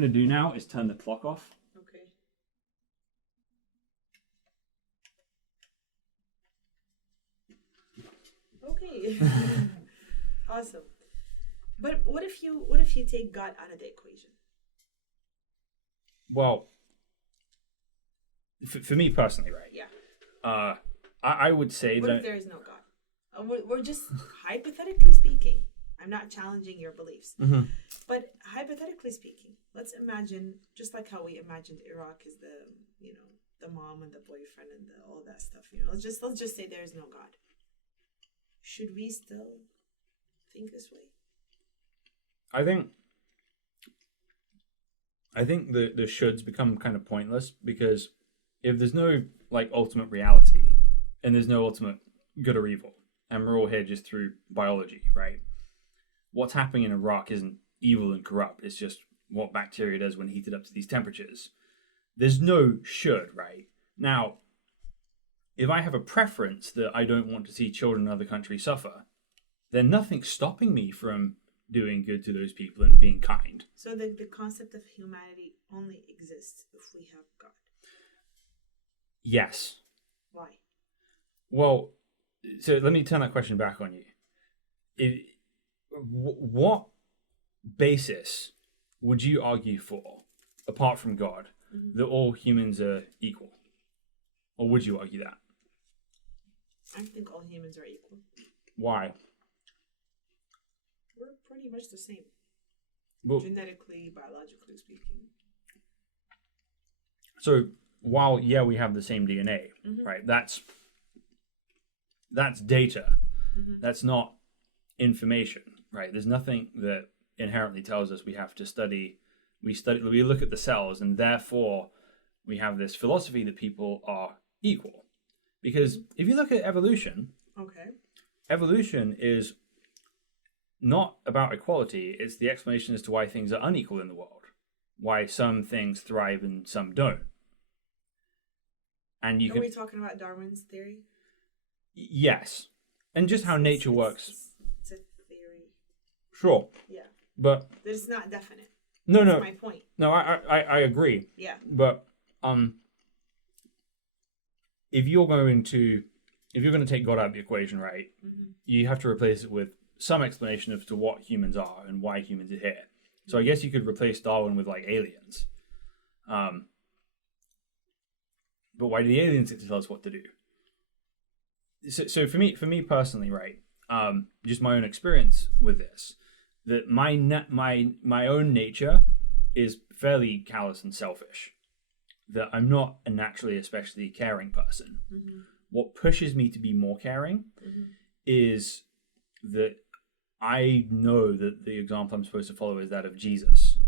going to do now is turn the clock off. Okay. Awesome. But what if you take God out of the equation? Well, for me personally, right? Yeah. I would say what that... if there is no God? We're just hypothetically speaking. I'm not challenging your beliefs. Mm-hmm. But hypothetically speaking, let's imagine, just like how we imagined Iraq is the mom and the boyfriend and all that stuff. Let's just say there is no God. Should we still think this way? I think the shoulds become kind of pointless, because if there's no ultimate reality and there's no ultimate good or evil, and we're all here just through biology, right? What's happening in Iraq isn't evil and corrupt. It's just what bacteria does when heated up to these temperatures. There's no should, right? Now, if I have a preference that I don't want to see children in other countries suffer, then nothing's stopping me from doing good to those people and being kind. So the concept of humanity only exists if we have God. Yes. Why? Well, so let me turn that question back on you. What basis would you argue for, apart from God, that all humans are equal? Or would you argue that? I think all humans are equal. Why? We're pretty much the same. Well, genetically, biologically speaking. So while, yeah, we have the same DNA, right? That's data. That's not information, right? There's nothing that inherently tells us we have to study. We look at the cells, and therefore we have this philosophy that people are equal. Because if you look at evolution, evolution is not about equality. It's the explanation as to why things are unequal in the world, why some things thrive and some don't. And Are we talking about Darwin's theory? Yes, and just how nature works. It's a theory. Sure. Yeah. But it's not definite. No. That's my point. No, I agree. Yeah. But if you're going to take God out of the equation, right, you have to replace it with some explanation as to what humans are and why humans are here. So I guess you could replace Darwin with aliens. But why do the aliens get to tell us what to do? So for me personally, right, just my own experience with this, that my own nature is fairly callous and selfish. That I'm not a naturally especially caring person. What pushes me to be more caring is that I know that the example I'm supposed to follow is that of Jesus.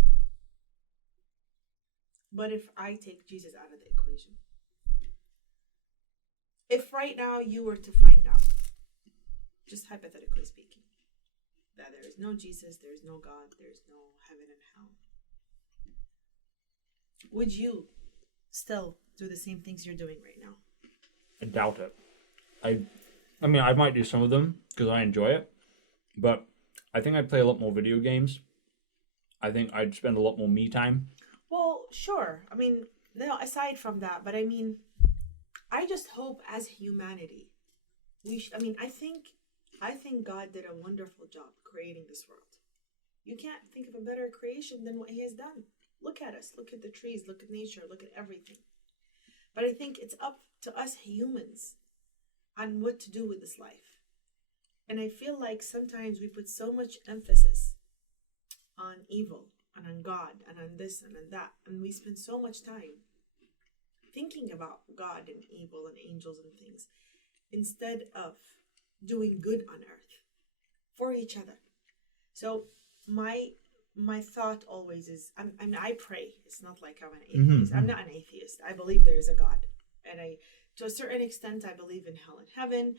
But if I take Jesus out of the equation, if right now you were to find out, just hypothetically speaking, that there is no Jesus, there is no God, there is no heaven and hell, would you still do the same things you're doing right now? I doubt it. I mean, I might do some of them because I enjoy it, but I think I'd play a lot more video games. I think I'd spend a lot more me time. Well, sure. I mean, no, aside from that, but I mean, I just hope as humanity, I think God did a wonderful job creating this world. You can't think of a better creation than what he has done. Look at us, look at the trees, look at nature, look at everything. But I think it's up to us humans on what to do with this life. And I feel like sometimes we put so much emphasis on evil and on God and on this and on that. And we spend so much time thinking about God and evil and angels and things instead of doing good on earth for each other. So my thought always is, I pray. It's not like I'm an atheist. I'm not an atheist. I believe there is a God. And to a certain extent, I believe in hell and heaven.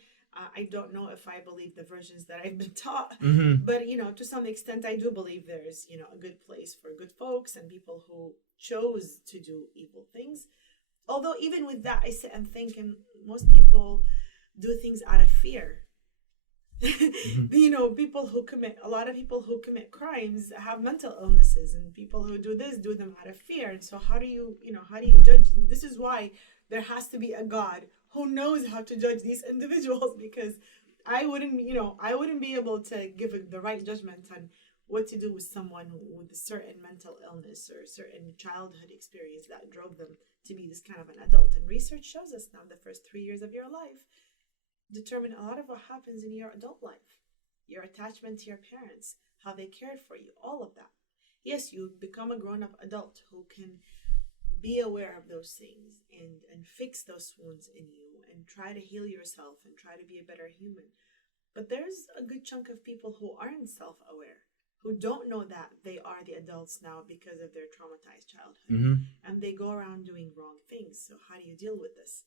I don't know if I believe the versions that I've been taught, but, to some extent, I do believe there is, a good place for good folks and people who chose to do evil things. Although even with that, I sit and think, and most people do things out of fear. You know, a lot of people who commit crimes have mental illnesses, and people who do this do them out of fear. And so how do you judge? This is why there has to be a God who knows how to judge these individuals, because I wouldn't be able to give the right judgment on what to do with someone with a certain mental illness or a certain childhood experience that drove them to be this kind of an adult. And research shows us now the first 3 years of your life determine a lot of what happens in your adult life, your attachment to your parents, how they cared for you, all of that. Yes, you become a grown-up adult who can be aware of those things and fix those wounds in you and try to heal yourself and try to be a better human. But there's a good chunk of people who aren't self-aware, who don't know that they are the adults now because of their traumatized childhood. Mm-hmm. And they go around doing wrong things. So how do you deal with this?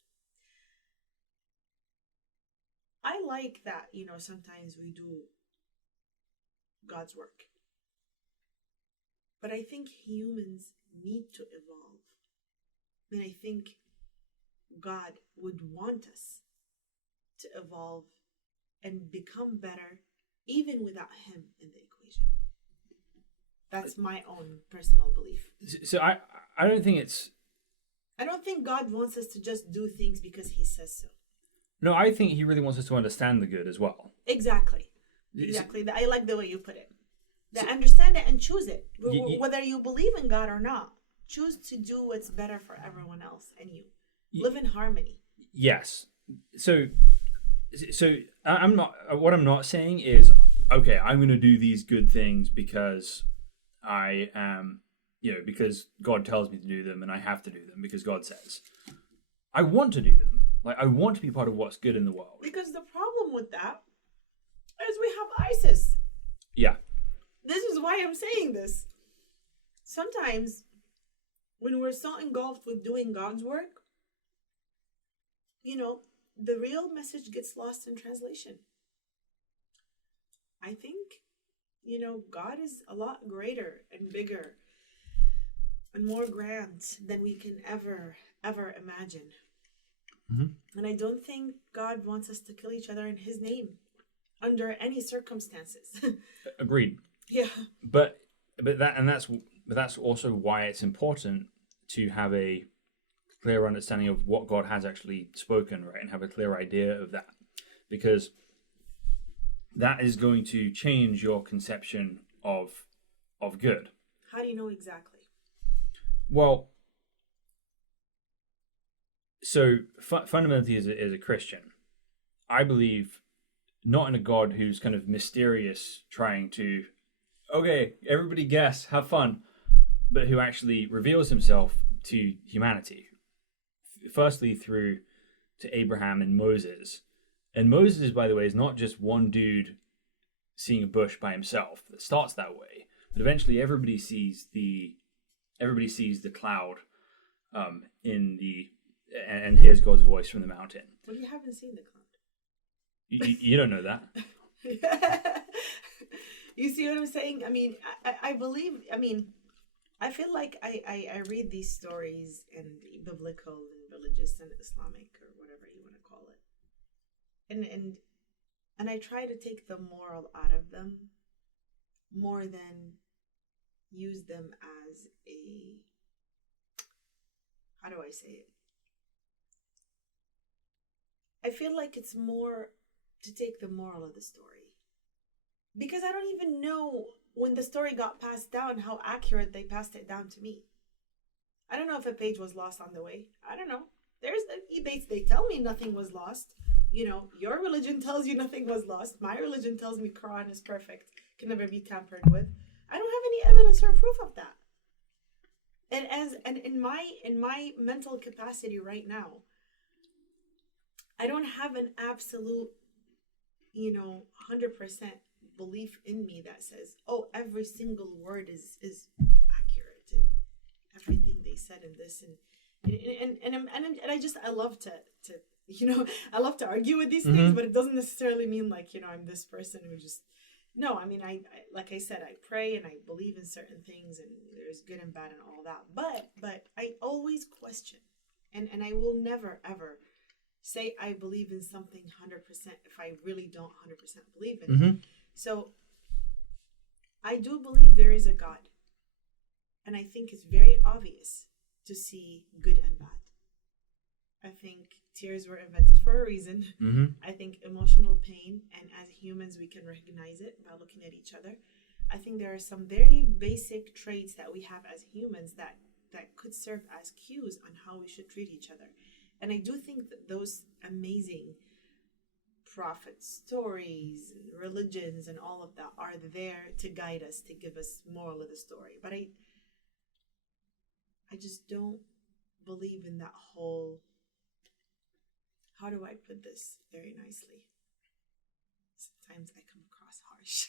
I like that, sometimes we do God's work. But I think humans need to evolve. And I think God would want us to evolve and become better even without him in the equation. That's my own personal belief. So I don't think it's... I don't think God wants us to just do things because he says so. No, I think he really wants us to understand the good as well. Exactly. I like the way you put it. Understand it and choose it. Whether you believe in God or not, choose to do what's better for everyone else and you. Live in harmony. Yes. So I'm not... What I'm not saying is, okay, I'm going to do these good things because I am... because God tells me to do them and I have to do them because God says. I want to do them. Like, I want to be part of what's good in the world. Because the problem with that is we have ISIS. Yeah. This is why I'm saying this. Sometimes, when we're so engulfed with doing God's work, the real message gets lost in translation. I think, God is a lot greater and bigger and more grand than we can ever imagine. Mm-hmm. And I don't think God wants us to kill each other in his name under any circumstances. Agreed. Yeah. But that's also why it's important to have a clear understanding of what God has actually spoken, right? And have a clear idea of that. Because that is going to change your conception of good. How do you know exactly? Well, so fundamentally, as a Christian, I believe not in a God who's kind of mysterious, trying to, okay, everybody guess, have fun, but who actually reveals himself to humanity. Firstly, through to Abraham and Moses. And Moses, by the way, is not just one dude seeing a bush by himself that starts that way, but eventually everybody sees the cloud and hears God's voice from the mountain. Well, you haven't seen the cloud. You don't know that. You see what I'm saying? I mean, I believe, I feel like I read these stories in biblical and religious and Islamic or whatever you want to call it. And I try to take the moral out of them more than use them as how do I say it? I feel like it's more to take the moral of the story. Because I don't even know when the story got passed down how accurate they passed it down to me. I don't know if a page was lost on the way. I don't know. They tell me nothing was lost. Your religion tells you nothing was lost. My religion tells me Quran is perfect, can never be tampered with. I don't have any evidence or proof of that. And in my mental capacity right now, I don't have an absolute, 100% belief in me that says, oh, every single word is accurate and everything they said in this and I love to I love to argue with these things, but it doesn't necessarily mean like I'm this person who just I like I said, I pray and I believe in certain things and there's good and bad and all that, but I always question and I will never ever say I believe in something 100% if I really don't 100% believe in Mm-hmm. it. So I do believe there is a God. And I think it's very obvious to see good and bad. I think tears were invented for a reason. Mm-hmm. I think emotional pain, and as humans, we can recognize it by looking at each other. I think there are some very basic traits that we have as humans that could serve as cues on how we should treat each other. And I do think that those amazing prophet stories and religions and all of that are there to guide us, to give us moral of the story. But I just don't believe in that whole, how do I put this very nicely? Sometimes I come across harsh.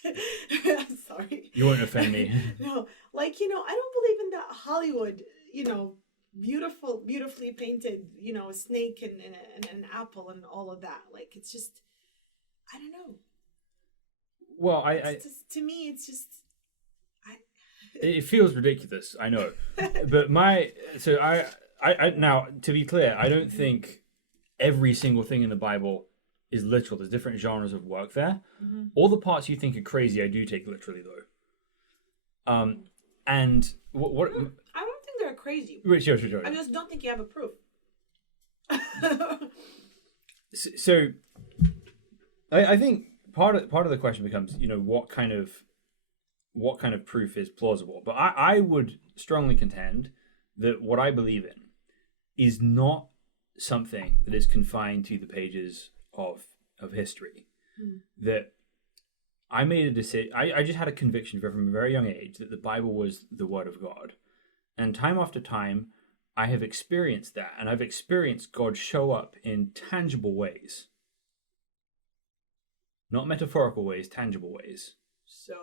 I'm sorry. You won't offend me. No, like, I don't believe in that Hollywood, beautifully painted, snake and an apple and all of that. Like, it's just, I don't know. Well, to me, it's just, it feels ridiculous, I know. But I now, to be clear, I don't think every single thing in the Bible is literal. There's different genres of work there. Mm-hmm. All the parts you think are crazy, I do take literally, though. And what I don't think they're crazy. Sure. I just don't think you have a proof. So, I think part of the question becomes, what kind of proof is plausible. But I would strongly contend that what I believe in is not something that is confined to the pages of history. Mm. That I made a decision. I just had a conviction from a very young age that the Bible was the Word of God. And time after time, I have experienced that. And I've experienced God show up in tangible ways. Not metaphorical ways, tangible ways. So,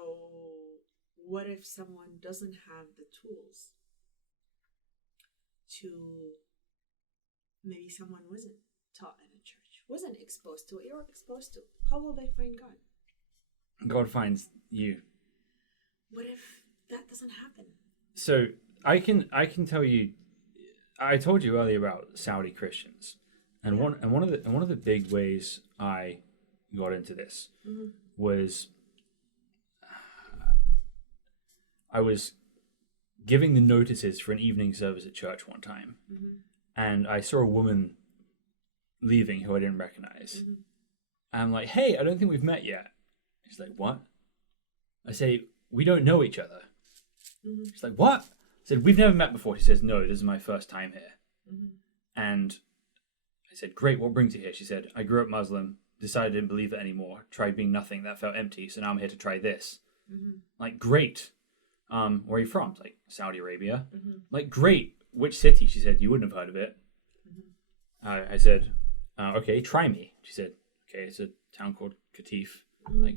what if someone doesn't have the tools to, maybe someone wasn't taught in a church, wasn't exposed to it, you're exposed to it. How will they find God? God finds you. What if that doesn't happen? So I can tell you, I told you earlier about Saudi Christians, and Yeah. one of the big ways I got into this Mm-hmm. was I was giving the notices for an evening service at church one time, Mm-hmm. and I saw a woman leaving who I didn't recognize. Mm-hmm. I'm like, "Hey, I don't think we've met yet." She's like, "What?" I say, "We don't know each other." Mm-hmm. She's like, "What?" I said, "We've never met before." She says, "No, this is my first time here." Mm-hmm. And I said, "Great, what brings you here?" She said, "I grew up Muslim, decided I didn't believe it anymore, tried being nothing, that felt empty, so now I'm here to try this." Mm-hmm. Like, great. Where are you from? Like, Saudi Arabia. Mm-hmm. Like, great. Which city? She said, "You wouldn't have heard of it." Mm-hmm. I said, "Okay, try me." She said, "Okay, it's a town called Qatif." Mm-hmm. Like,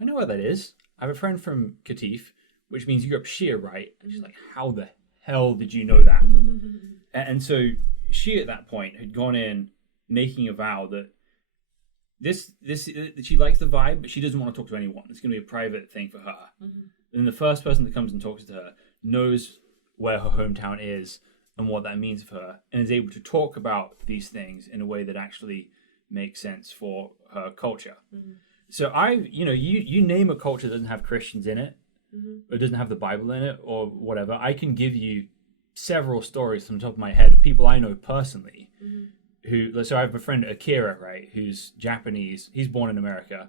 I know where that is. I have a friend from Qatif, which means you grew up Shia, right? And she's like, "How the hell did you know that?" Mm-hmm. And so she, at that point, had gone in making a vow that this she likes the vibe, but she doesn't want to talk to anyone. It's going to be a private thing for her. Mm-hmm. And the first person that comes and talks to her knows where her hometown is and what that means for her, and is able to talk about these things in a way that actually makes sense for her culture. Mm-hmm. So you name a culture that doesn't have Christians in it, Mm-hmm. or doesn't have the Bible in it, or whatever. I can give you several stories from the top of my head of people I know personally. Mm-hmm. So I have a friend, Akira, right, who's Japanese. He's born in America,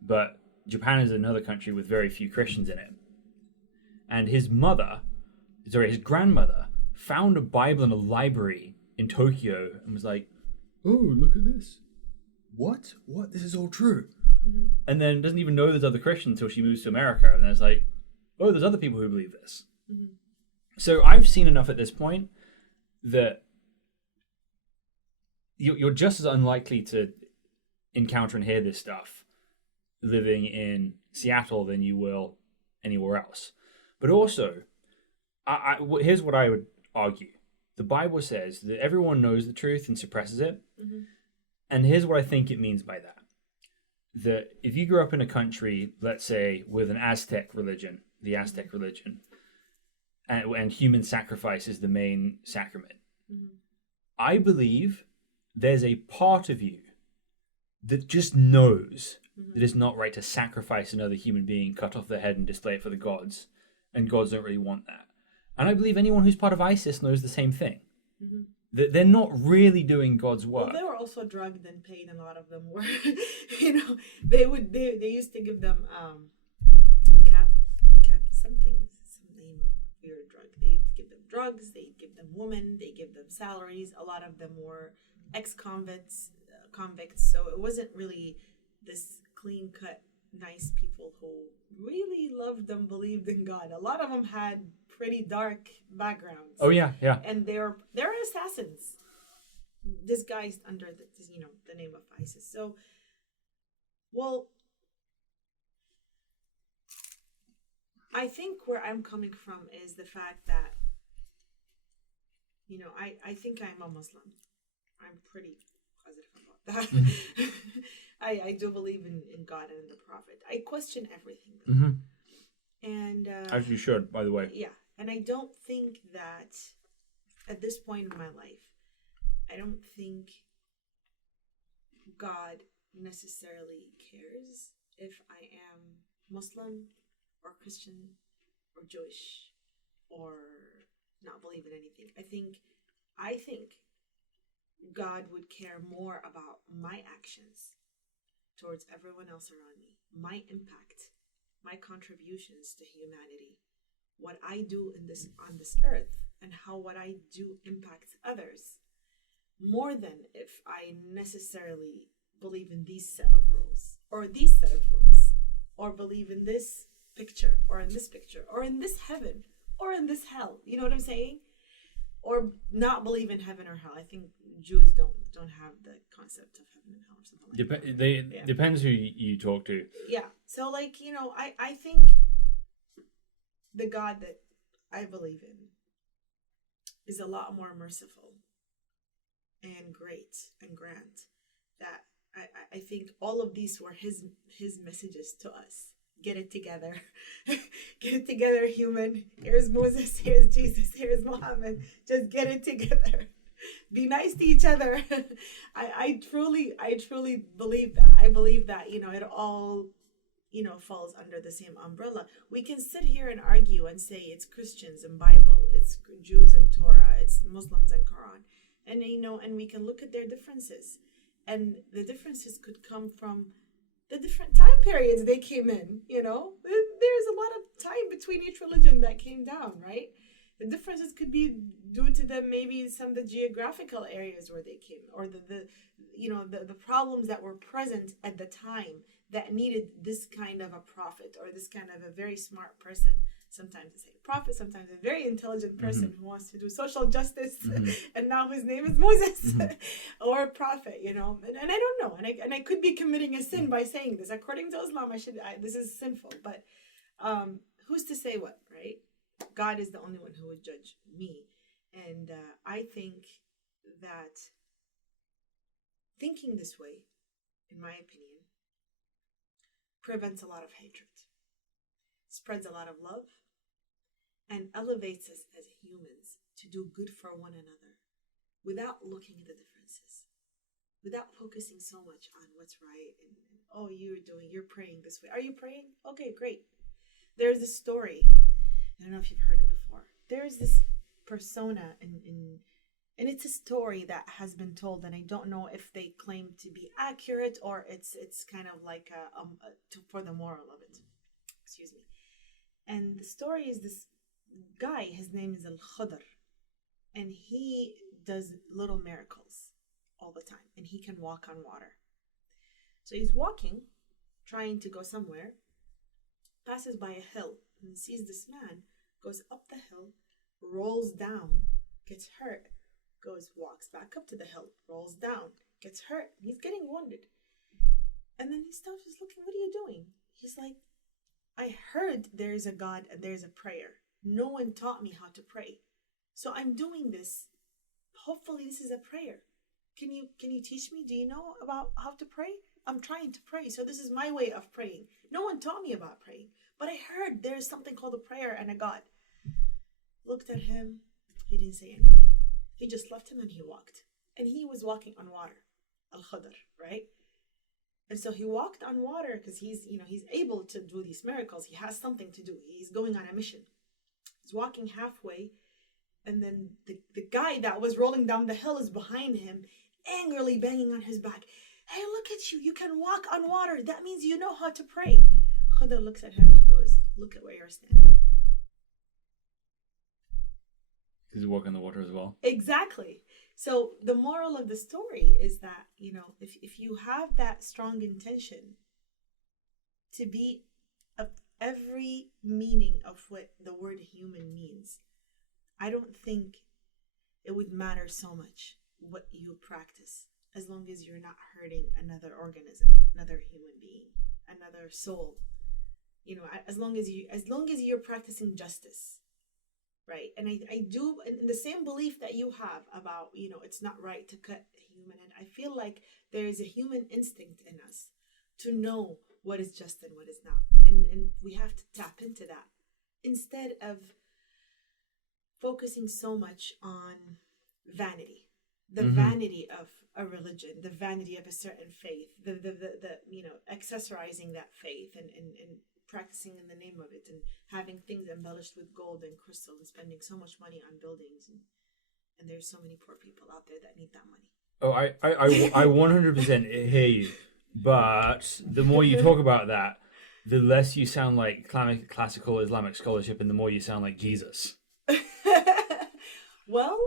but Japan is another country with very few Christians in it. And his grandmother, found a Bible in a library in Tokyo and was like, "Oh, look at this. What? This is all true." Mm-hmm. And then doesn't even know there's other Christians until she moves to America. And then it's like, "Oh, there's other people who believe this." Mm-hmm. So I've seen enough at this point that you're just as unlikely to encounter and hear this stuff living in Seattle than you will anywhere else. But also, here's what I would argue. The Bible says that everyone knows the truth and suppresses it. Mm-hmm. And here's what I think it means by that. That if you grew up in a country, let's say, with an Aztec religion, the Aztec religion, and human sacrifice is the main sacrament, Mm-hmm. I believe there's a part of you that just knows Mm-hmm. that it's not right to sacrifice another human being, cut off their head and display it for the gods, and gods don't really want that. And I believe anyone who's part of ISIS knows the same thing. Mm-hmm. That they're not really doing God's work. Well, they were also drugged and paid, and a lot of them were, they used to give them cap something, some name of weird drug. They give them drugs, they give them women, they give them salaries. A lot of them were ex-convicts, so it wasn't really this clean-cut, nice people who really loved and believed in God. A lot of them had pretty dark backgrounds. Oh yeah. And they're assassins disguised under the name of ISIS. So, well, I think where I'm coming from is the fact that I think I'm a Muslim. I'm pretty positive about that. Mm-hmm. I do believe in God and in the Prophet. I question everything though. Mm-hmm. And as you should, by the way. yeah, and I don't think that at this point in my life, I don't think God necessarily cares if I am Muslim or Christian or Jewish or not believe in anything. I think God would care more about my actions towards everyone else around me, my impact, my contributions to humanity, what I do on this earth, and how what I do impacts others, more than if I necessarily believe in these set of rules or these set of rules, or believe in this picture or in this picture or in this heaven or in this hell. You know what I'm saying? Or not believe in heaven or hell. I think Jews don't have the concept of heaven and hell or something like that. Depends who you talk to. Yeah. So I think the God that I believe in is a lot more merciful and great and grand. That I think all of these were his messages to us. Get it together. Get it together, human. Here's Moses, here's Jesus, here's Muhammad. Just get it together. Be nice to each other. I truly believe that. I believe that, it all, falls under the same umbrella. We can sit here and argue and say it's Christians and Bible, it's Jews and Torah, it's Muslims and Quran. And, and we can look at their differences. And the differences could come from the different time periods they came in, There's a lot of time between each religion that came down, right? The differences could be due to maybe some of the geographical areas where they came, or the problems that were present at the time that needed this kind of a prophet or this kind of a very smart person. Sometimes they say prophet, sometimes a very intelligent person who wants to do social justice, and now his name is Moses, or a prophet, and I don't know, and I could be committing a sin by saying this. According to Islam, this is sinful, but who's to say what, right? God is the only one who would judge me, and I think that thinking this way, in my opinion, prevents a lot of hatred, spreads a lot of love, and elevates us as humans to do good for one another without looking at the differences, without focusing so much on what's right and you're praying this way. Are you praying? Okay, great. There's this story. I don't know if you've heard it before. There's this persona and it's a story that has been told, and I don't know if they claim to be accurate or it's kind of like for the moral of it. Excuse me. And the story is this guy, his name is Al-Khadr, and he does little miracles all the time, and he can walk on water. So he's walking, trying to go somewhere, passes by a hill, and sees this man, goes up the hill, rolls down, gets hurt, walks back up to the hill, rolls down, gets hurt, he's getting wounded. And then he stops, he's looking, what are you doing? He's like, I heard there's a God and there's a prayer. No one taught me how to pray. So I'm doing this. Hopefully this is a prayer. Can you teach me? Do you know about how to pray? I'm trying to pray. So this is my way of praying. No one taught me about praying. But I heard there's something called a prayer and a God. Looked at him. He didn't say anything. He just left him and he walked. and he was walking on water, al-Khadr, right? And so he walked on water because he's able to do these miracles. He has something to do. He's going on a mission. He's walking halfway, and then the guy that was rolling down the hill is behind him, angrily banging on his back. Hey, look at you. You can walk on water. That means you know how to pray. Khadr looks at him. He goes, look at where you're standing. He's walking the water as well. Exactly. So the moral of the story is that, if you have that strong intention to be of every meaning of what the word human means, I don't think it would matter so much what you practice, as long as you're not hurting another organism, another human being, another soul. As long as you're practicing justice. Right. And I do, in the same belief that you have about, it's not right to cut a human head. I feel like there is a human instinct in us to know what is just and what is not. And we have to tap into that instead of focusing so much on vanity, the vanity of a religion, the vanity of a certain faith, the accessorizing that faith and practicing in the name of it, and having things embellished with gold and crystal, and spending so much money on buildings, and there's so many poor people out there that need that money. Oh, I 100% hear you, but the more you talk about that, the less you sound like classical Islamic scholarship, and the more you sound like Jesus. Well,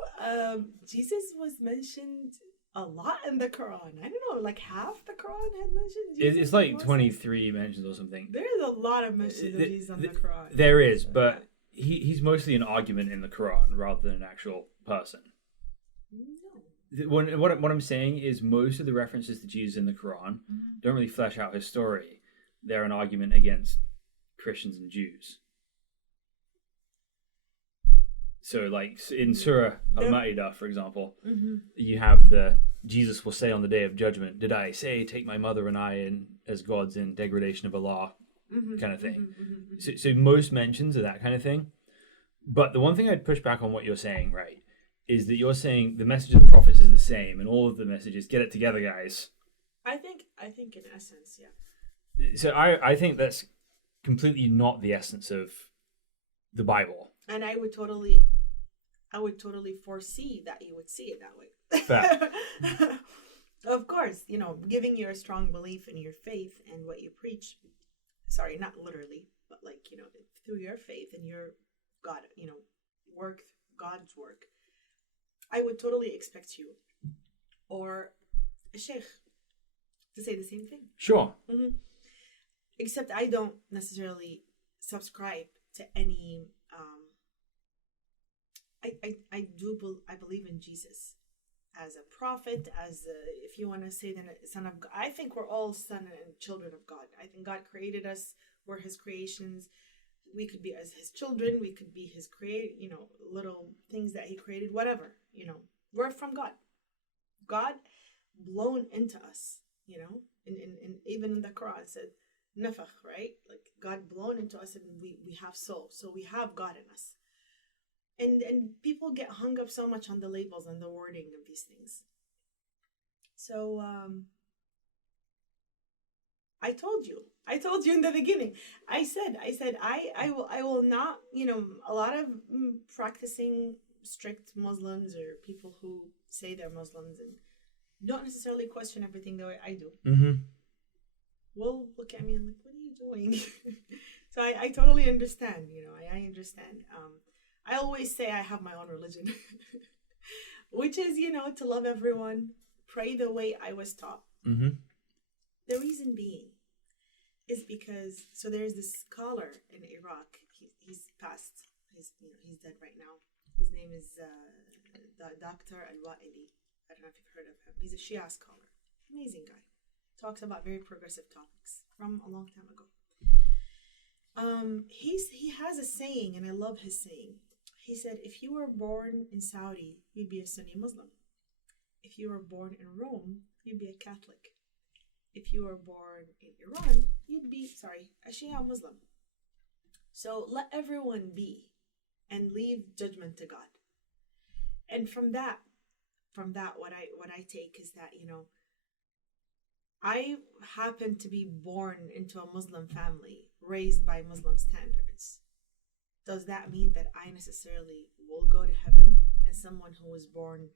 Jesus was mentioned a lot in the Quran. I don't know, like half the Quran had mentioned Jesus. It's like 23 mentions or something. There's a lot of mentions of Jesus in the Quran. There is, but he's mostly an argument in the Quran rather than an actual person. No. What I'm saying is most of the references to Jesus in the Quran don't really flesh out his story. They're an argument against Christians and Jews. So, like in Surah Al-Ma'idah, for example, you have the Jesus will say on the day of judgment, "Did I say take my mother and I in as gods in degradation of Allah?" kind of thing. So most mentions are that kind of thing. But the one thing I'd push back on what you're saying, right, is that you're saying the message of the prophets is the same, and all of the messages, get it together, guys. I think in essence, yeah. So I think that's completely not the essence of the Bible. And I would totally foresee that you would see it that way. Fair. Of course, giving your strong belief in your faith and what you preach. Sorry, not literally, but through your faith and your God, work, God's work. I would totally expect you or a sheikh to say the same thing. Sure. Except I don't necessarily subscribe to any. I believe in Jesus as a prophet, if you want to say the son of God. I think we're all son and children of God. I think God created us. We're His creations. We could be as His children. We could be His little things that He created. Whatever, we're from God. God blown into us. And even in the Quran it said nafakh, right? Like God blown into us, and we have soul. So we have God in us. And people get hung up so much on the labels and the wording of these things. So I told you in the beginning. I said I will not, a lot of practicing strict Muslims or people who say they're Muslims and don't necessarily question everything the way I do. Will look at me and like, what are you doing? So I totally understand, I understand. I always say I have my own religion, which is, to love everyone, pray the way I was taught. The reason being is because, so there's this scholar in Iraq. He's passed. He's dead right now. His name is Dr. Al-Wa'ili. I don't know if you've heard of him. He's a Shia scholar. Amazing guy. Talks about very progressive topics from a long time ago. He has a saying, and I love his saying. He said, if you were born in Saudi, you'd be a Sunni Muslim. If you were born in Rome, you'd be a Catholic. If you were born in Iran, you'd be, a Shia Muslim. So let everyone be and leave judgment to God. And from that, from that, what I take is that, I happen to be born into a Muslim family, raised by Muslim standards. Does that mean that I necessarily will go to heaven, and someone who was born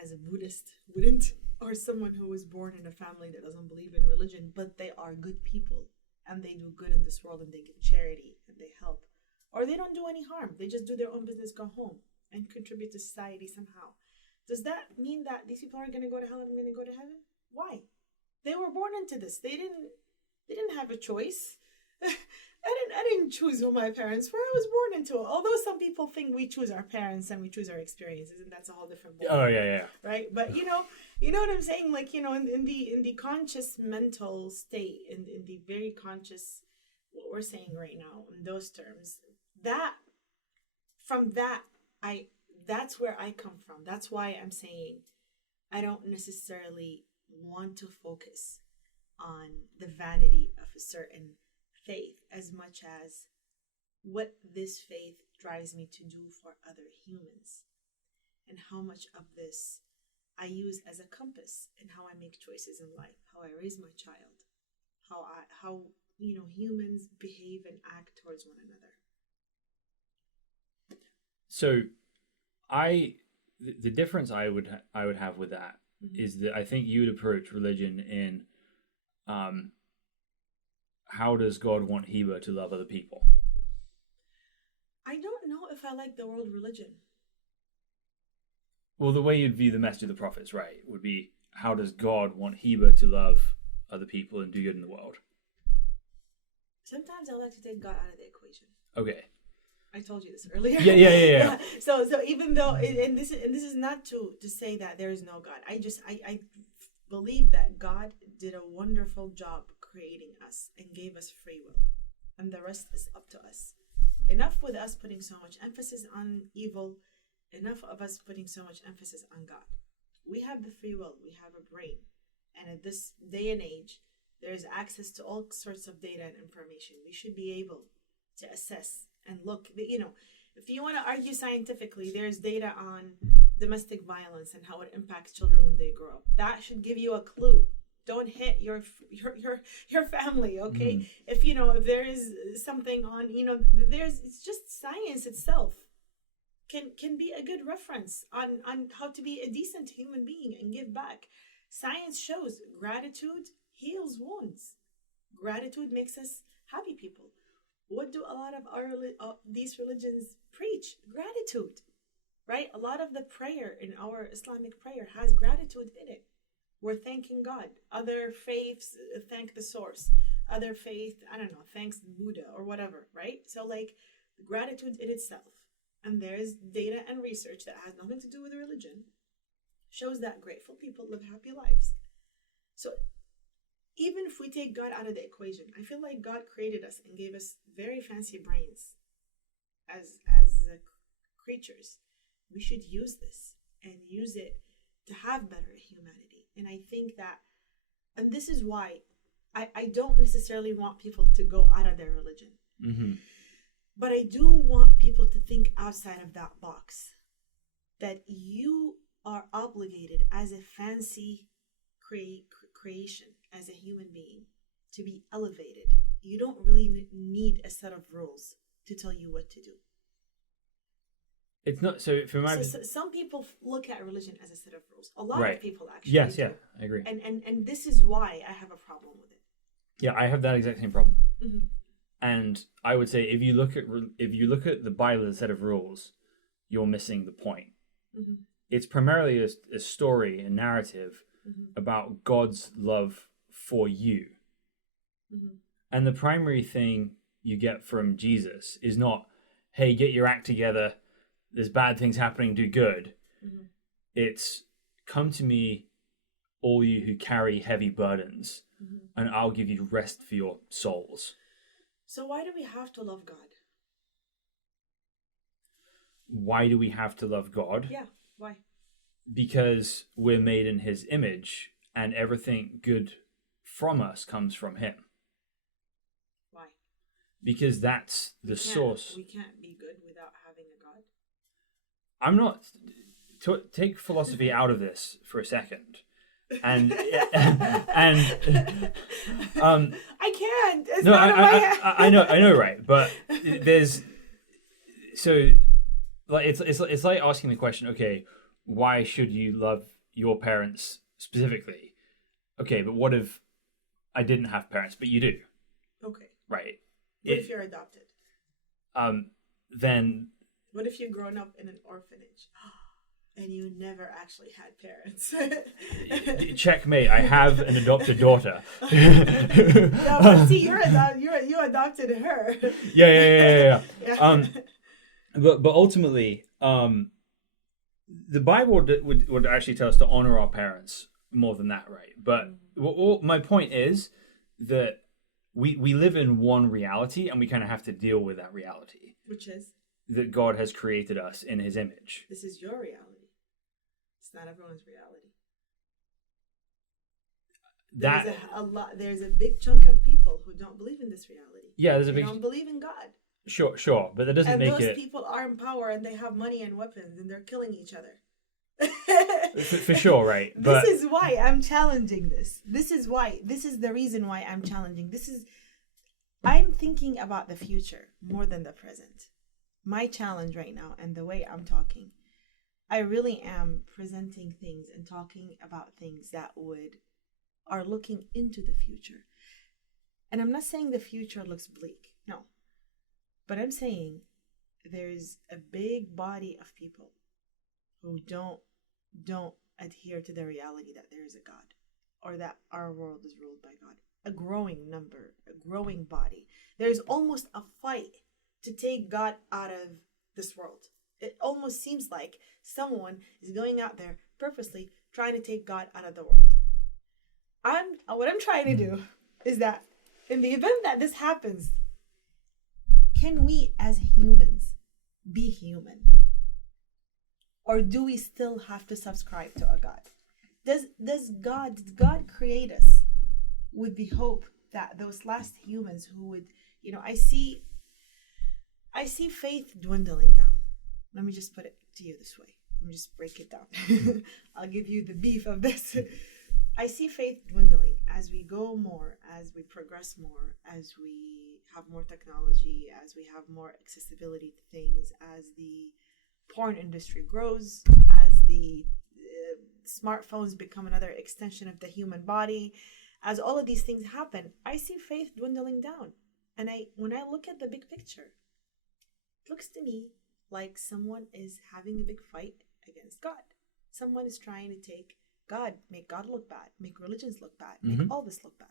as a Buddhist wouldn't? Or someone who was born in a family that doesn't believe in religion, but they are good people and they do good in this world and they give charity and they help? Or they don't do any harm. They just do their own business, go home, and contribute to society somehow. Does that mean that these people are going to go to hell and I'm going to go to heaven? Why? They were born into this. They didn't have a choice. I didn't choose who my parents were. I was born into it. Although some people think we choose our parents and we choose our experiences, and that's a whole different ball. Oh yeah. Right? But you know what I'm saying? Like, in the conscious mental state, in the very conscious, what we're saying right now in those terms, that's where I come from. That's why I'm saying I don't necessarily want to focus on the vanity of a certain faith as much as what this faith drives me to do for other humans, and how much of this I use as a compass in how I make choices in life, how I raise my child, how humans behave and act towards one another. So the difference I would have with that is that I think you would approach religion in how does God want Hiba to love other people? I don't know if I like the word religion. Well, the way you'd view the message of the prophets, right, would be how does God want Hiba to love other people and do good in the world? Sometimes I like to take God out of the equation. Okay. I told you this earlier. Yeah. So even though, and this is not to say that there is no God. I believe that God did a wonderful job creating us and gave us free will, and the rest is up to us. Enough with us putting so much emphasis on evil, enough of us putting so much emphasis on God. We have the free will, we have a brain, and at this day and age, there's access to all sorts of data and information. We should be able to assess and look. If you want to argue scientifically, there's data on domestic violence and how it impacts children when they grow up. That should give you a clue. Don't hit your family, okay? If there is something on, it's just science itself can be a good reference on how to be a decent human being and give back. Science shows gratitude heals wounds. Gratitude makes us happy people. What do a lot of these religions preach? Gratitude, right? A lot of the prayer in our Islamic prayer has gratitude in it. We're thanking God. Other faiths thank the source. Other faith, I don't know, thanks Buddha or whatever, right? So gratitude in itself. And there's data and research that has nothing to do with religion, shows that grateful people live happy lives. So even if we take God out of the equation, I feel like God created us and gave us very fancy brains as creatures. We should use this and use it to have better humanity. And I think that, and this is why I don't necessarily want people to go out of their religion. Mm-hmm. But I do want people to think outside of that box. That you are obligated as a fancy creation, as a human being, to be elevated. You don't really need a set of rules to tell you what to do. It's not so for my. So some people look at religion as a set of rules. A lot right. of people actually. Yes, do. yeah, I agree. And this is why I have a problem with it. Yeah, I have that exact same problem. Mm-hmm. And I would say if you look at the Bible as a set of rules, you're missing the point. Mm-hmm. It's primarily a story, a narrative about God's love for you. Mm-hmm. And the primary thing you get from Jesus is not, hey, get your act together, there's bad things happening, do good. Mm-hmm. It's, come to me, all you who carry heavy burdens, and I'll give you rest for your souls. So why do we have to love God? Why do we have to love God? Yeah, why? Because we're made in his image, and everything good from us comes from him. Why? Because that's the source. We can't be good without having a God. I'm not, take philosophy out of this for a second, and and I can't. It's no, not in my head. I know, right? But there's like it's like asking the question, okay, why should you love your parents specifically? Okay, but what if I didn't have parents, but you do, Okay. right? What if you're adopted? Then What if you've grown up in an orphanage and you never actually had parents? checkmate. I have an adopted daughter. No, but see, you adopted her. Yeah. Yeah. But ultimately, the Bible would actually tell us to honor our parents more than that, right? But my point is that we live in one reality, and we kind of have to deal with that reality. Which is? That God has created us in His image. This is your reality. It's not everyone's reality. There's a big chunk of people who don't believe in this reality. Yeah, they don't believe in God. Sure, but that doesn't make it. And those people are in power, and they have money and weapons, and they're killing each other. for sure, right? But this is why I'm challenging this. This is the reason why I'm challenging. I'm thinking about the future more than the present. My challenge right now, and the way I'm talking, I really am presenting things and talking about things that are looking into the future. And I'm not saying the future looks bleak, no. But I'm saying there's a big body of people who don't adhere to the reality that there is a God, or that our world is ruled by God. A growing number, a growing body. There's almost a fight to take God out of this world. It almost seems like someone is going out there purposely trying to take God out of the world. What I'm trying to do is that in the event that this happens, can we as humans be human? Or do we still have to subscribe to a God? Did God create us with the hope that those last humans who would, I see faith dwindling down. Let me just put it to you this way. Let me just break it down. I'll give you the beef of this. I see faith dwindling as we go more, as we progress more, as we have more technology, as we have more accessibility to things, as the porn industry grows, as the smartphones become another extension of the human body, as all of these things happen, I see faith dwindling down. And when I look at the big picture, it looks to me like someone is having a big fight against God. Someone is trying to take God, make God look bad, make religions look bad, make all this look bad.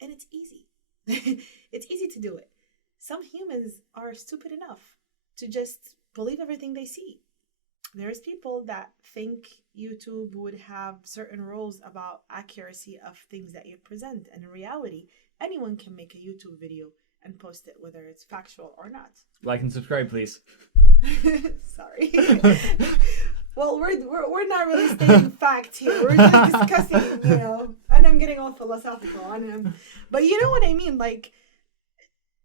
And it's easy. It's easy to do it. Some humans are stupid enough to just believe everything they see. There's people that think YouTube would have certain rules about accuracy of things that you present. And in reality, anyone can make a YouTube video and post it, whether it's factual or not. Like and subscribe, please. Sorry. Well, we're not really stating fact here. We're just discussing, and I'm getting all philosophical on him. But you know what I mean? Like,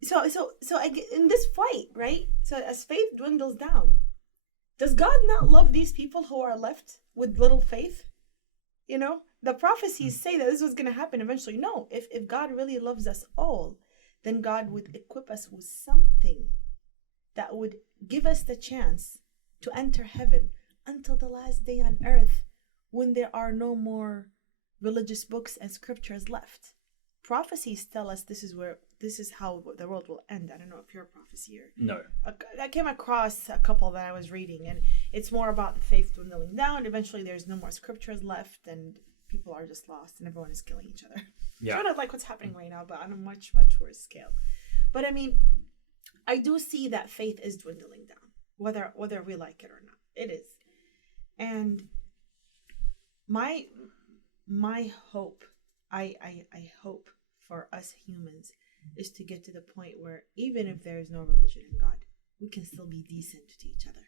so in this fight, right? So as faith dwindles down, does God not love these people who are left with little faith? The prophecies say that this was going to happen eventually. No, if God really loves us all, then God would equip us with something that would give us the chance to enter heaven until the last day on earth, when there are no more religious books and scriptures left. Prophecies tell us this is how the world will end. I don't know if you're a prophecyr. No. I came across a couple that I was reading, and it's more about the faith dwindling down. Eventually, there's no more scriptures left, and people are just lost, and everyone is killing each other. Yeah. Kind of like what's happening right now, but on a much, much worse scale. But I mean, I do see that faith is dwindling down, whether we like it or not. It is. And my hope, I hope for us humans is to get to the point where even if there is no religion in God, we can still be decent to each other.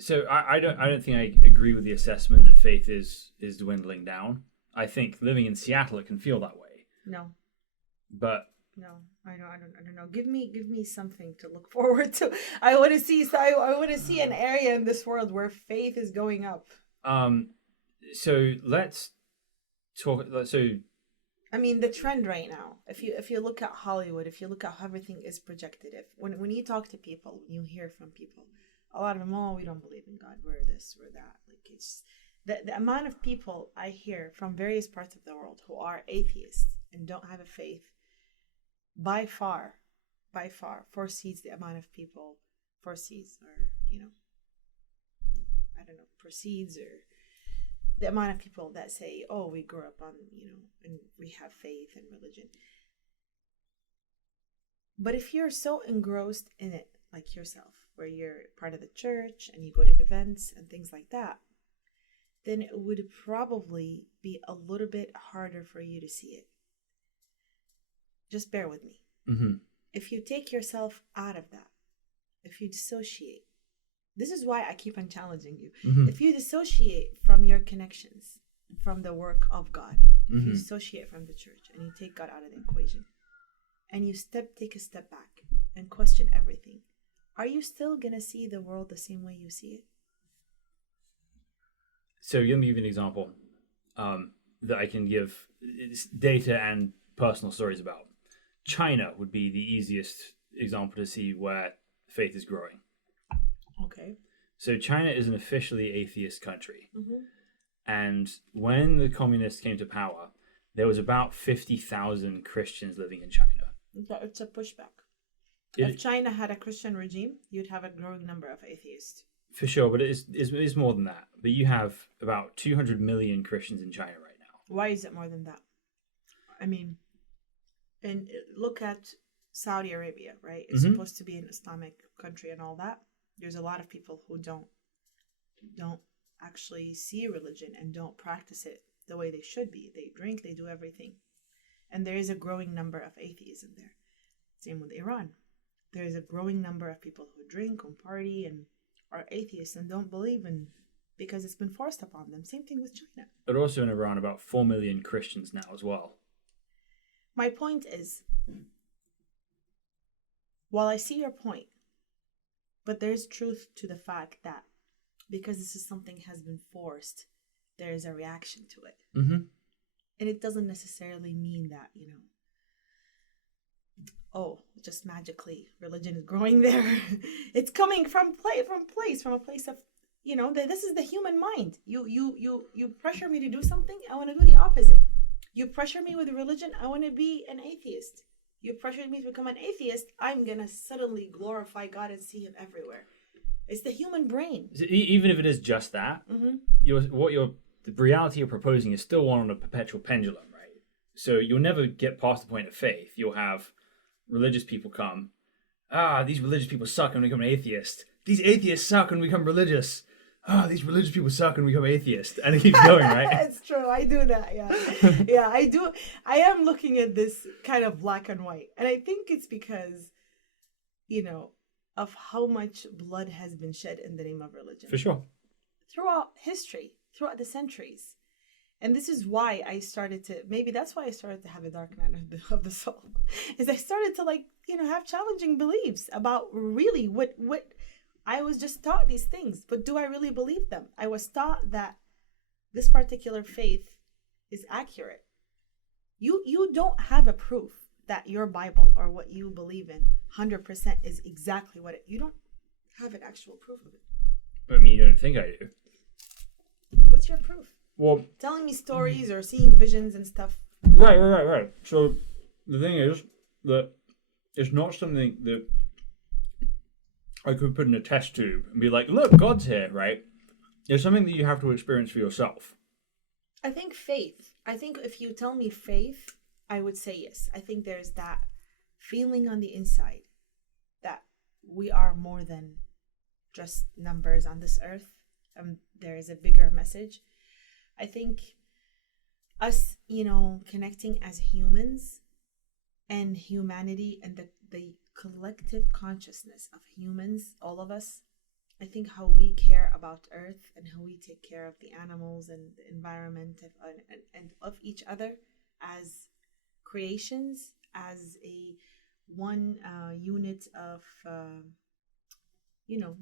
So I don't think I agree with the assessment that faith is dwindling down. I think living in Seattle, it can feel that way. No. But No, I don't know. Give me something to look forward to. I want to see. So I want to see an area in this world where faith is going up. So let's talk. So I mean, the trend right now. If you look at Hollywood, if you look at how everything is projected, if when you talk to people, when you hear from people, a lot of them, oh, we don't believe in God. We're this, we're that. Like it's the amount of people I hear from various parts of the world who are atheists and don't have a faith, by far, foresees the amount of people, foresees or I don't know, proceeds or the amount of people that say, oh, we grew up on, and we have faith and religion. But if you're so engrossed in it, like yourself, where you're part of the church and you go to events and things like that, then it would probably be a little bit harder for you to see it. Just bear with me. mm-hmm. If you take yourself out of that, if you dissociate, this is why I keep on challenging you. Mm-hmm. If you dissociate from your connections, from the work of God, if you dissociate from the church and you take God out of the equation, and you take a step back and question everything, are you still going to see the world the same way you see it? So let me give you an example that I can give data and personal stories about. China would be the easiest example to see where faith is growing. Okay. So China is an officially atheist country. Mm-hmm. And when the communists came to power, there was about 50,000 Christians living in China. It's a pushback. If China had a Christian regime, you'd have a growing number of atheists. For sure, but it's more than that. But you have about 200 million Christians in China right now. Why is it more than that? I mean, and look at Saudi Arabia, right? It's supposed to be an Islamic country and all that. There's a lot of people who don't actually see religion and don't practice it the way they should be. They drink, they do everything. And there is a growing number of atheism there. Same with Iran. There is a growing number of people who drink and party and are atheists and don't believe in because it's been forced upon them. Same thing with China. But also in Iran, about 4 million Christians now as well. My point is, while I see your point, but there's truth to the fact that because this is something has been forced, there is a reaction to it. Mm-hmm. And it doesn't necessarily mean that, just magically religion is growing there. It's coming from a place of, this is the human mind. You pressure me to do something, I want to do the opposite. You pressure me with religion, I want to be an atheist. You pressured me to become an atheist, I'm going to suddenly glorify God and see him everywhere. It's the human brain. Even if it is just that, the reality you're proposing is still one on a perpetual pendulum, right? So you'll never get past the point of faith. You'll have religious people come, these religious people suck and become an atheist. These atheists suck and become religious. These religious people suck and become atheist. And it keeps going, right? It's true. I do that, yeah. Yeah, I do. I am looking at this kind of black and white. And I think it's because, of how much blood has been shed in the name of religion. For sure. Throughout history, throughout the centuries. And this is why maybe that's why I started to have a dark night of the soul. Is I started to have challenging beliefs about really what I was just taught these things, but do I really believe them? I was taught that this particular faith is accurate. You don't have a proof that your Bible or what you believe in 100% is exactly you don't have an actual proof of it. I mean, you don't think I do. What's your proof? Well, telling me stories or seeing visions and stuff. Right. So the thing is that it's not something that I could put in a test tube and be like, look, God's here, right? It's something that you have to experience for yourself. I think if you tell me faith, I would say yes. I think there's that feeling on the inside that we are more than just numbers on this earth. There is a bigger message. I think us, connecting as humans and humanity and the collective consciousness of humans, all of us, I think how we care about Earth and how we take care of the animals and the environment and of each other as creations, as a one unit of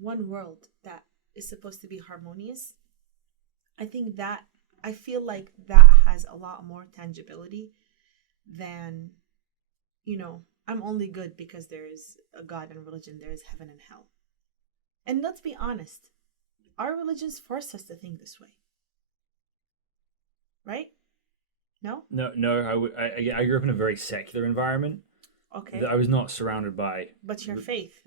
one world that is supposed to be harmonious. I feel like that has a lot more tangibility than, I'm only good because there is a God and religion, there is heaven and hell. And let's be honest, our religions force us to think this way. Right? No? No. I grew up in a very secular environment. Okay. I was not surrounded by... But your faith,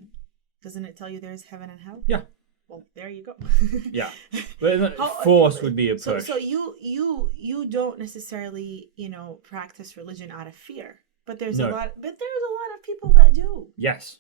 doesn't it tell you there is heaven and hell? Yeah. Well, there you go. Yeah. But force would be a push. So you don't necessarily, practice religion out of fear. But there's a lot of people that do. Yes.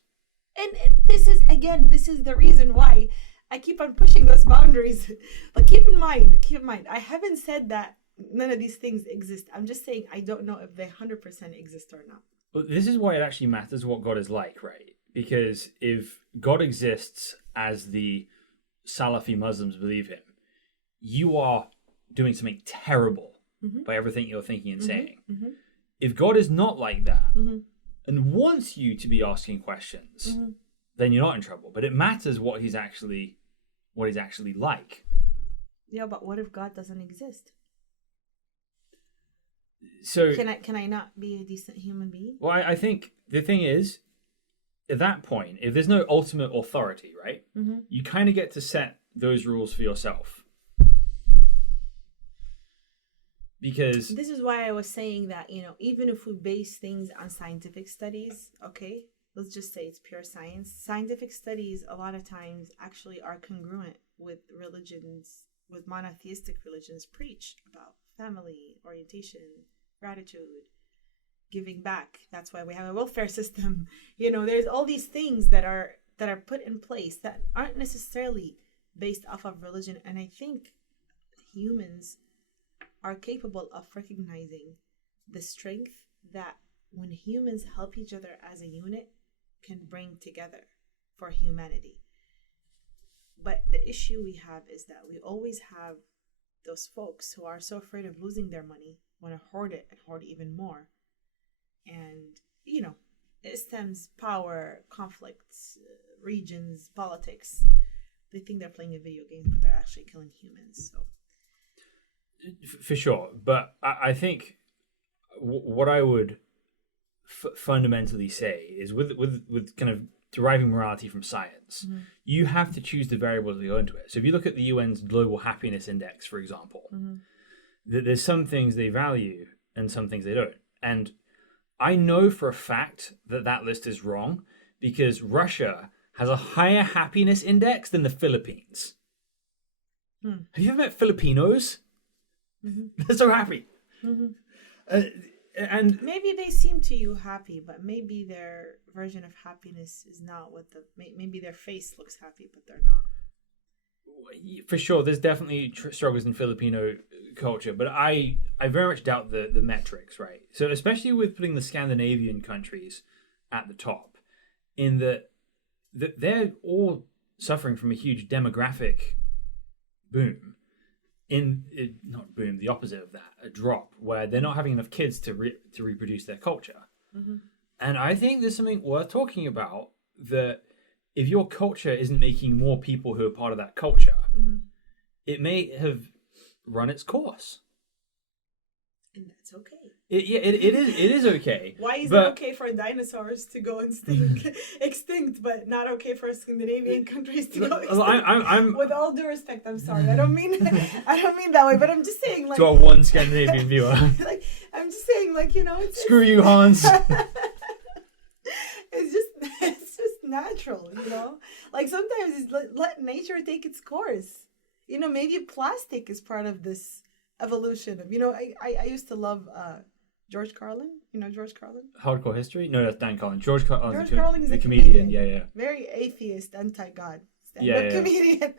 And this is the reason why I keep on pushing those boundaries. But keep in mind, I haven't said that none of these things exist. I'm just saying I don't know if they 100% exist or not. Well, this is why it actually matters what God is like, right? Because if God exists as the Salafi Muslims believe him, you are doing something terrible by everything you're thinking and saying. Mm-hmm. If God is not like that and wants you to be asking questions, then you're not in trouble. But it matters what he's actually like. Yeah, but what if God doesn't exist? So can I not be a decent human being? Well, I think the thing is, at that point, if there's no ultimate authority, right, you kind of get to set those rules for yourself. Because this is why I was saying that, even if we base things on scientific studies, okay, let's just say it's pure science. Scientific studies a lot of times actually are congruent with monotheistic religions preach about family, orientation, gratitude, giving back. That's why we have a welfare system. There's all these things that are put in place that aren't necessarily based off of religion. And I think humans are capable of recognizing the strength that when humans help each other as a unit can bring together for humanity. But the issue we have is that we always have those folks who are so afraid of losing their money, want to hoard it and hoard even more. And, it stems power, conflicts, regions, politics. They think they're playing a video game, but they're actually killing humans. So, for sure. But I think what I would fundamentally say is with kind of deriving morality from science, you have to choose the variables that go into it. So if you look at the UN's Global Happiness Index, for example, there's some things they value and some things they don't. And I know for a fact that list is wrong because Russia has a higher happiness index than the Philippines. Have you ever met Filipinos? They're so happy. And maybe they seem to you happy, but maybe their version of happiness is not maybe their face looks happy, but they're not. For sure, there's definitely struggles in Filipino culture, but I very much doubt the metrics, right? So especially with putting the Scandinavian countries at the top, in that they're all suffering from a huge demographic boom. Not boom, the opposite of that, a drop, where they're not having enough kids to reproduce their culture. And I think there's something worth talking about, that if your culture isn't making more people who are part of that culture, it may have run its course. And that's okay. It is okay. Why is it okay for dinosaurs to go extinct, but not okay for Scandinavian countries to go extinct? I'm with all due respect, I'm sorry. I don't mean that way, but I'm just saying, like, to our one Scandinavian viewer. Like, I'm just saying, like, screw you, Hans. It's just natural, Like, sometimes it's let nature take its course. Maybe plastic is part of this evolution of, I used to love George Carlin. George Carlin? Hardcore History? No, that's Dan Carlin. George Carlin is a comedian. Yeah. Very atheist, anti-God stand-up comedian.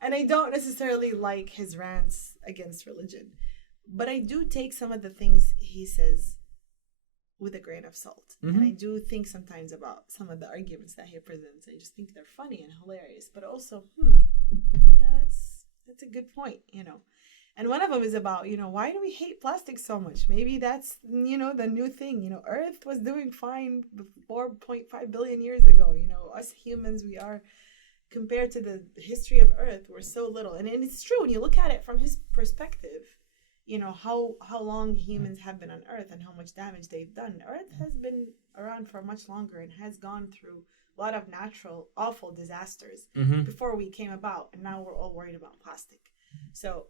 And I don't necessarily like his rants against religion. But I do take some of the things he says with a grain of salt. And I do think sometimes about some of the arguments that he presents. I just think they're funny and hilarious. But also, that's a good point, And one of them is about, why do we hate plastic so much? Maybe that's, the new thing. Earth was doing fine 4.5 billion years ago. Us humans, we are, compared to the history of Earth, we're so little. And it's true when you look at it from his perspective, how long humans have been on Earth and how much damage they've done. Earth has been around for much longer and has gone through a lot of natural, awful disasters before we came about. And now we're all worried about plastic. So,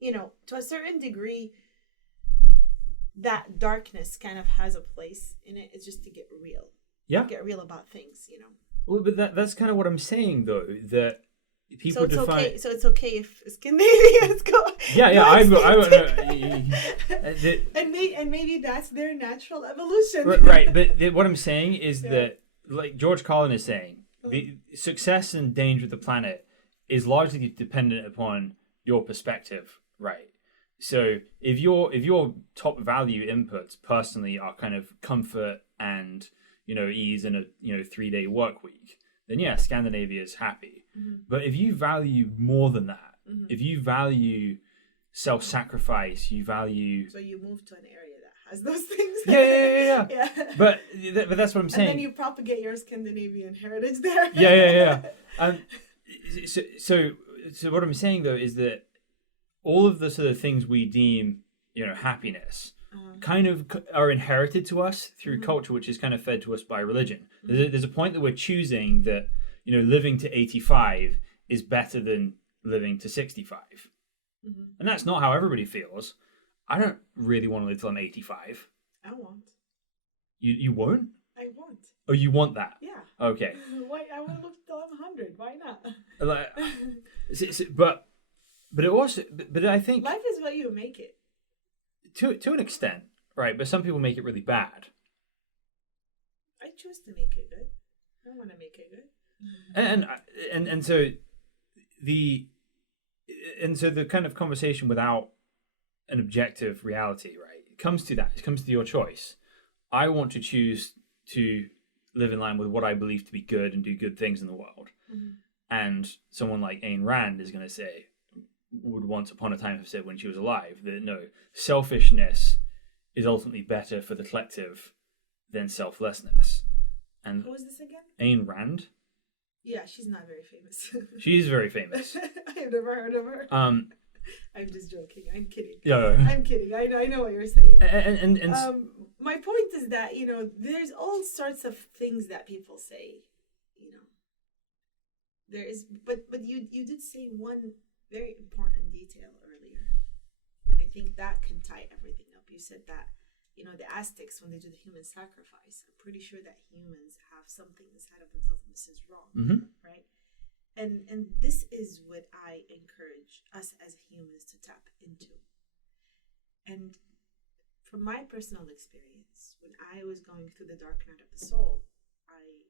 to a certain degree, that darkness kind of has a place in it. It's just to get real. Yeah. Get real about things, Well, but that's kind of what I'm saying, though, that people define... Okay. So it's okay if Scandinavians go... Yeah, and maybe that's their natural evolution. Right, but what I'm saying is that, like George Carlin is saying, the success and danger of the planet is largely dependent upon your perspective, right? So if your top value inputs personally are kind of comfort and ease in a 3-day work week, then Scandinavia is happy. But if you value more than that, if you value self-sacrifice, you value... So you move to an area that has those things. Yeah. But that's what I'm saying. And then you propagate your Scandinavian heritage there. Yeah. So what I'm saying, though, is that all of the sort of things we deem, happiness, kind of are inherited to us through culture, which is kind of fed to us by religion. There's a point that we're choosing that, living to 85 is better than living to 65. And that's not how everybody feels. I don't really want to live till I'm 85. I won't. You won't? I won't. Oh, you want that? Yeah. Okay. Why? I want to live till I'm 100. Why not? But it also, but I think life is what you make it. To an extent, right? But some people make it really bad. I choose to make it good. I want to make it good. And so the kind of conversation without an objective reality, right? It comes to that. It comes to your choice. I want to choose to live in line with what I believe to be good and do good things in the world. And someone like Ayn Rand is going to say, would once upon a time have said when she was alive, that no, selfishness is ultimately better for the collective than selflessness. And who is this again? Ayn Rand. Yeah, she's not very famous. She's very famous. I've never heard of her. I'm just joking. I'm kidding. Yeah. I'm kidding. I know what you're saying. And my point is that, there's all sorts of things that people say, there is, but you did say one very important detail earlier, and I think that can tie everything up. You said that, the Aztecs, when they do the human sacrifice, I'm pretty sure that humans have something inside of themselves and this is wrong, right? And this is what I encourage us as humans to tap into. And from my personal experience, when I was going through the dark night of the soul, I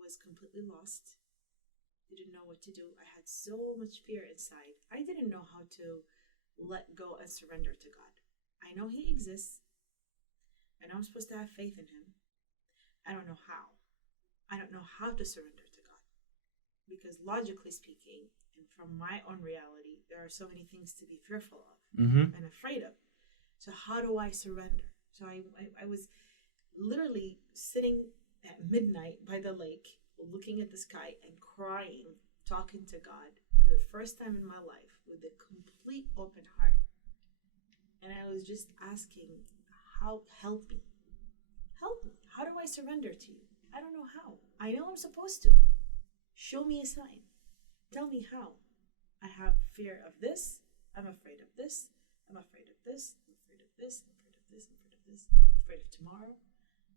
was completely lost. Didn't know what to do. I had so much fear inside. I didn't know how to let go and surrender to God. I know He exists. I know I'm supposed to have faith in Him. I don't know how. I don't know how to surrender to God. Because logically speaking, and from my own reality, there are so many things to be fearful of and afraid of. So how do I surrender? So I was literally sitting at midnight by the lake, looking at the sky and crying, talking to God for the first time in my life with a complete open heart. And I was just asking, help me. How do I surrender to you? I don't know how. I know I'm supposed to. Show me a sign. Tell me how. I have fear of this. I'm afraid of this. I'm afraid of this. I'm afraid of this. I'm afraid of this. I'm afraid of this. I'm afraid of tomorrow.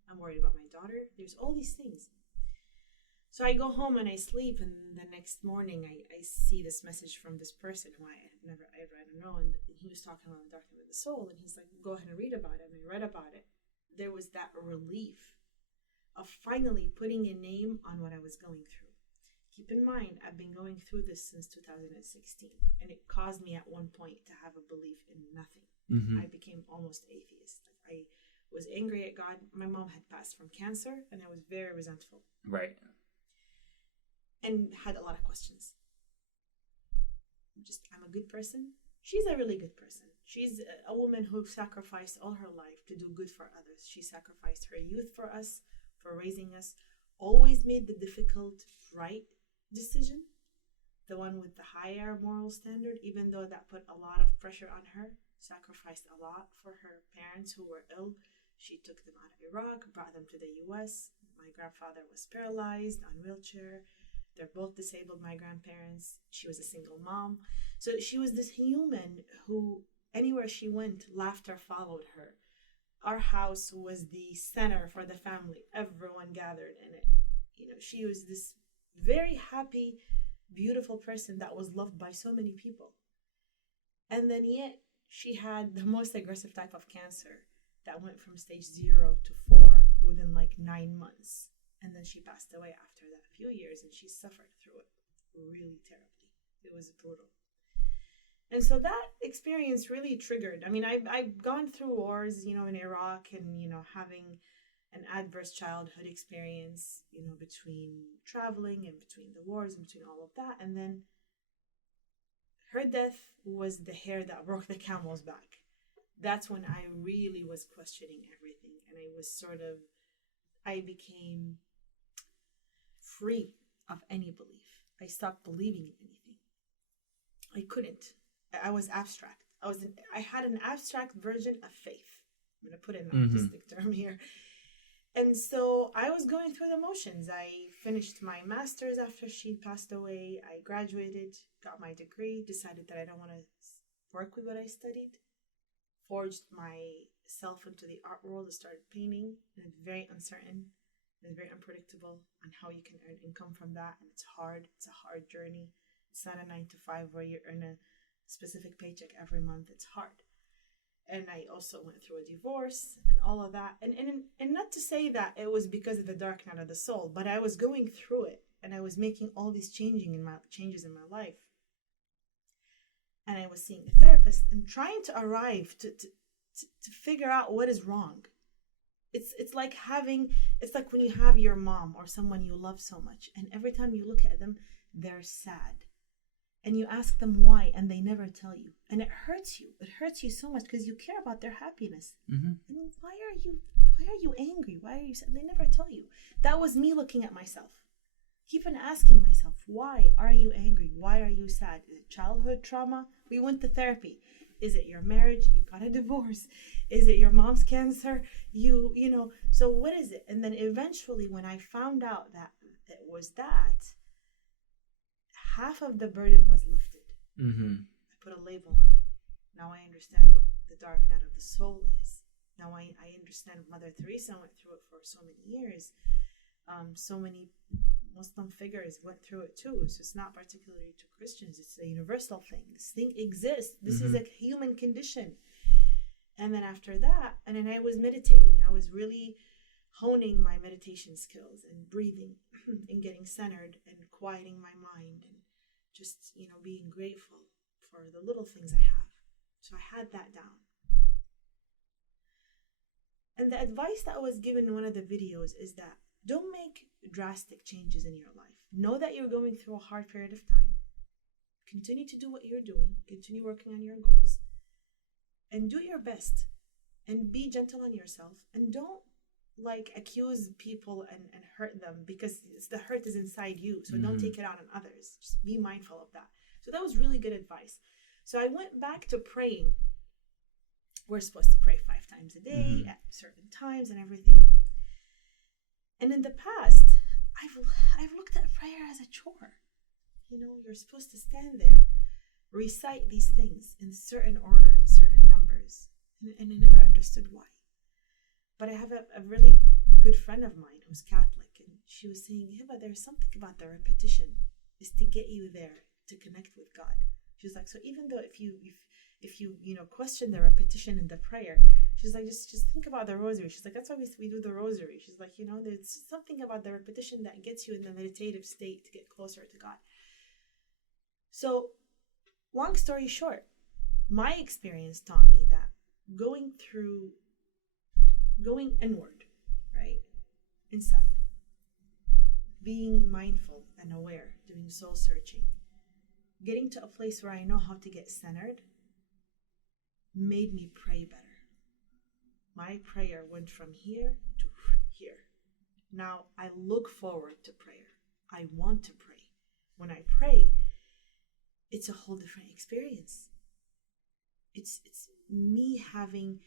I'm worried about my daughter. There's all these things. So I go home and I sleep, and the next morning I see this message from this person who I don't know, and he was talking about the dark night of the soul, and he's like, go ahead and read about it. And I read about it. There was that relief of finally putting a name on what I was going through. Keep in mind, I've been going through this since 2016, and it caused me at one point to have a belief in nothing. I became almost atheist. I was angry at God. My mom had passed from cancer, and I was very resentful. Right. And had a lot of questions. I'm a good person. she's a really good person. She's a woman who sacrificed all her life to do good for others. She sacrificed her youth for us, for raising us, always made the difficult right decision, the one with the higher moral standard, even though that put a lot of pressure on her, sacrificed a lot for her parents who were ill. She took them out of Iraq, brought them to the US. My grandfather was paralyzed, on wheelchair. They're both disabled, my grandparents. She was a single mom. So she was this human who, anywhere she went, laughter followed her. Our house was the center for the family. Everyone gathered in it. She was this very happy, beautiful person that was loved by so many people. And then yet, she had the most aggressive type of cancer that went from stage 0 to 4 within like 9 months. And then she passed away after that few years, and she suffered through it really terribly. It was brutal. And so that experience really triggered. I mean, I've gone through wars, in Iraq, and, having an adverse childhood experience, between traveling and between the wars and between all of that. And then her death was the hair that broke the camel's back. That's when I really was questioning everything. And I became free of any belief. I stopped believing in anything. I couldn't. I was abstract. I had an abstract version of faith. I'm going to put in an artistic term here. And so I was going through the motions. I finished my master's after she passed away. I graduated, got my degree, decided that I don't want to work with what I studied, forged myself into the art world, and started painting. And it's very uncertain and very unpredictable on how you can earn income from that. And it's hard. It's a hard journey. It's not a 9 to 5 where you earn a specific paycheck every month. It's hard. And I also went through a divorce and all of that. And not to say that it was because of the dark night of the soul, but I was going through it, and I was making all these changes in my life. And I was seeing a therapist and trying to arrive to figure out what is wrong. It's like when you have your mom or someone you love so much, and every time you look at them, they're sad. And you ask them why, and they never tell you. And it hurts you. It hurts you so much because you care about their happiness. Mm-hmm. And why are you angry? Why are you sad? They never tell you. That was me looking at myself. Keep on asking myself, why are you angry? Why are you sad? Is it childhood trauma? We went to therapy. Is it your marriage? You got a divorce. Is it your mom's cancer? So what is it? And then eventually when I found out that it was that, half of the burden was lifted. Mm-hmm. I put a label on it. Now I understand what the dark night of the soul is. Now I understand Mother Teresa went through it for so many years. So many Muslim figures went through it too. So it's not particularly to Christians. It's a universal thing. This thing exists. This is a human condition. And then after that, and then I was meditating. I was really honing my meditation skills and breathing and getting centered and quieting my mind and just, being grateful for the little things I have. So I had that down. And the advice that was given in one of the videos is that don't make drastic changes in your life. Know that you're going through a hard period of time. Continue to do what you're doing. Continue working on your goals. And do your best. And be gentle on yourself. And don't accuse people and hurt them, because the hurt is inside you. So don't take it out on others. Just be mindful of that. So that was really good advice. So I went back to praying. We're supposed to pray 5 times a day at certain times and everything. And in the past, I've looked at prayer as a chore. You're supposed to stand there, recite these things in certain order, in certain numbers. And I never understood why. But I have a really good friend of mine who's Catholic, and she was saying, Hiba, there's something about the repetition is to get you there, to connect with God. She was like, so even though if you question the repetition in the prayer, she's like, just think about the rosary. She's like, that's why we do the rosary. She's like, there's something about the repetition that gets you in the meditative state to get closer to God. So, long story short, my experience taught me that going inward, right, inside, being mindful and aware, doing soul searching, getting to a place where I know how to get centered made me pray better. My prayer went from here to here. Now I look forward to prayer. I want to pray. When I pray, it's a whole different experience. It's me having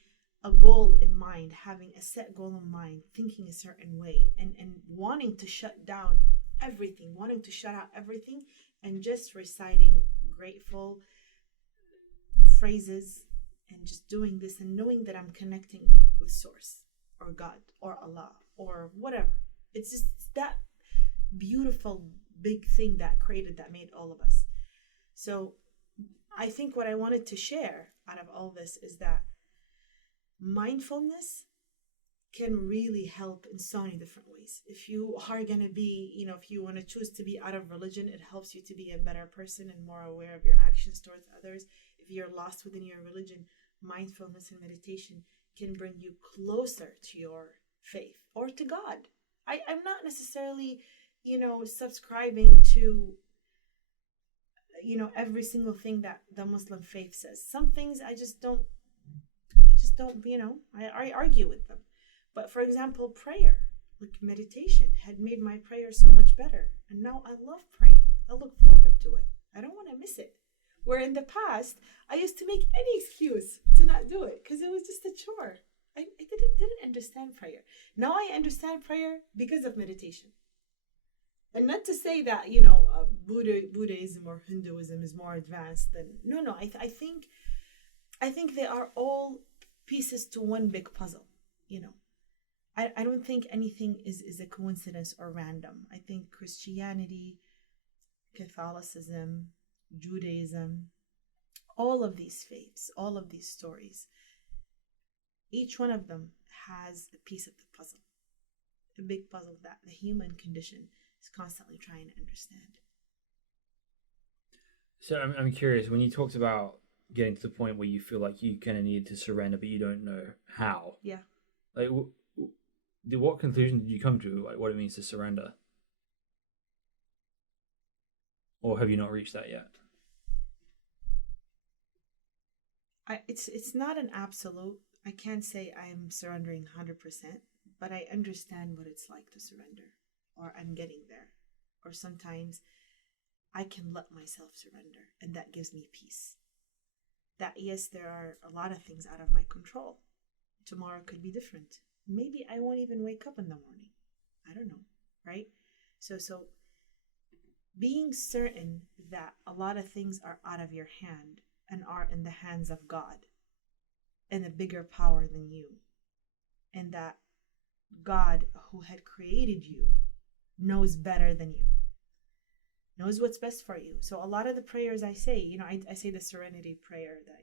a goal in mind, having a set goal in mind, thinking a certain way, and wanting to shut down everything, wanting to shut out everything, and just reciting grateful phrases and just doing this and knowing that I'm connecting with Source or God or Allah or whatever. It's just that beautiful big thing that created, that made all of us. So I think what I wanted to share out of all this is that mindfulness can really help in so many different ways. If you are going to be, if you want to choose to be out of religion, it helps you to be a better person and more aware of your actions towards others. If you're lost within your religion, mindfulness and meditation can bring you closer to your faith or to God. I'm not necessarily, subscribing to, every single thing that the Muslim faith says. Some things I just don't, I argue with them. But for example, prayer, like meditation, had made my prayer so much better. And now I love praying. I look forward to it. I don't want to miss it. Where in the past, I used to make any excuse to not do it because it was just a chore. I didn't understand prayer. Now I understand prayer because of meditation. And not to say that, Buddhism or Hinduism is more advanced than... No, I think they are all pieces to one big puzzle, I don't think anything is a coincidence or random. I think Christianity, Catholicism, Judaism, all of these faiths, all of these stories, each one of them has a piece of the puzzle, a big puzzle that the human condition is constantly trying to understand. So I'm curious, when you talked about getting to the point where you feel like you kind of need to surrender, but you don't know how. Yeah. Like, what conclusion did you come to, like what it means to surrender? Or have you not reached that yet? It's not an absolute. I can't say I'm surrendering 100%, but I understand what it's like to surrender, or I'm getting there. Or sometimes I can let myself surrender, and that gives me peace. That, yes, there are a lot of things out of my control. Tomorrow could be different. Maybe I won't even wake up in the morning. I don't know, right? So being certain that a lot of things are out of your hand and are in the hands of God and a bigger power than you, and that God, who had created you, knows better than you, knows what's best for you. So a lot of the prayers I say, I say the serenity prayer that,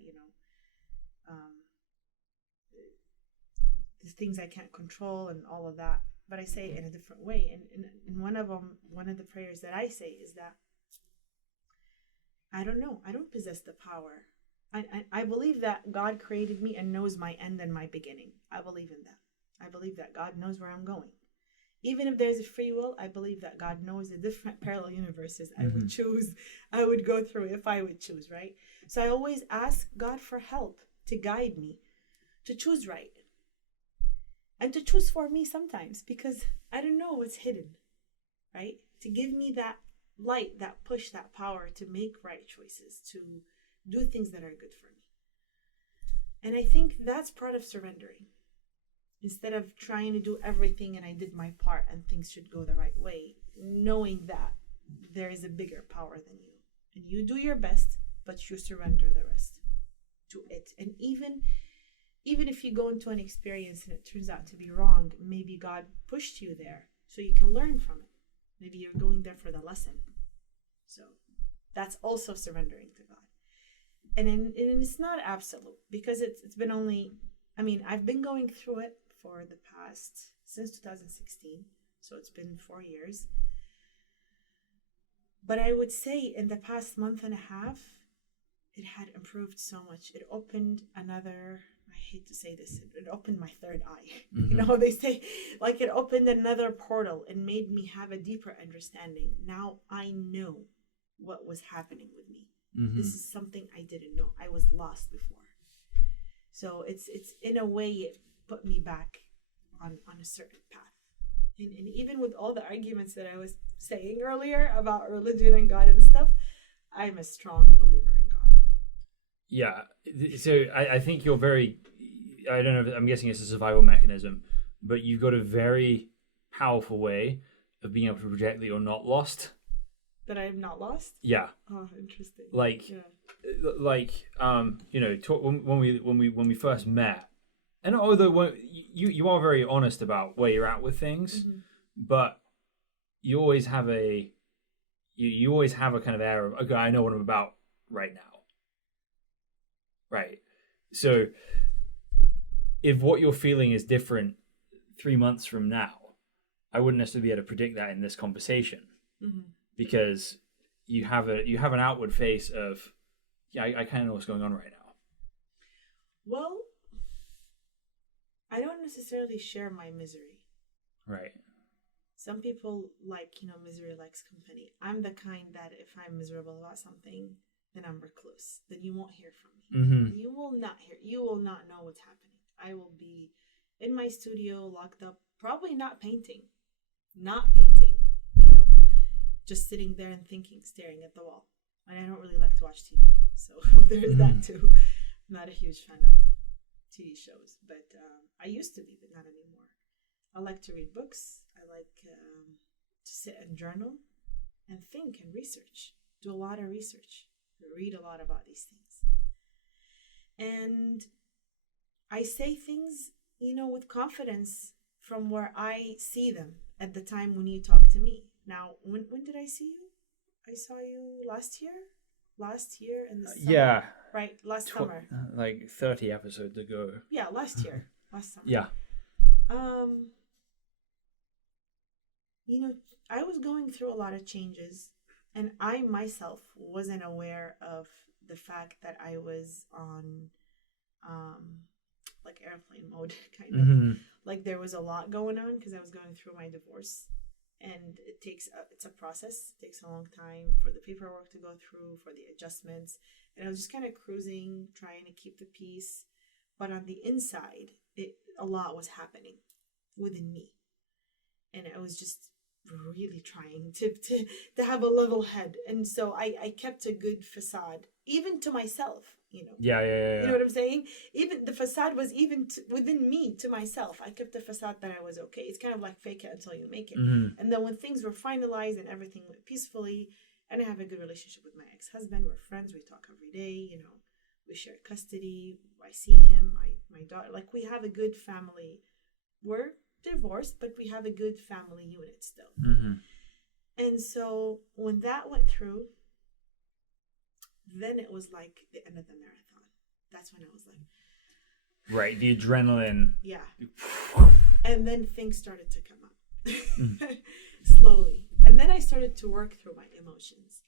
the things I can't control and all of that, but I say it in a different way. And one of the prayers that I say is that I don't know, I don't possess the power. I believe that God created me and knows my end and my beginning. I believe in that. I believe that God knows where I'm going. Even if there's a free will, I believe that God knows the different parallel universes I would choose, I would go through if I would choose, right? So I always ask God for help to guide me, to choose right. And to choose for me sometimes, because I don't know what's hidden, right? To give me that light, that push, that power to make right choices, to do things that are good for me. And I think that's part of surrendering. Instead of trying to do everything and I did my part and things should go the right way, knowing that there is a bigger power than you. And you do your best, but you surrender the rest to it. And even if you go into an experience and it turns out to be wrong, maybe God pushed you there so you can learn from it. Maybe you're going there for the lesson. So that's also surrendering to God. And it's not absolute, because it's been only, I've been going through it for the past, since 2016. So it's been 4 years. But I would say in the past month and a half, it had improved so much. It opened another, I hate to say this, it opened my third eye. They say, like, it opened another portal and made me have a deeper understanding. Now I know what was happening with me. This is something I didn't know. I was lost before. So it's in a way it put me back on a certain path. And even with all the arguments that I was saying earlier about religion and God and stuff, I'm a strong believer in God. Yeah. So I think you're very, I don't know, I'm guessing it's a survival mechanism, but you've got a very powerful way of being able to project that you're not lost. That I'm not lost? Yeah. Oh, interesting. Like, yeah. You know, when we first met, and although you are very honest about where you're at with things, Mm-hmm. but you always have a you always have a kind of air of, okay, I know what I'm about right now. Right. So if what you're feeling is different 3 months from now, I wouldn't necessarily be able to predict that in this conversation. Mm-hmm. Because you have an outward face of, yeah, I kind of know what's going on right now. Well, I don't necessarily share my misery. Right. Some people misery likes company. I'm the kind that if I'm miserable about something, then I'm recluse. Then you won't hear from me. Mm-hmm. You will not know what's happening. I will be in my studio, locked up, probably not painting, just sitting there and thinking, staring at the wall. And I don't really like to watch TV, so there's that too. I'm not a huge fan of TV shows, but I used to be, but not anymore. I like to read books. I like to sit and journal and think and research. Do a lot of research. Read a lot about these things. And I say things, with confidence from where I see them at the time when you talk to me. Now, when did I see you? I saw you last year in the summer. Yeah. Right, last summer. Like 30 episodes ago. Yeah, last year. Last summer. Yeah. I was going through a lot of changes, and I myself wasn't aware of the fact that I was on airplane mode, kind of. Mm-hmm. Like there was a lot going on because I was going through my divorce, and it's a process. It takes a long time for the paperwork to go through, for the adjustments, and I was just kind of cruising, trying to keep the peace. But on the inside, a lot was happening within me, and I was just really trying to have a level head. And so I kept a good facade, even to myself, Yeah. You know what I'm saying? Even the facade was even within me, to myself. I kept the facade that I was okay. It's kind of like fake it until you make it. Mm-hmm. And then when things were finalized and everything went peacefully, and I have a good relationship with my ex-husband, we're friends, we talk every day, we share custody, I see him, my daughter, we have a good family. We're divorced, but we have a good family unit still. Mm-hmm. And so when that went through, then it was like the end of the marathon. That's when I was like, right, the adrenaline. Yeah. And then things started to come up slowly. And then I started to work through my emotions.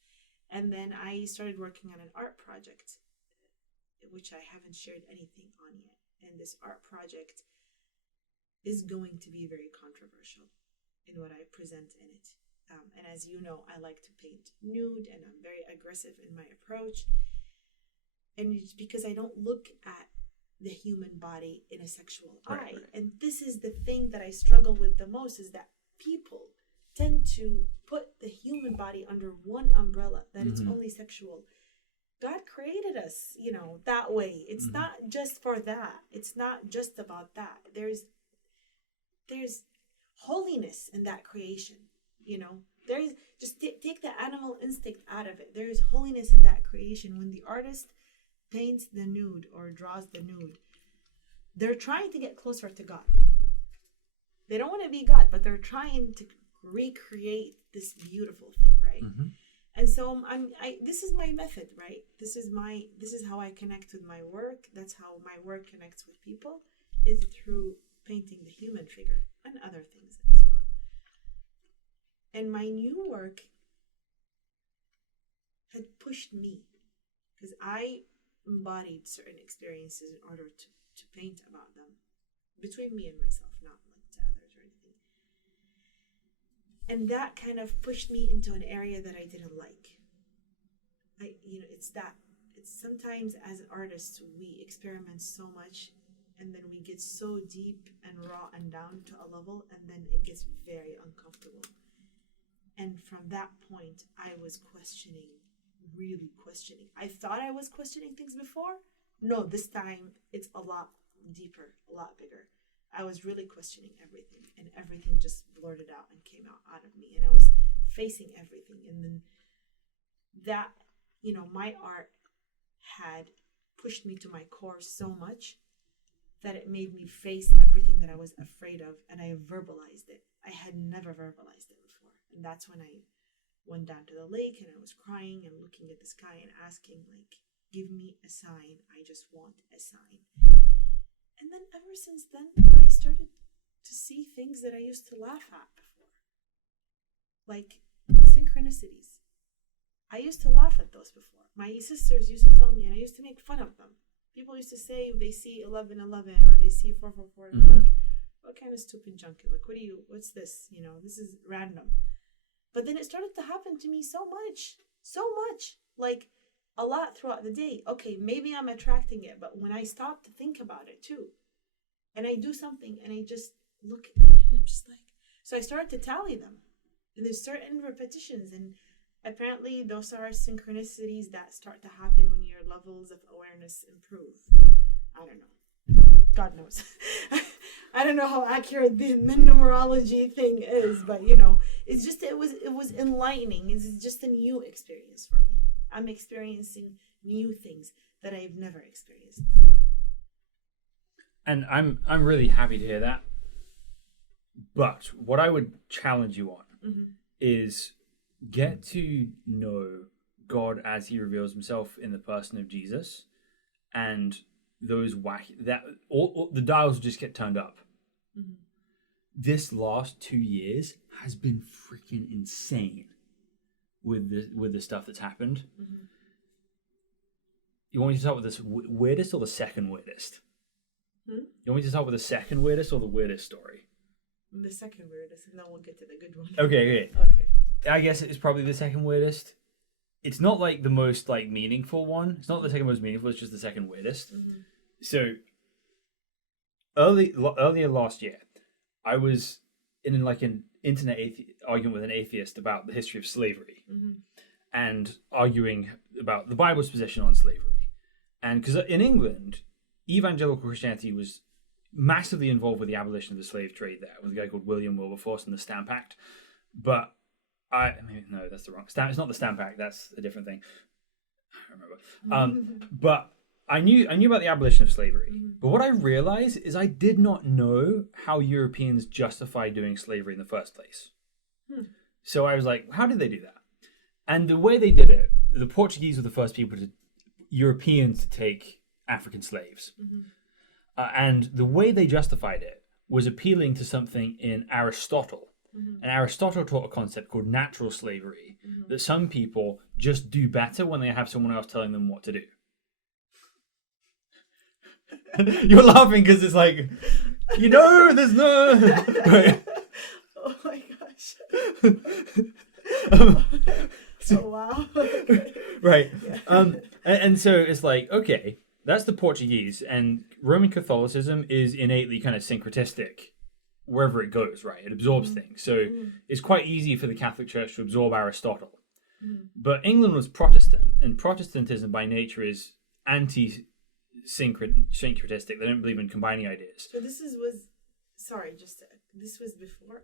And then I started working on an art project, which I haven't shared anything on yet. And this art project is going to be very controversial in what I present in it. And as you know, I like to paint nude, and I'm very aggressive in my approach. And it's because I don't look at the human body in a sexual eye. Right. And this is the thing that I struggle with the most, is that people tend to put the human body under one umbrella, that it's only sexual. God created us, that way. It's not just for that. It's not just about that. There's holiness in that creation. There's just take the animal instinct out of it. There is holiness in that creation. When the artist paints the nude or draws the nude, they're trying to get closer to God. They don't want to be God, but they're trying to recreate this beautiful thing, right? Mm-hmm. And so this is my method, right? This is how I connect with my work. That's how my work connects with people, is through painting the human figure and other things as well. And my new work had pushed me, because I embodied certain experiences in order to paint about them, between me and myself, not to others or anything. And that kind of pushed me into an area that I didn't like. it's sometimes as artists we experiment so much, and then we get so deep and raw and down to a level, and then it gets very uncomfortable. And from that point, I was really questioning. I thought I was questioning things before. No, this time it's a lot deeper, a lot bigger. I was really questioning everything, and everything just blurted out and came out of me, and I was facing everything. And then that, my art had pushed me to my core so much that it made me face everything that I was afraid of, and I verbalized it. I had never verbalized it before. And that's when I went down to the lake and I was crying and looking at the sky and asking, like, give me a sign. I just want a sign. And then ever since then, I started to see things that I used to laugh at before. Like synchronicities. I used to laugh at those before. My sisters used to tell me, and I used to make fun of them. People used to say they see 1111 or they see 444. Mm-hmm. Like, what kind of stupid junk? Like, what's this? This is random. But then it started to happen to me so much. Like, a lot throughout the day. Okay, maybe I'm attracting it, but when I stop to think about it too, and I do something and I just look at it and I'm just like, so I started to tally them. And there's certain repetitions, and apparently those are synchronicities that start to happen when your levels of awareness improve. I don't know. God knows. I don't know how accurate the numerology thing is, but it's just, it was enlightening. It's just a new experience for me. I'm experiencing new things that I've never experienced before. And I'm really happy to hear that. But what I would challenge you on is get to know God as he reveals himself in the person of Jesus, and those all the dials just get turned up. This last 2 years has been freaking insane with the stuff that's happened. You want me to start with this weirdest or the second weirdest? You want me to start with the second weirdest or the weirdest story? The second weirdest, and then we'll get to the good one. Okay. I guess it's probably the second weirdest. It's not like the most like meaningful one. It's not the second most meaningful. It's just the second weirdest. So earlier last year, I was in like an internet argument with an atheist about the history of slavery, and arguing about the Bible's position on slavery. And because in England, evangelical Christianity was massively involved with the abolition of the slave trade there, with a guy called William Wilberforce and the Stamp Act. But no, that's the wrong Stamp. It's not the Stamp Act. That's a different thing. I don't remember. But I knew about the abolition of slavery. But what I realized is I did not know how Europeans justified doing slavery in the first place. So I was like, how did they do that? And the way they did it, the Portuguese were the first Europeans to take African slaves. And the way they justified it was appealing to something in Aristotle. And Aristotle taught a concept called natural slavery, that some people just do better when they have someone else telling them what to do. You're laughing because it's like, there's no... Right. Oh my gosh. So, wow. Right. Yeah. And so it's like, okay, that's the Portuguese, and Roman Catholicism is innately kind of syncretistic wherever it goes, right? It absorbs things. So it's quite easy for the Catholic Church to absorb Aristotle. But England was Protestant, and Protestantism by nature is anti-syncretistic. They don't believe in combining ideas. So this was before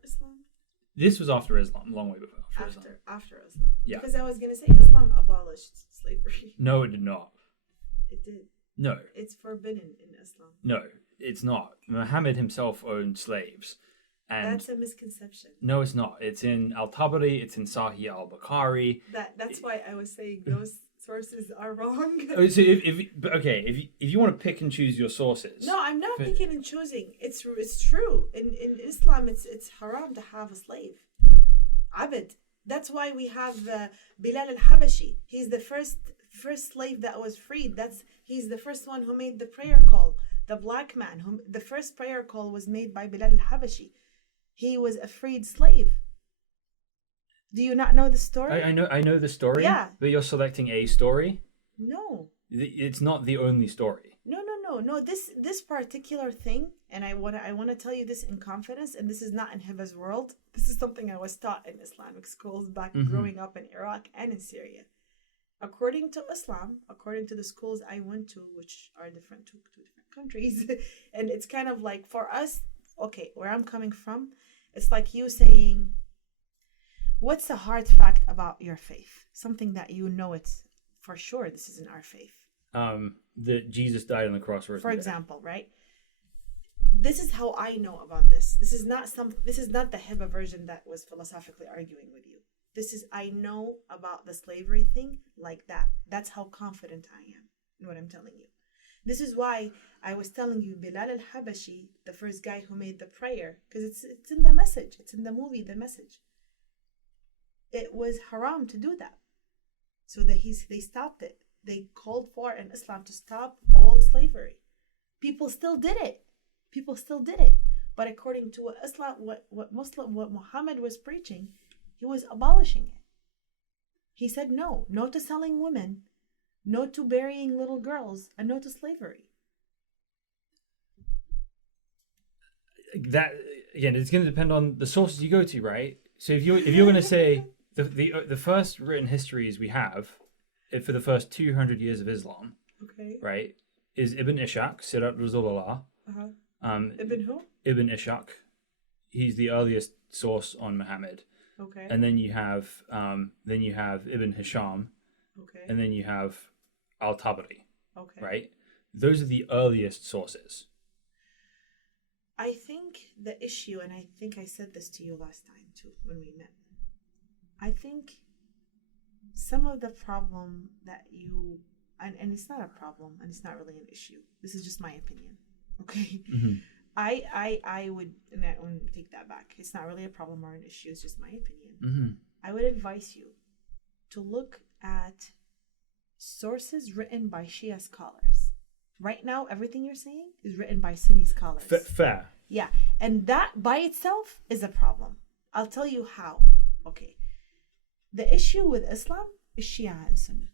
Islam? This was after Islam, a long way before Islam. After Islam. Yeah. Because I was going to say Islam abolished slavery. No, it did not. It did. No. It's forbidden in Islam. No, it's not. Muhammad himself owned slaves. And that's a misconception. No, it's not. It's in Al-Tabari, it's in Sahih al-Bukhari. That's why I was saying those sources are wrong. So if you want to pick and choose your sources. No, I'm not picking and choosing. It's true. In Islam, it's haram to have a slave. Abid. That's why we have Bilal al-Habashi. He's the first slave that was freed. He's the first one who made the prayer call. The black man, the first prayer call was made by Bilal al-Habashi. He was a freed slave. Do you not know the story? I know the story. Yeah. But you're selecting a story? No. It's not the only story. No. This particular thing, and I wanna tell you this in confidence, and this is not in Hiba's world. This is something I was taught in Islamic schools back growing up in Iraq and in Syria. According to Islam, according to the schools I went to, which are different, two different countries, and it's kind of like for us, okay, where I'm coming from, it's like you saying, what's a hard fact about your faith? Something that you know it's for sure this isn't our faith. That Jesus died on the cross for us. For example, right? This is how I know about this. This is not the Hiba version that was philosophically arguing with you. This is, I know about the slavery thing like that. That's how confident I am in what I'm telling you. This is why I was telling you Bilal al-Habashi, the first guy who made the prayer, because it's in the message. It's in the movie, The Message. It was haram to do that. So they stopped it. They called for in Islam to stop all slavery. People still did it. But according to what Islam, what Muhammad was preaching, he was abolishing it. He said no to selling women, no to burying little girls, and no to slavery. That again, it's going to depend on the sources you go to, right? So if you're going to say the first written histories we have for the first 200 years of Islam, okay, right, is Ibn Ishaq, Sirat Rasulullah. Ibn who? Ibn Ishaq. He's the earliest source on Muhammad. Okay. And then you have Ibn Hisham. Okay. And then you have Al-Tabari. Okay. Right? Those are the earliest sources. I think the issue, and I think I said this to you last time too when we met, I think some of the problem that you, and it's not a problem and it's not really an issue. This is just my opinion. Okay? Mm-hmm. I would take that back. It's not really a problem or an issue. It's just my opinion. Mm-hmm. I would advise you to look at sources written by Shia scholars. Right now, everything you're saying is written by Sunni scholars. Fair. Yeah. And that by itself is a problem. I'll tell you how. Okay. The issue with Islam is Shia and Sunni.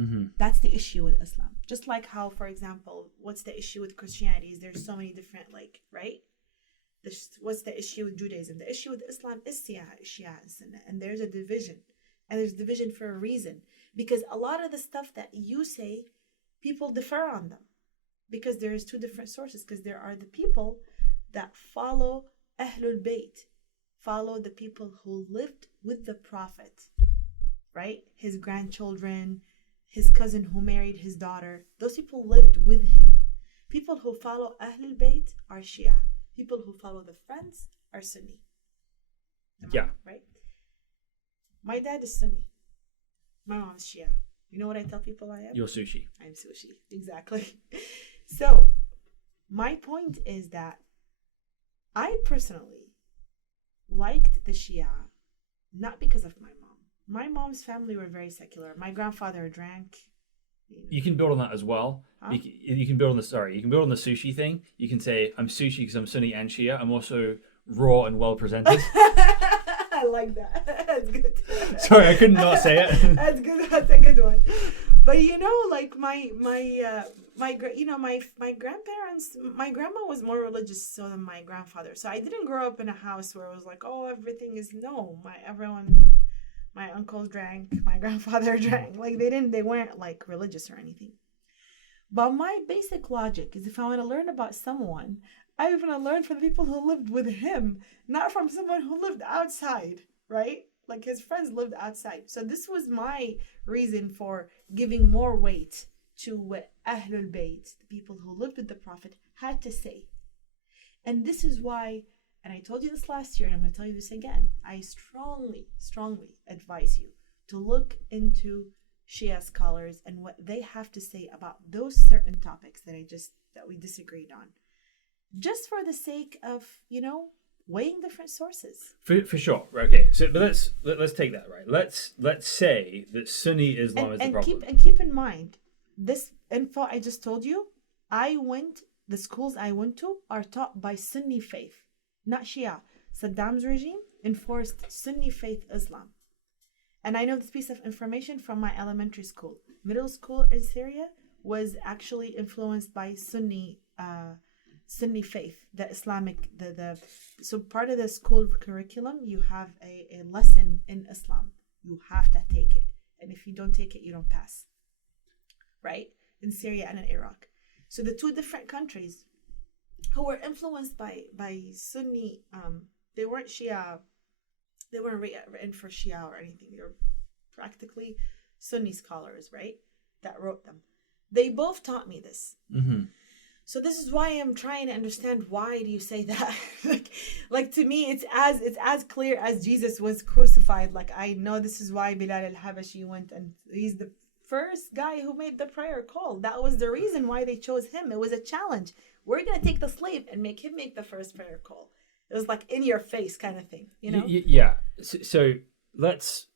Mm-hmm. That's the issue with Islam. Just like how, for example, what's the issue with Christianity is there's so many different, right? What's the issue with Judaism? The issue with Islam is Shia and Sunnah. And there's a division. And there's division for a reason. Because a lot of the stuff that you say, people differ on them. Because there is two different sources. Because there are the people that follow Ahlul Bayt. Follow the people who lived with the Prophet. Right? His grandchildren, his cousin who married his daughter. Those people lived with him. People who follow Ahlul Bayt are Shia. People who follow the friends are Sunni. Right? My dad is Sunni. My mom is Shia. You know what I tell people I am? You're sushi. I'm sushi. Exactly. So, my point is that I personally liked the Shia not because of my mom. My mom's family were very secular. My grandfather drank. You can build on that as well. Huh? You can build on the sushi thing. You can say, I'm sushi because I'm Sunni and Shia. I'm also raw and well presented. I like that. That's good. Sorry, I couldn't not say it. That's good. That's a good one. But like my grandparents, my grandma was more religious so than my grandfather. So I didn't grow up in a house where it was like, oh, everything is no. My uncles drank, my grandfather drank. Like they weren't like religious or anything. But my basic logic is if I want to learn about someone, I want to learn from the people who lived with him, not from someone who lived outside, right? Like his friends lived outside. So this was my reason for giving more weight to what Ahlul Bayt, the people who lived with the Prophet, had to say. And this is why, and I told you this last year and I'm going to tell you this again, I strongly, strongly advise you to look into Shia scholars and what they have to say about those certain topics that we disagreed on. Just for the sake of, weighing different sources. For sure. Okay. So, but let's take that, right? Let's say that Sunni Islam is the problem. Keep in mind, this info I just told you, the schools I went to are taught by Sunni faith, not Shia. Saddam's regime enforced Sunni faith Islam. And I know this piece of information from my elementary school. Middle school in Syria was actually influenced by Sunni faith, the Islamic, so part of the school curriculum, you have a lesson in Islam. You have to take it. And if you don't take it, you don't pass. Right? In Syria and in Iraq. So the two different countries who were influenced by Sunni, they weren't Shia, they weren't written for Shia or anything. They were practically Sunni scholars, right? That wrote them. They both taught me this. Mm-hmm. So this is why I'm trying to understand, why do you say that? like to me, it's as clear as Jesus was crucified. Like, I know this is why Bilal al-Habashi went, and he's the first guy who made the prayer call. That was the reason why they chose him. It was a challenge. We're going to take the slave and make him make the first prayer call. It was like in your face kind of thing, you know? Yeah. So let's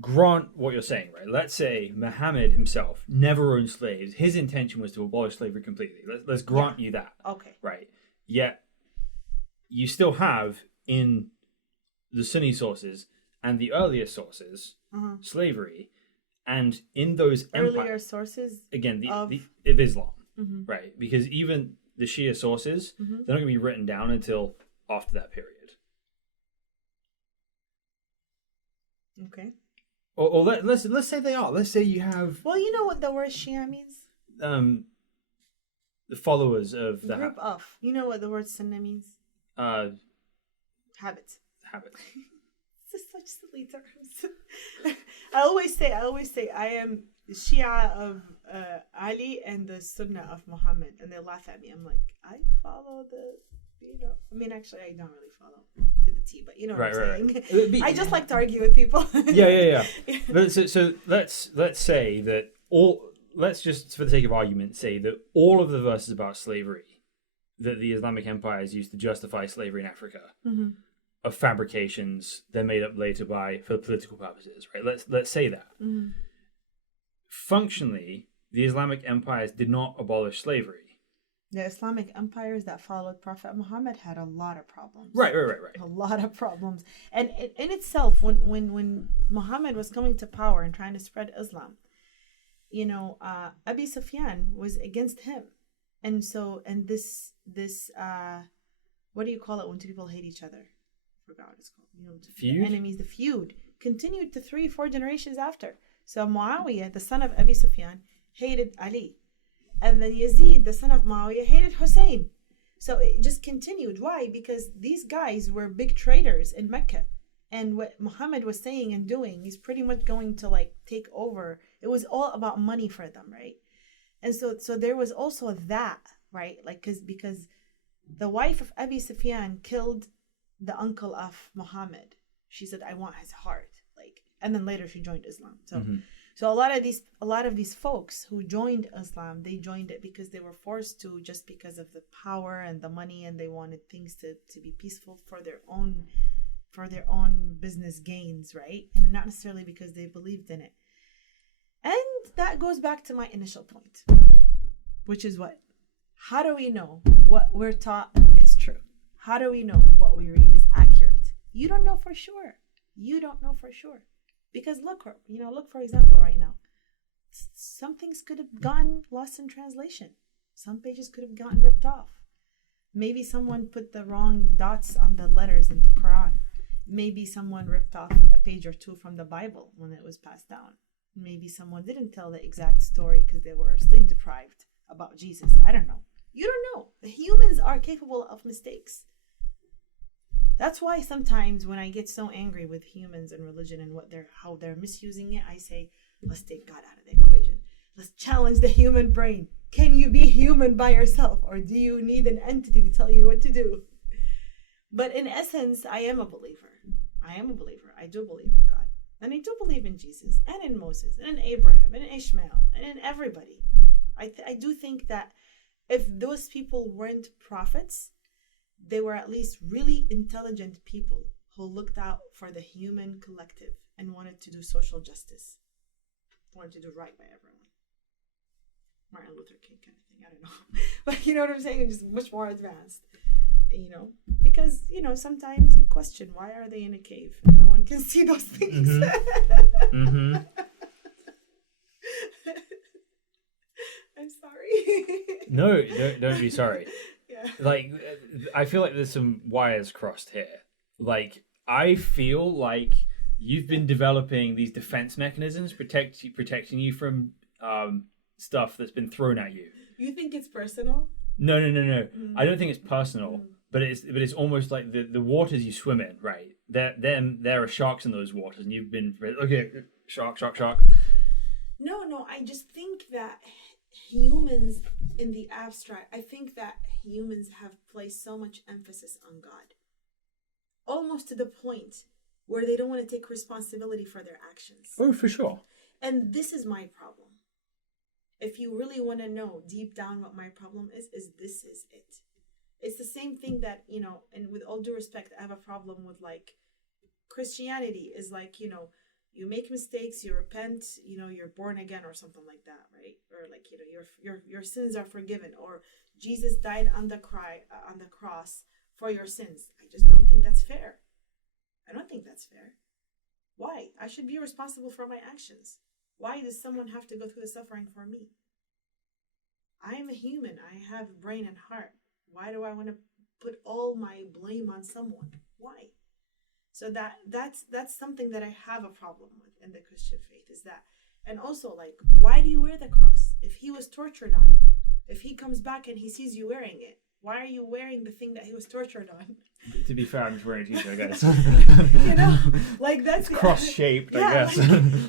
grant what you're saying, right? Let's say Muhammad himself never owned slaves. His intention was to abolish slavery completely. Let's grant you that. Okay. Right. Yet you still have in the Sunni sources and the earlier sources slavery, and in those earlier sources again of Islam, right? Because even the Shia sources, they're not going to be written down until after that period. Okay. Or let's say they are. Let's say you have. Well, you know what the word Shia means? The followers of the group of. You know what the word Sunnah means? Habits. This is such silly terms. I always say I am the Shia of Ali and the Sunnah of Muhammad, and they laugh at me. I'm like, I follow I mean, actually, I don't really follow to the T, but you know what I'm saying. Right. I just like to argue with people. Yeah. But so let's say that let's just, for the sake of argument, say that all of the verses about slavery that the Islamic empires used to justify slavery in Africa are fabrications. They're made up later for political purposes, right? Let's say that. Functionally, the Islamic empires did not abolish slavery. The Islamic empires that followed Prophet Muhammad had a lot of problems. Right. A lot of problems. And in itself, when Muhammad was coming to power and trying to spread Islam, you know, Abi Sufyan was against him. And this what do you call it when two people hate each other? I forgot what it's called. You know, feud? The enemies, the feud continued to 3-4 generations after. So Muawiyah, the son of Abi Sufyan, hated Ali. And then Yazid, the son of Muawiyah, hated Hussein. So it just continued. Why? Because these guys were big traders in Mecca. And what Muhammad was saying and doing, he's pretty much going to like take over. It was all about money for them, right? And so there was also that, right? Like, because the wife of Abi Sufyan killed the uncle of Muhammad. She said, I want his heart. Like, and then later she joined Islam. So a lot of these folks who joined Islam, they joined it because they were forced to, just because of the power and the money, and they wanted things to be peaceful for their own business gains, right? And not necessarily because they believed in it. And that goes back to my initial point, which is what? How do we know what we're taught is true? How do we know what we read is accurate? You don't know for sure. Because look, for example, right now, some things could have gotten lost in translation. Some pages could have gotten ripped off. Maybe someone put the wrong dots on the letters in the Quran. Maybe someone ripped off a page or two from the Bible when it was passed down. Maybe someone didn't tell the exact story because they were sleep deprived about Jesus. I don't know. You don't know. The humans are capable of mistakes. That's why sometimes when I get so angry with humans and religion and how they're misusing it, I say, let's take God out of the equation. Let's challenge the human brain. Can you be human by yourself, or do you need an entity to tell you what to do? But in essence, I am a believer. I do believe in God. And I do believe in Jesus and in Moses and in Abraham and in Ishmael and in everybody. I do think that if those people weren't prophets, they were at least really intelligent people who looked out for the human collective and wanted to do social justice, wanted to do right by everyone. Martin Luther King kind of thing, I don't know. But you know what I'm saying? It's just much more advanced, because, sometimes you question, why are they in a cave? No one can see those things. No, don't be sorry. Yeah. Like, I feel like there's some wires crossed here. Like, I feel like you've been developing these defense mechanisms protecting you from stuff that's been thrown at you. You think it's personal? No. Mm. I don't think it's personal, but it's almost like the waters you swim in, right? There are sharks in those waters, and you've been okay, shark. No. I just think that humans, in the abstract, I think that humans have placed so much emphasis on God, almost to the point where they don't want to take responsibility for their actions. Oh, for sure. And this is my problem. If you really want to know deep down what my problem is this is it. It's the same thing that, and with all due respect, I have a problem with like Christianity is like, you make mistakes, you repent, you're born again or something like that, right? Or like, your sins are forgiven, or Jesus died on the cross for your sins. I just don't think that's fair. I don't think that's fair. Why? I should be responsible for my actions. Why does someone have to go through the suffering for me? I am a human. I have a brain and heart. Why do I want to put all my blame on someone? Why? So that's something that I have a problem with in the Christian faith is that. And also, like, why do you wear the cross? If he was tortured on it, if he comes back and he sees you wearing it, why are you wearing the thing that he was tortured on? To be fair, I'm just wearing a t-shirt, I guess. Like that's cross-shaped, yeah, I guess.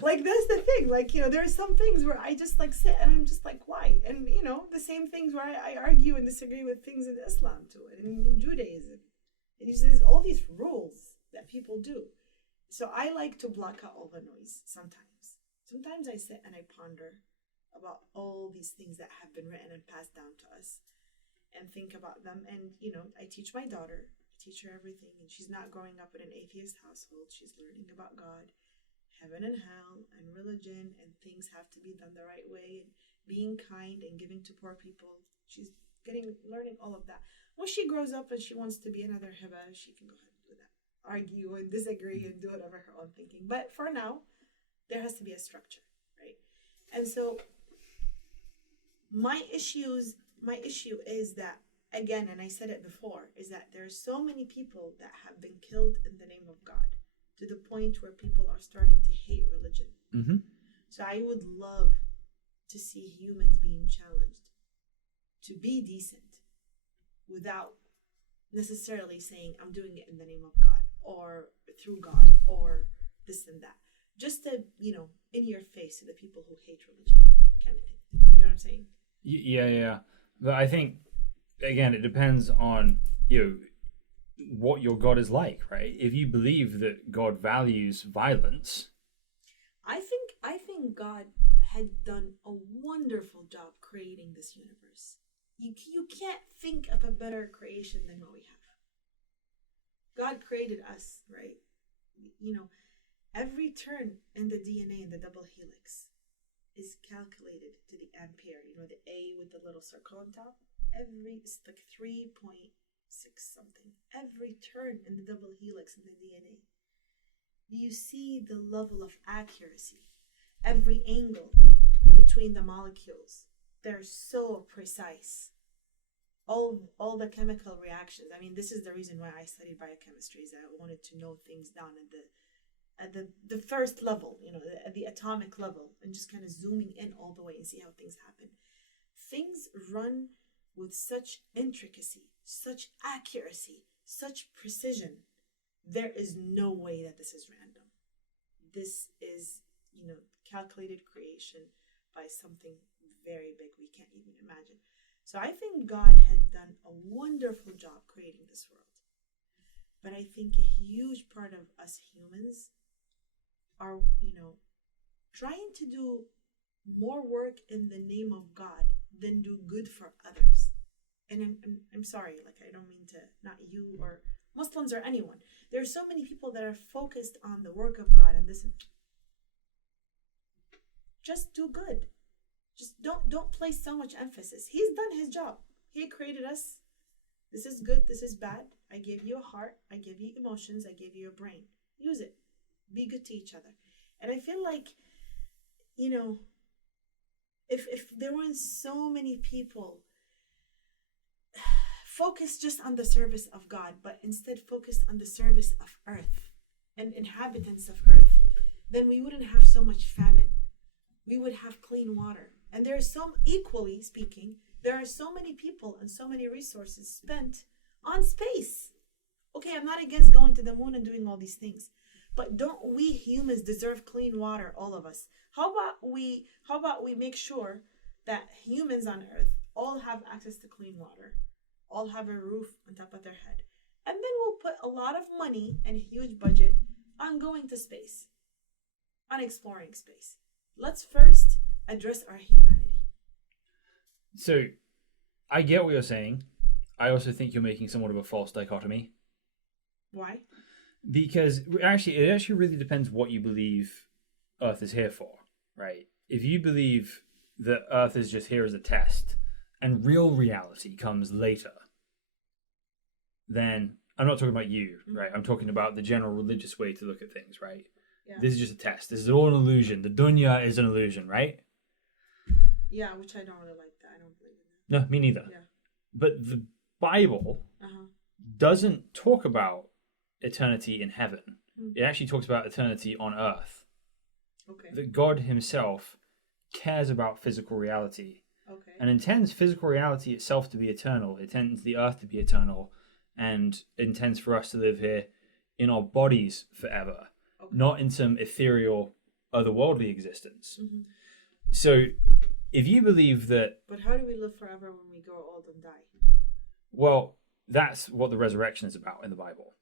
like that's the thing. Like, there are some things where I just like sit and I'm just like, why? And the same things where I argue and disagree with things in Islam too, and in Judaism. And there's all these rules that people do. So I like to block out all the noise sometimes. Sometimes I sit and I ponder about all these things that have been written and passed down to us and think about them. And, I teach my daughter, I teach her everything. And she's not growing up in an atheist household. She's learning about God, heaven and hell, and religion, and things have to be done the right way, and being kind and giving to poor people. She's learning all of that. When she grows up and she wants to be another Hiba, she can go ahead and do that. Argue and disagree and do whatever her own thinking. But for now, there has to be a structure, right? And so my issue is that, again, and I said it before, is that there are so many people that have been killed in the name of God, to the point where people are starting to hate religion. Mm-hmm. So I would love to see humans being challenged to be decent without necessarily saying, I'm doing it in the name of God or through God or this and that. Just to, in your face to the people who hate religion kind of thing. You know what I'm saying? Yeah. But I think, again, it depends on, what your God is like, right? If you believe that God values violence, I think God had done a wonderful job creating this universe. You can't think of a better creation than what we have. God created us, right? Every turn in the DNA in the double helix is calculated to the ampere. The A with the little circle on top. It's like 3.6 something. Every turn in the double helix in the DNA. You see the level of accuracy. Every angle between the molecules. They're so precise. All the chemical reactions. I mean, this is the reason why I studied biochemistry, is I wanted to know things down at the first level, at the atomic level, and just kind of zooming in all the way and see how things happen. Things run with such intricacy, such accuracy, such precision. There is no way that this is random. This is, calculated creation by something very big we can't even imagine. So I think God had done a wonderful job creating this world. But I think a huge part of us humans are, trying to do more work in the name of God than do good for others. And I'm sorry, like, I don't mean to, not you or Muslims or anyone. There are so many people that are focused on the work of God and this. Just do good. Just don't place so much emphasis. He's done his job. He created us. This is good. This is bad. I gave you a heart. I give you emotions. I gave you a brain. Use it. Be good to each other. And I feel like, if there weren't so many people focus just on the service of God, but instead focused on the service of earth and inhabitants of earth, then we wouldn't have so much famine. We would have clean water. And there are equally speaking, there are so many people and so many resources spent on space. Okay, I'm not against going to the moon and doing all these things, but don't we humans deserve clean water, all of us? How about we make sure that humans on Earth all have access to clean water, all have a roof on top of their head, and then we'll put a lot of money and a huge budget on going to space, on exploring space. Let's first address our humanity. So, I get what you're saying. I also think you're making somewhat of a false dichotomy. Why? Because it actually really depends what you believe Earth is here for, right? If you believe that Earth is just here as a test and real reality comes later, then I'm not talking about you, right? I'm talking about the general religious way to look at things, right? Yeah. This is just a test. This is all an illusion. The dunya is an illusion, right? Yeah, which I don't really like that. I don't believe in that. No, me neither. Yeah. But the Bible doesn't talk about eternity in heaven. It actually talks about eternity on earth. Okay. That God himself cares about physical reality and intends physical reality itself to be eternal. It intends the earth to be eternal and intends for us to live here in our bodies forever, not in some ethereal, otherworldly existence. So if you believe that... But how do we live forever when we grow old and die? Well, that's what the resurrection is about in the Bible.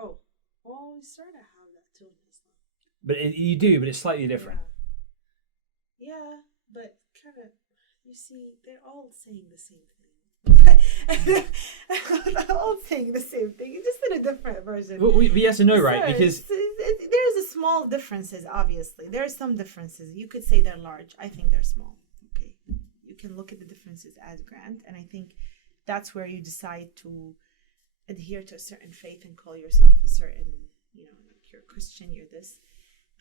Oh, well, we sort of have that too in Islam. But you do, but it's slightly different. Yeah, but kind of, you see, they're all saying the same thing. They're all saying the same thing, just in a different version. Well, yes and no, right? Because there's a small differences, obviously. There are some differences. You could say they're large. I think they're small. Okay. You can look at the differences as grand, and I think that's where you decide to adhere to a certain faith and call yourself a certain, like you're a Christian, you're this.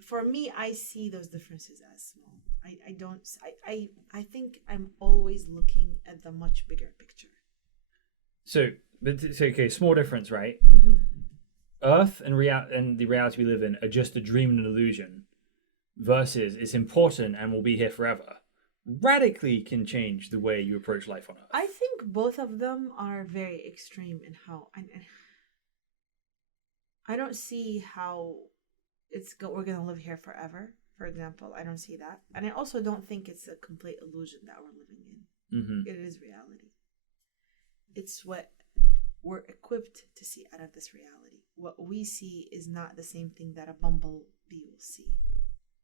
For me, I see those differences as small. I think I'm always looking at the much bigger picture. So okay, small difference, right? Earth and the reality we live in are just a dream and an illusion, versus it's important and will be here forever. Radically can change the way you approach life on Earth. I think both of them are very extreme in how, and I don't see how we're going to live here forever. For example, I don't see that, and I also don't think it's a complete illusion that we're living in. It is reality. It's what we're equipped to see out of this reality. What we see is not the same thing that a bumblebee will see.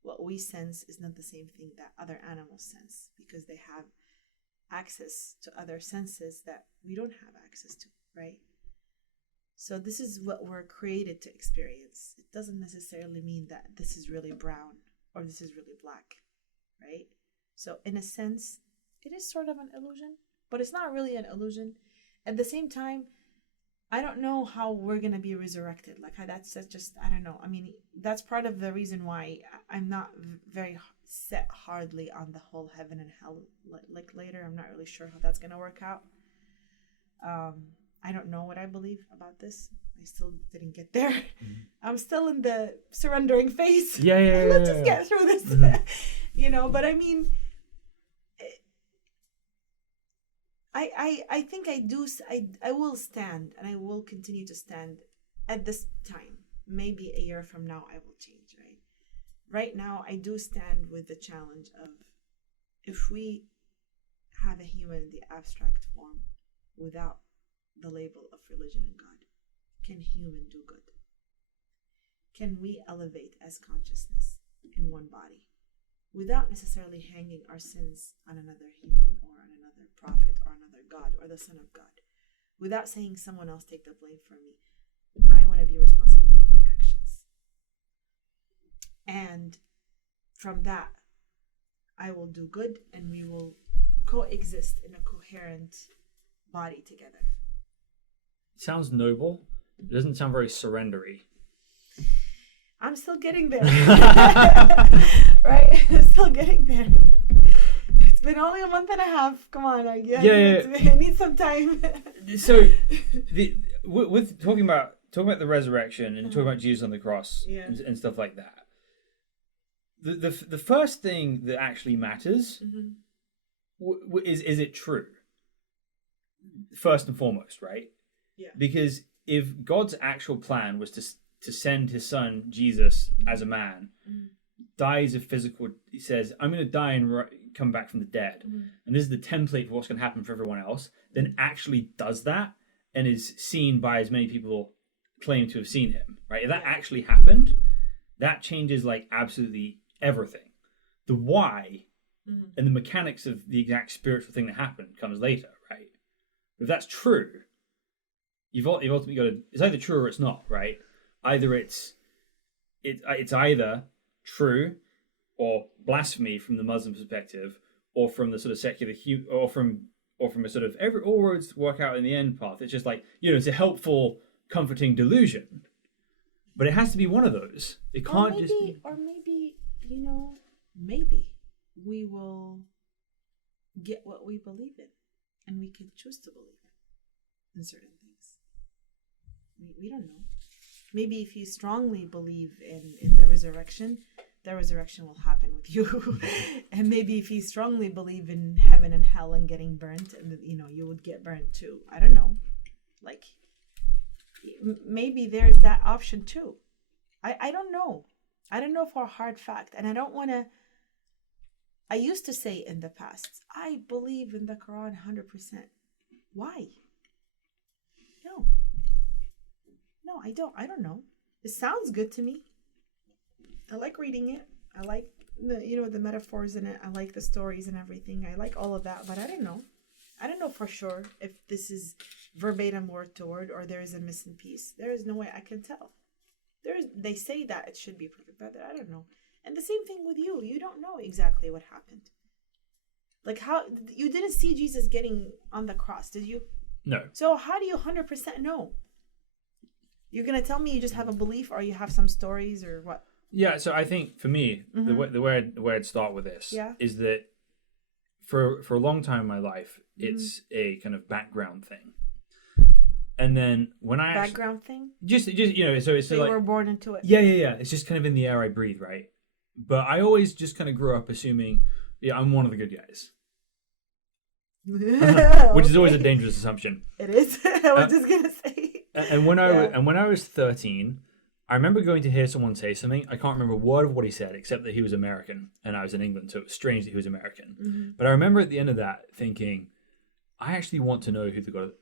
What we sense is not the same thing that other animals sense, because they have access to other senses that we don't have access to, right? So this is what we're created to experience. It doesn't necessarily mean that this is really brown or this is really black, right? So in a sense, it is sort of an illusion, but it's not really an illusion. At the same time, I don't know how we're going to be resurrected. Like, that's just, I don't know. I mean, that's part of the reason why I'm not very set hardly on the whole heaven and hell. Like later, I'm not really sure how that's going to work out. I don't know what I believe about this. I still didn't get there. I'm still in the surrendering phase. Let's just get through this. But I mean, I think I will stand, and I will continue to stand at this time. Maybe a year from now I will change, right? Right now I do stand with the challenge of, if we have a human in the abstract form without the label of religion and God, can human do good? Can we elevate as consciousness in one body without necessarily hanging our sins on another human or on another prophet or another God or the Son of God, without saying someone else take the blame for me? I want to be responsible for my actions. And from that, I will do good, and we will coexist in a coherent body together. Sounds noble. It doesn't sound very surrendery. I'm still getting there. Right? I'm still getting there. been only a month and a half. Come on, I need some time. So, with talking about the resurrection and talking about Jesus on the cross and stuff like that. The first thing that actually matters is it true? First and foremost, right? Yeah. Because if God's actual plan was to send his son Jesus as a man, dies of physical, he says, I'm going to die and come back from the dead, and this is the template for what's going to happen for everyone else, then actually does that and is seen by as many people claim to have seen him, right? If that actually happened, that changes like absolutely everything. The why and the mechanics of the exact spiritual thing that happened comes later, right? If that's true, you've ultimately got to, it's either true or it's not, right? Either it's either true or blasphemy from the Muslim perspective, or from the sort of secular, or from a sort of all roads work out in the end path. It's just like, it's a helpful, comforting delusion, but it has to be one of those. It can't just be. Or maybe maybe we will get what we believe in, and we can choose to believe in certain things. We don't know. Maybe if you strongly believe in the resurrection will happen with you. And maybe if you strongly believe in heaven and hell and getting burnt, and you would get burnt too. I don't know. Like, maybe there's that option too. I don't know. I don't know for a hard fact. And I don't want to. I used to say in the past, I believe in the Quran 100%. Why? No, I don't. I don't know. It sounds good to me. I like reading it. I like the metaphors in it. I like the stories and everything. I like all of that, but I don't know. I don't know for sure if this is verbatim word to word or there is a missing piece. There is no way I can tell. They say that it should be perfect, but I don't know. And the same thing with you. You don't know exactly what happened. Like, how you didn't see Jesus getting on the cross, did you? No. So how do you 100% know? You're gonna tell me you just have a belief, or you have some stories, or what? Yeah. So I think for me, the way I'd start with this is that for a long time in my life, it's a kind of background thing. And then when I background thing, just so it's so like, you were born into it. Yeah. It's just kind of in the air I breathe, right? But I always just kind of grew up assuming, I'm one of the good guys, which is always a dangerous assumption. It is. I was just gonna say. And when I was 13, I remember going to hear someone say something. I can't remember a word of what he said, except that he was American and I was in England, so it was strange that he was American. But I remember at the end of that thinking, I actually want to know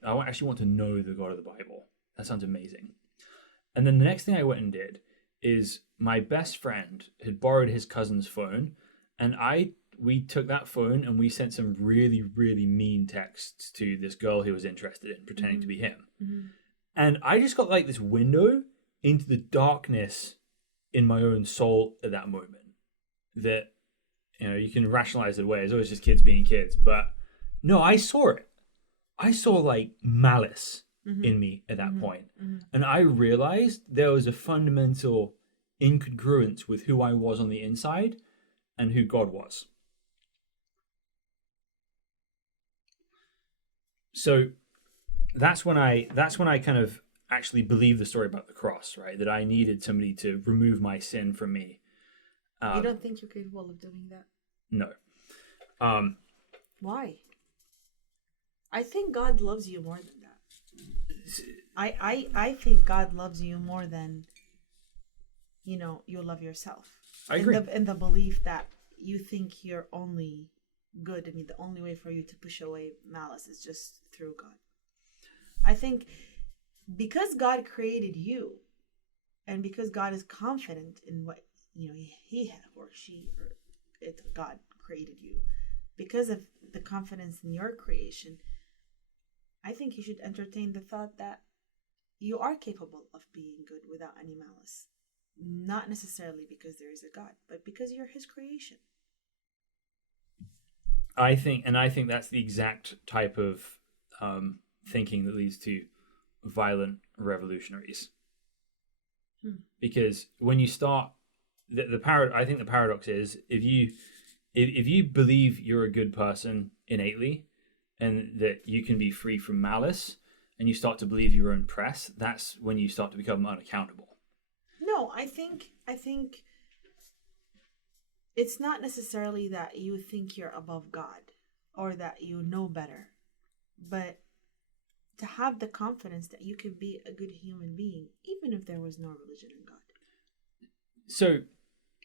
I actually want to know the God of the Bible. That sounds amazing. And then the next thing I went and did is my best friend had borrowed his cousin's phone, and we took that phone and we sent some really, really mean texts to this girl he was interested in, pretending to be him. And I just got like this window into the darkness in my own soul at that moment that, you can rationalize it away. It's always just kids being kids. But no, I saw it. I saw like malice in me at that point. And I realized there was a fundamental incongruence with who I was on the inside and who God was. So that's when I kind of actually believed the story about the cross, right? That I needed somebody to remove my sin from me. You don't think you're capable of doing that? No. Why? I think God loves you more than that. I think God loves you more than you love yourself. I agree. In the belief that you think you're only good, and the only way for you to push away malice is just through God. I think because God created you, and because God is confident in what he or she or God created you, because of the confidence in your creation, I think you should entertain the thought that you are capable of being good without any malice. Not necessarily because there is a God, but because you're his creation. I think that's the exact type of thinking that leads to violent revolutionaries. Because when you start, I think the paradox is, if if you believe you're a good person innately and that you can be free from malice and you start to believe your own press, that's when you start to become unaccountable. No, I think it's not necessarily that you think you're above God or that you know better, but to have the confidence that you can be a good human being, even if there was no religion in God. So,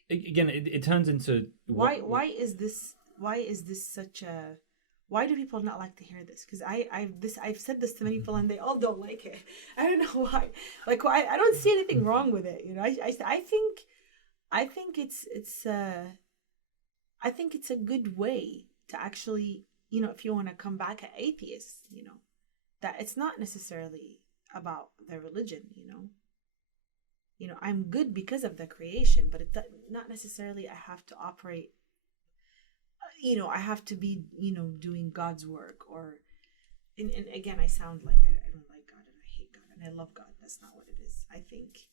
again, it turns into why is this such a, why do people not like to hear this? Because I've said this to many people and they all don't like it. I don't know why. Like, why? I don't see anything wrong with it. You know, I think it's a good way to actually, you know, if you want to come back at atheists, you know, that it's not necessarily about their religion, you know. You know, I'm good because of the creation, but it's not necessarily I have to operate, you know, I have to be, you know, doing God's work, or, and again, I sound like I don't like God and I hate God and I love God. That's not what it is. I think,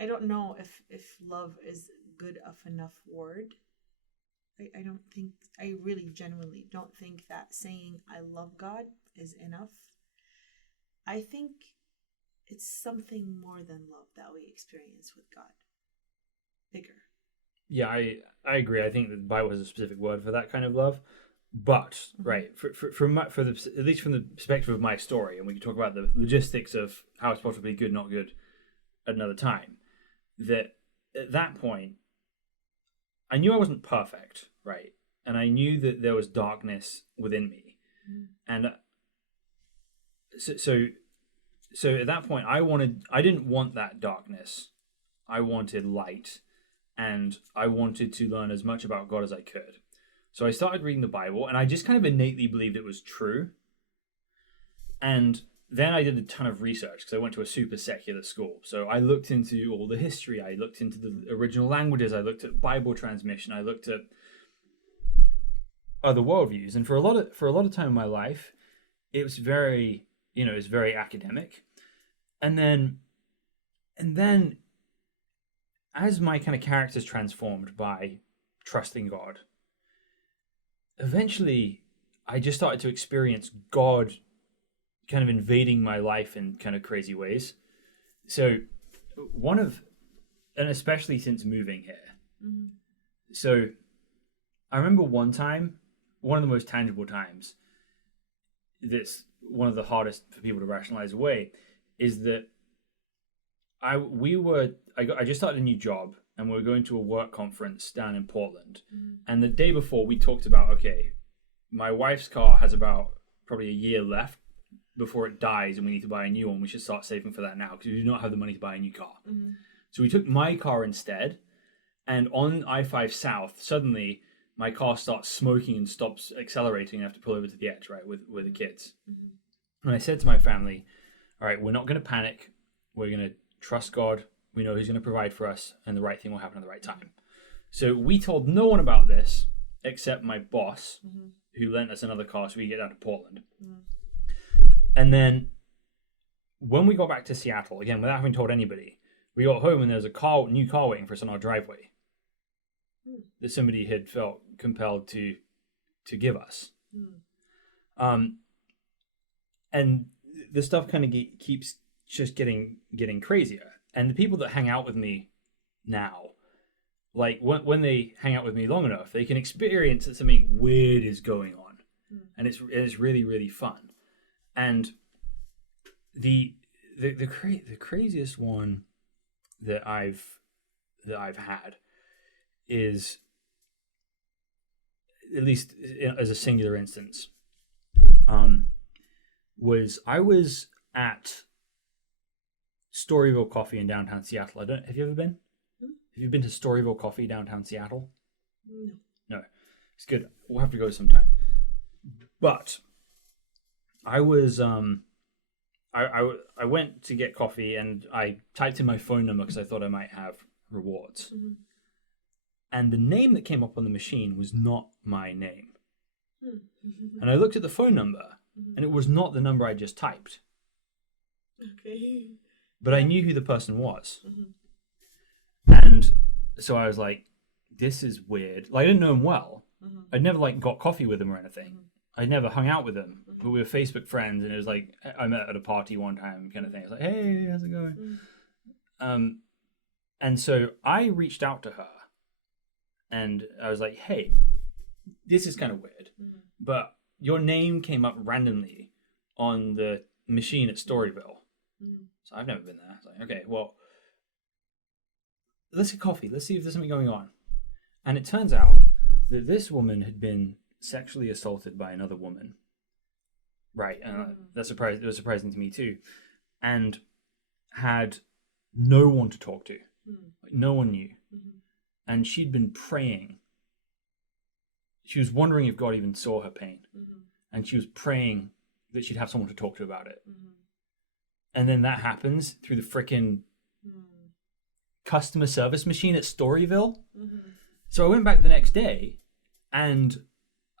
I don't know if love is good of enough word. I don't think, I really genuinely don't think that saying I love God is enough. I think it's something more than love that we experience with God. Bigger. Yeah, I agree. I think the Bible has a specific word for that kind of love. But, right, at least from the perspective of my story, and we can talk about the logistics of how it's possibly good, not good at another time, that at that point, I knew I wasn't perfect, right? And I knew that there was darkness within me. And so at that point, I didn't want that darkness. I wanted light, and I wanted to learn as much about God as I could. So I started reading the Bible, and I just kind of innately believed it was true. And then I did a ton of research because I went to a super secular school. So I looked into all the history. I looked into the original languages. I looked at Bible transmission. I looked at other worldviews. And for a lot of time in my life, it was very, you know, it was very academic. And then as my kind of character's transformed by trusting God, eventually I just started to experience God kind of invading my life in kind of crazy ways. So and especially since moving here. So I remember one of the most tangible times, that's one of the hardest for people to rationalize away, is that I just started a new job and we were going to a work conference down in Portland. And the day before we talked about, okay, my wife's car has about probably a year left before it dies and we need to buy a new one. We should start saving for that now because we do not have the money to buy a new car. So we took my car instead, and on I-5 South, suddenly my car starts smoking and stops accelerating. I have to pull over to the edge, right, with the kids. And I said to my family, all right, we're not going to panic. We're going to trust God. We know He's going to provide for us, and the right thing will happen at the right time. So we told no one about this except my boss, who lent us another car so we could get down to Portland. And then when we got back to Seattle, again, without having told anybody, we got home and there was a new car waiting for us on our driveway that somebody had felt compelled to give us. And the stuff kind of keeps just getting crazier. And the people that hang out with me now, like when they hang out with me long enough, they can experience that something weird is going on, and it's really, really fun. And the craziest one that I've had is, at least as a singular instance, was I was at Storyville Coffee in downtown Seattle. Have you ever been? Have you been to Storyville Coffee downtown Seattle? No. It's good. We'll have to go sometime. But I was I went to get coffee and I typed in my phone number because I thought I might have rewards. And the name that came up on the machine was not my name. And I looked at the phone number and it was not the number I just typed. Okay. But I knew who the person was. And so I was like, this is weird. Like, I didn't know him well. Mm-hmm. I'd never like got coffee with him or anything. Mm-hmm. I'd never hung out with him, Mm-hmm. but we were Facebook friends, and it was like I met at a party one time, kind of thing. It's like, hey, how's it going? Mm-hmm. And so I reached out to her, and I was like, hey, this is kind of weird, but your name came up randomly on the machine at Storyville. So I've never been there. It's like, okay, well, let's get coffee. Let's see if there's something going on. And it turns out that this woman had been sexually assaulted by another woman. Right. It was surprising to me too. And had no one to talk to. Like, no one knew. And she'd been praying. She was wondering if God even saw her pain. And she was praying that she'd have someone to talk to about it. And then that happens through the frickin' customer service machine at Storyville. So I went back the next day, and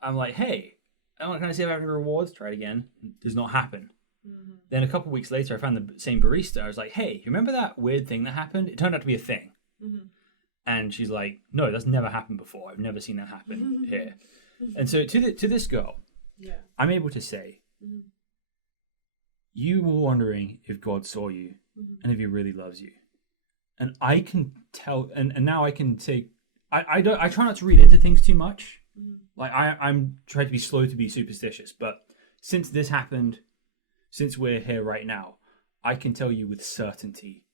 I'm like, hey, can I see if I have any rewards? Try it again. Does not happen. Then a couple of weeks later, I found the same barista. I was like, hey, you remember that weird thing that happened? It turned out to be a thing. And she's like, no, that's never happened before. I've never seen that happen here. And so to this girl, I'm able to say, you were wondering if God saw you and if he really loves you. And I can tell, and now I can say, I try not to read into things too much. Like I'm trying to be slow to be superstitious, but since this happened, since we're here right now, I can tell you with certainty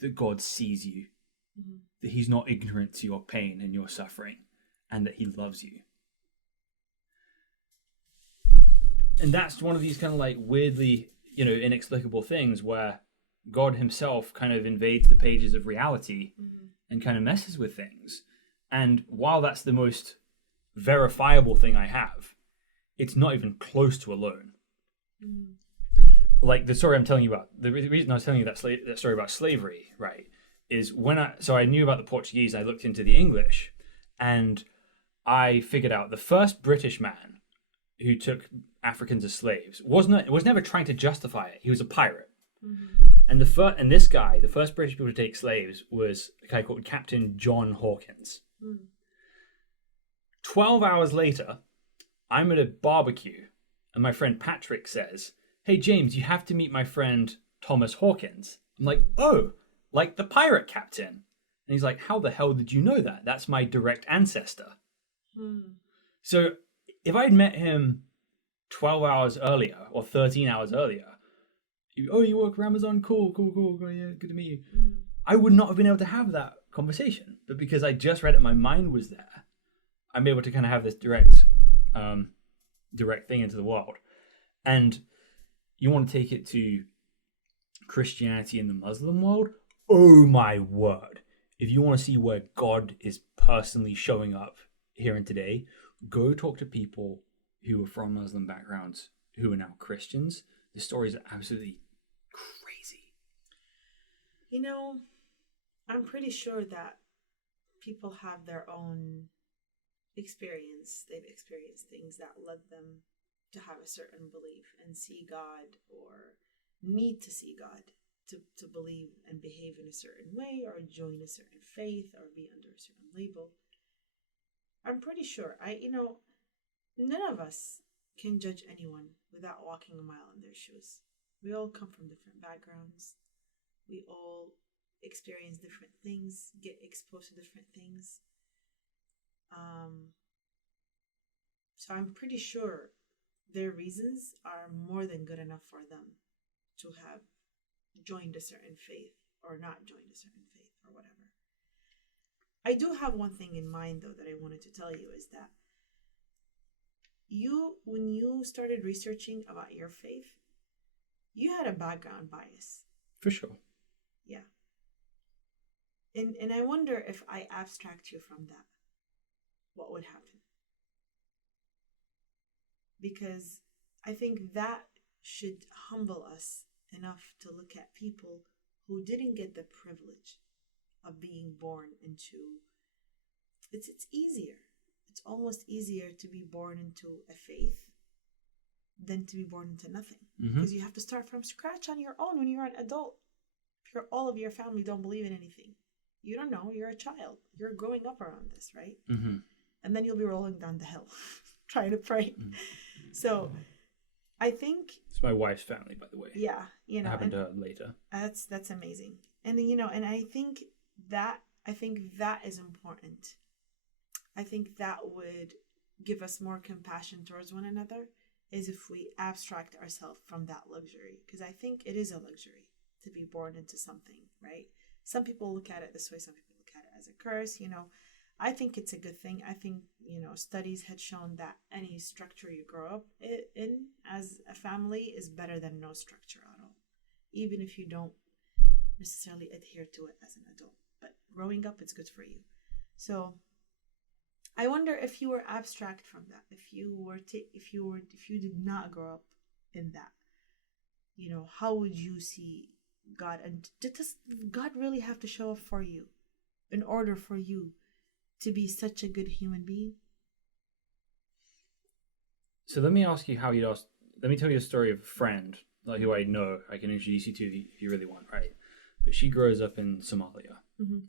that God sees you, that he's not ignorant to your pain and your suffering, and that he loves you. And that's one of these kind of like weirdly, inexplicable things where God himself kind of invades the pages of reality and kind of messes with things. And while that's the most verifiable thing I have, it's not even close to alone. Like the story I'm telling you about, the reason I was telling you that story about slavery, right, is I knew about the Portuguese, I looked into the English, and I figured out the first British man who took Africans as slaves was never trying to justify it. He was a pirate. And this guy, the first British people to take slaves, was a guy called Captain John Hawkins. 12 hours later, I'm at a barbecue, and my friend Patrick says, hey, James, you have to meet my friend Thomas Hawkins. I'm like, oh, like the pirate captain. And he's like, how the hell did you know that? That's my direct ancestor. So if I'd met him 12 hours earlier or 13 hours earlier, you work for Amazon? Cool. Yeah, good to meet you. I would not have been able to have that conversation. But because I just read it, my mind was there. I'm able to kind of have this direct thing into the world. And you want to take it to Christianity in the Muslim world? Oh my word. If you want to see where God is personally showing up here and today, go talk to people who are from Muslim backgrounds who are now Christians. The stories are absolutely crazy. I'm pretty sure that people have their own experience. They've experienced things that led them to have a certain belief and see God, or need to see God to believe and behave in a certain way, or join a certain faith, or be under a certain label. I'm pretty sure none of us can judge anyone without walking a mile in their shoes. We all come from different backgrounds. We all experience different things, get exposed to different things. So I'm pretty sure their reasons are more than good enough for them to have joined a certain faith or not joined a certain faith or whatever. I do have one thing in mind, though, that I wanted to tell you, is that when you started researching about your faith, you had a background bias. For sure. Yeah. And I wonder if I abstract you from that, what would happen? Because I think that should humble us enough to look at people who didn't get the privilege of being born into... It's easier. It's almost easier to be born into a faith than to be born into nothing. Because you have to start from scratch on your own when you're an adult. All of your family don't believe in anything. You don't know. You're a child. You're growing up around this, right? Mm-hmm. And then you'll be rolling down the hill trying to pray. Mm. So I think, It's my wife's family, by the way. yeah, you It know, happened and to her later. that's amazing. And you know, and I think that is important. I think that would give us more compassion towards one another, is if we abstract ourselves from that luxury, because I think it is a luxury to be born into something, right? Some people look at it this way, some people look at it as a curse, you know. I think it's a good thing. I think, you know, studies had shown that any structure you grow up in as a family is better than no structure at all, even if you don't necessarily adhere to it as an adult. But growing up, it's good for you. So I wonder if you were abstract from that, if you did not grow up in that, you know, how would you see God? And does God really have to show up for you in order for you to be such a good human being? So let me ask you let me tell you a story of a friend, like who I know, I can introduce you to if you really want, right? But she grows up in Somalia. Mm-hmm.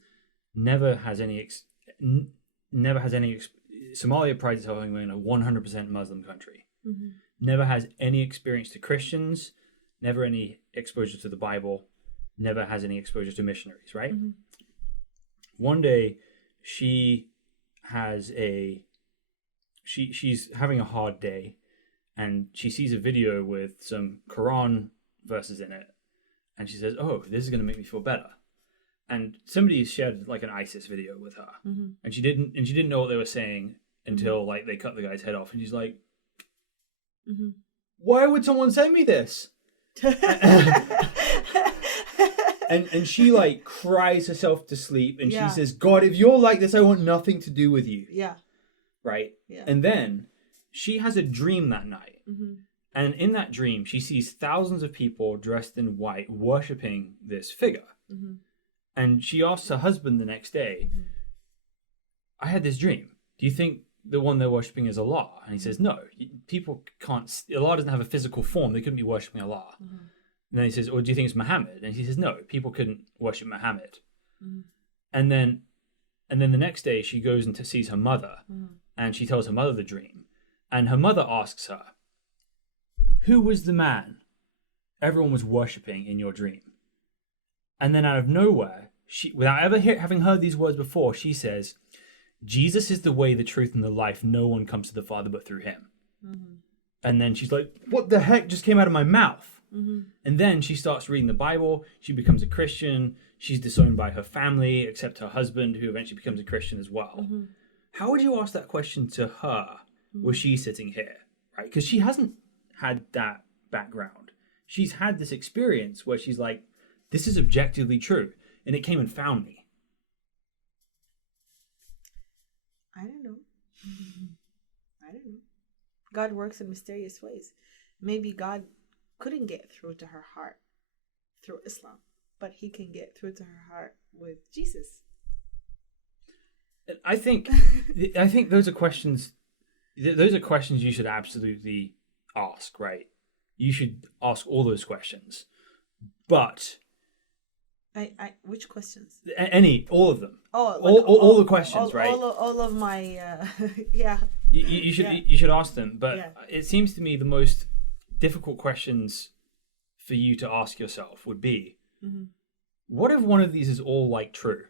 Somalia prides itself on being a 100% Muslim country. Mm-hmm. Never has any experience to Christians, never any exposure to the Bible, never has any exposure to missionaries, right? Mm-hmm. One day, she's having a hard day, and she sees a video with some Quran verses in it, and she says, "Oh, this is going to make me feel better." And somebody shared like an ISIS video with her, Mm-hmm. and she didn't know what they were saying until like they cut the guy's head off, and she's like, Mm-hmm. "Why would someone send me this?" And she like cries herself to sleep, and Yeah. she says, "God, if you're like this, I want nothing to do with you." Yeah. Right? Yeah. And then she has a dream that night. Mm-hmm. And in that dream, she sees thousands of people dressed in white worshipping this figure. Mm-hmm. And she asks her husband the next day, Mm-hmm. "I had this dream. Do you think the one they're worshipping is Allah?" And he says, "No, people can't. Allah doesn't have a physical form. They couldn't be worshipping Allah." Mm-hmm. And then he says, "Or do you think it's Muhammad?" And he says, "No, people couldn't worship Muhammad." Mm-hmm. And then the next day, she goes and sees her mother, Mm-hmm. and she tells her mother the dream. And her mother asks her, "Who was the man everyone was worshipping in your dream?" And then out of nowhere, she, without ever having heard these words before, she says, "Jesus is the way, the truth, and the life. No one comes to the Father but through him." Mm-hmm. And then she's like, "What the heck just came out of my mouth?" Mm-hmm. And then she starts reading the Bible. She becomes a Christian. She's disowned by her family, except her husband, who eventually becomes a Christian as well. Mm-hmm. How would you ask that question to her? Was she sitting here, right? Because she hasn't had that background. She's had this experience where she's like, "This is objectively true," and it came and found me. I don't know. I don't know. God works in mysterious ways. Maybe God couldn't get through to her heart through Islam, but he can get through to her heart with Jesus. I think those are questions. Those are questions you should absolutely ask, right? You should ask all those questions, but Which questions? all of them. Oh, all the questions, right? All of my yeah. You should ask them, but Yeah. it seems to me the most difficult questions for you to ask yourself would be, Mm-hmm. what if one of these is all like true?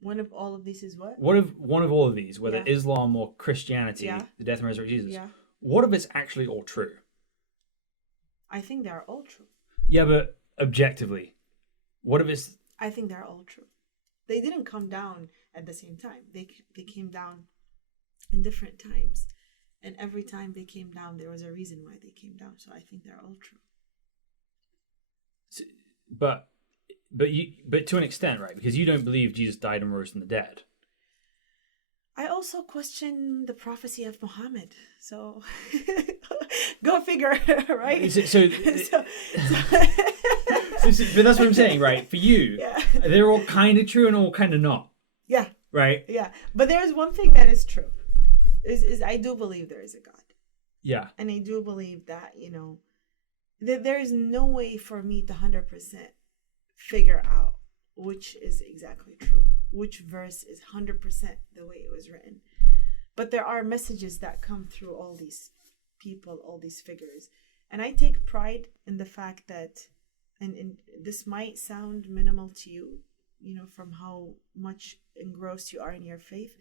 One of all of these is what? What if one of all of these, whether Yeah. Islam or Christianity, Yeah. the death and resurrection of Jesus, Yeah. what if it's actually all true? I think they're all true. Yeah, but objectively, what if it's... I think they're all true. They didn't come down at the same time. They came down in different times, and every time they came down, there was a reason why they came down. So I think they're all true. But to an extent, right? Because you don't believe Jesus died and rose from the dead. I also question the prophecy of Muhammad. So go figure, right? But that's what I'm saying, right? For you, Yeah. they're all kind of true and all kind of not, Yeah, right? yeah. But there's one thing that is true. Is I do believe there is a God. Yeah. And I do believe that, that there is no way for me to 100% figure out which is exactly true, which verse is 100% the way it was written. But there are messages that come through all these people, all these figures. And I take pride in the fact that, and this might sound minimal to you, from how much engrossed you are in your faith,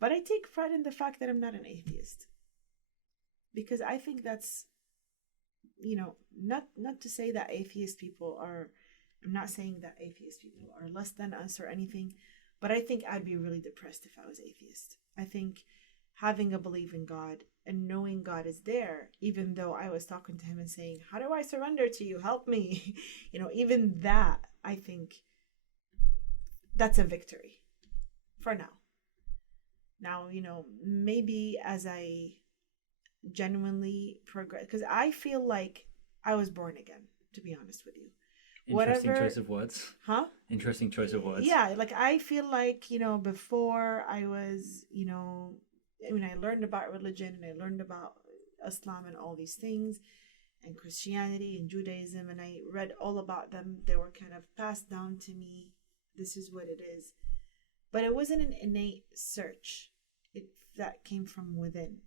but I take pride in the fact that I'm not an atheist. Because I think that's, not to say that atheist people are, I'm not saying that atheist people are less than us or anything, but I think I'd be really depressed if I was atheist. I think having a belief in God and knowing God is there, even though I was talking to him and saying, how do I surrender to you? Help me. Even that, I think that's a victory for now. Now, maybe as I genuinely progress, because I feel like I was born again, to be honest with you. Interesting choice of words. Huh? Interesting choice of words. Yeah, like I feel like, before I was, I learned about religion and I learned about Islam and all these things and Christianity and Judaism, and I read all about them. They were kind of passed down to me. This is what it is. But it wasn't an innate search. That came from within.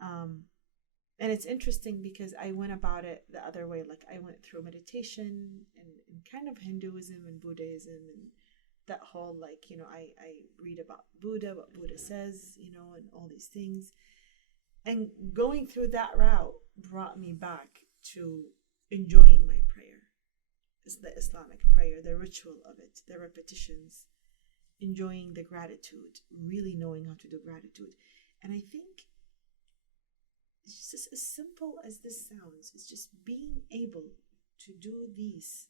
And it's interesting because I went about it the other way. Like I went through meditation and kind of Hinduism and Buddhism and that whole, I read about Buddha, what Buddha says, and all these things. And going through that route brought me back to enjoying my prayer. It's the Islamic prayer, the ritual of it, the repetitions, enjoying the gratitude, really knowing how to do gratitude. And I think it's just as simple as this sounds. It's just being able to do these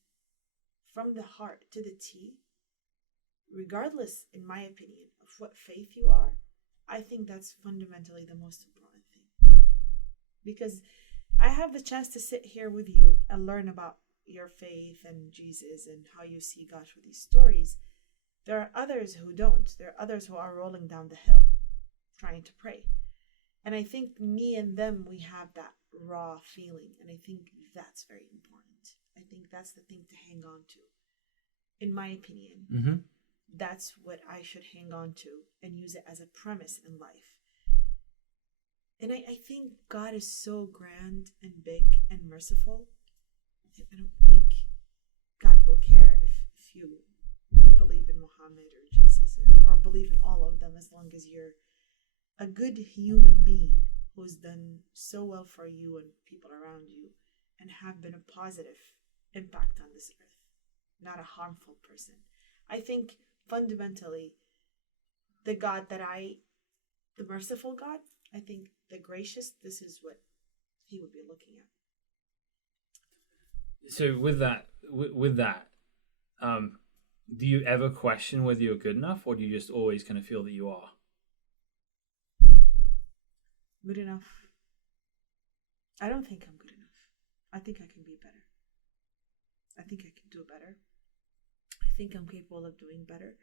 from the heart to the T, regardless, in my opinion, of what faith you are. I think that's fundamentally the most important thing. Because I have the chance to sit here with you and learn about your faith and Jesus and how you see God through these stories. There are others who don't. There are others who are rolling down the hill trying to pray. And I think me and them, we have that raw feeling. And I think that's very important. I think that's the thing to hang on to. In my opinion, that's what I should hang on to and use it as a premise in life. And I think God is so grand and big and merciful. I don't think God will care if you believe in Muhammad or Jesus or believe in all of them, as long as you're a good human being who's done so well for you and people around you and have been a positive impact on this earth, not a harmful person. I think fundamentally the merciful God, I think the gracious, this is what he would be looking at. So with that, do you ever question whether you're good enough, or do you just always kind of feel that you are? Good enough. I don't think I'm good enough. I think I can be better. I think I can do better. I think I'm capable of doing better.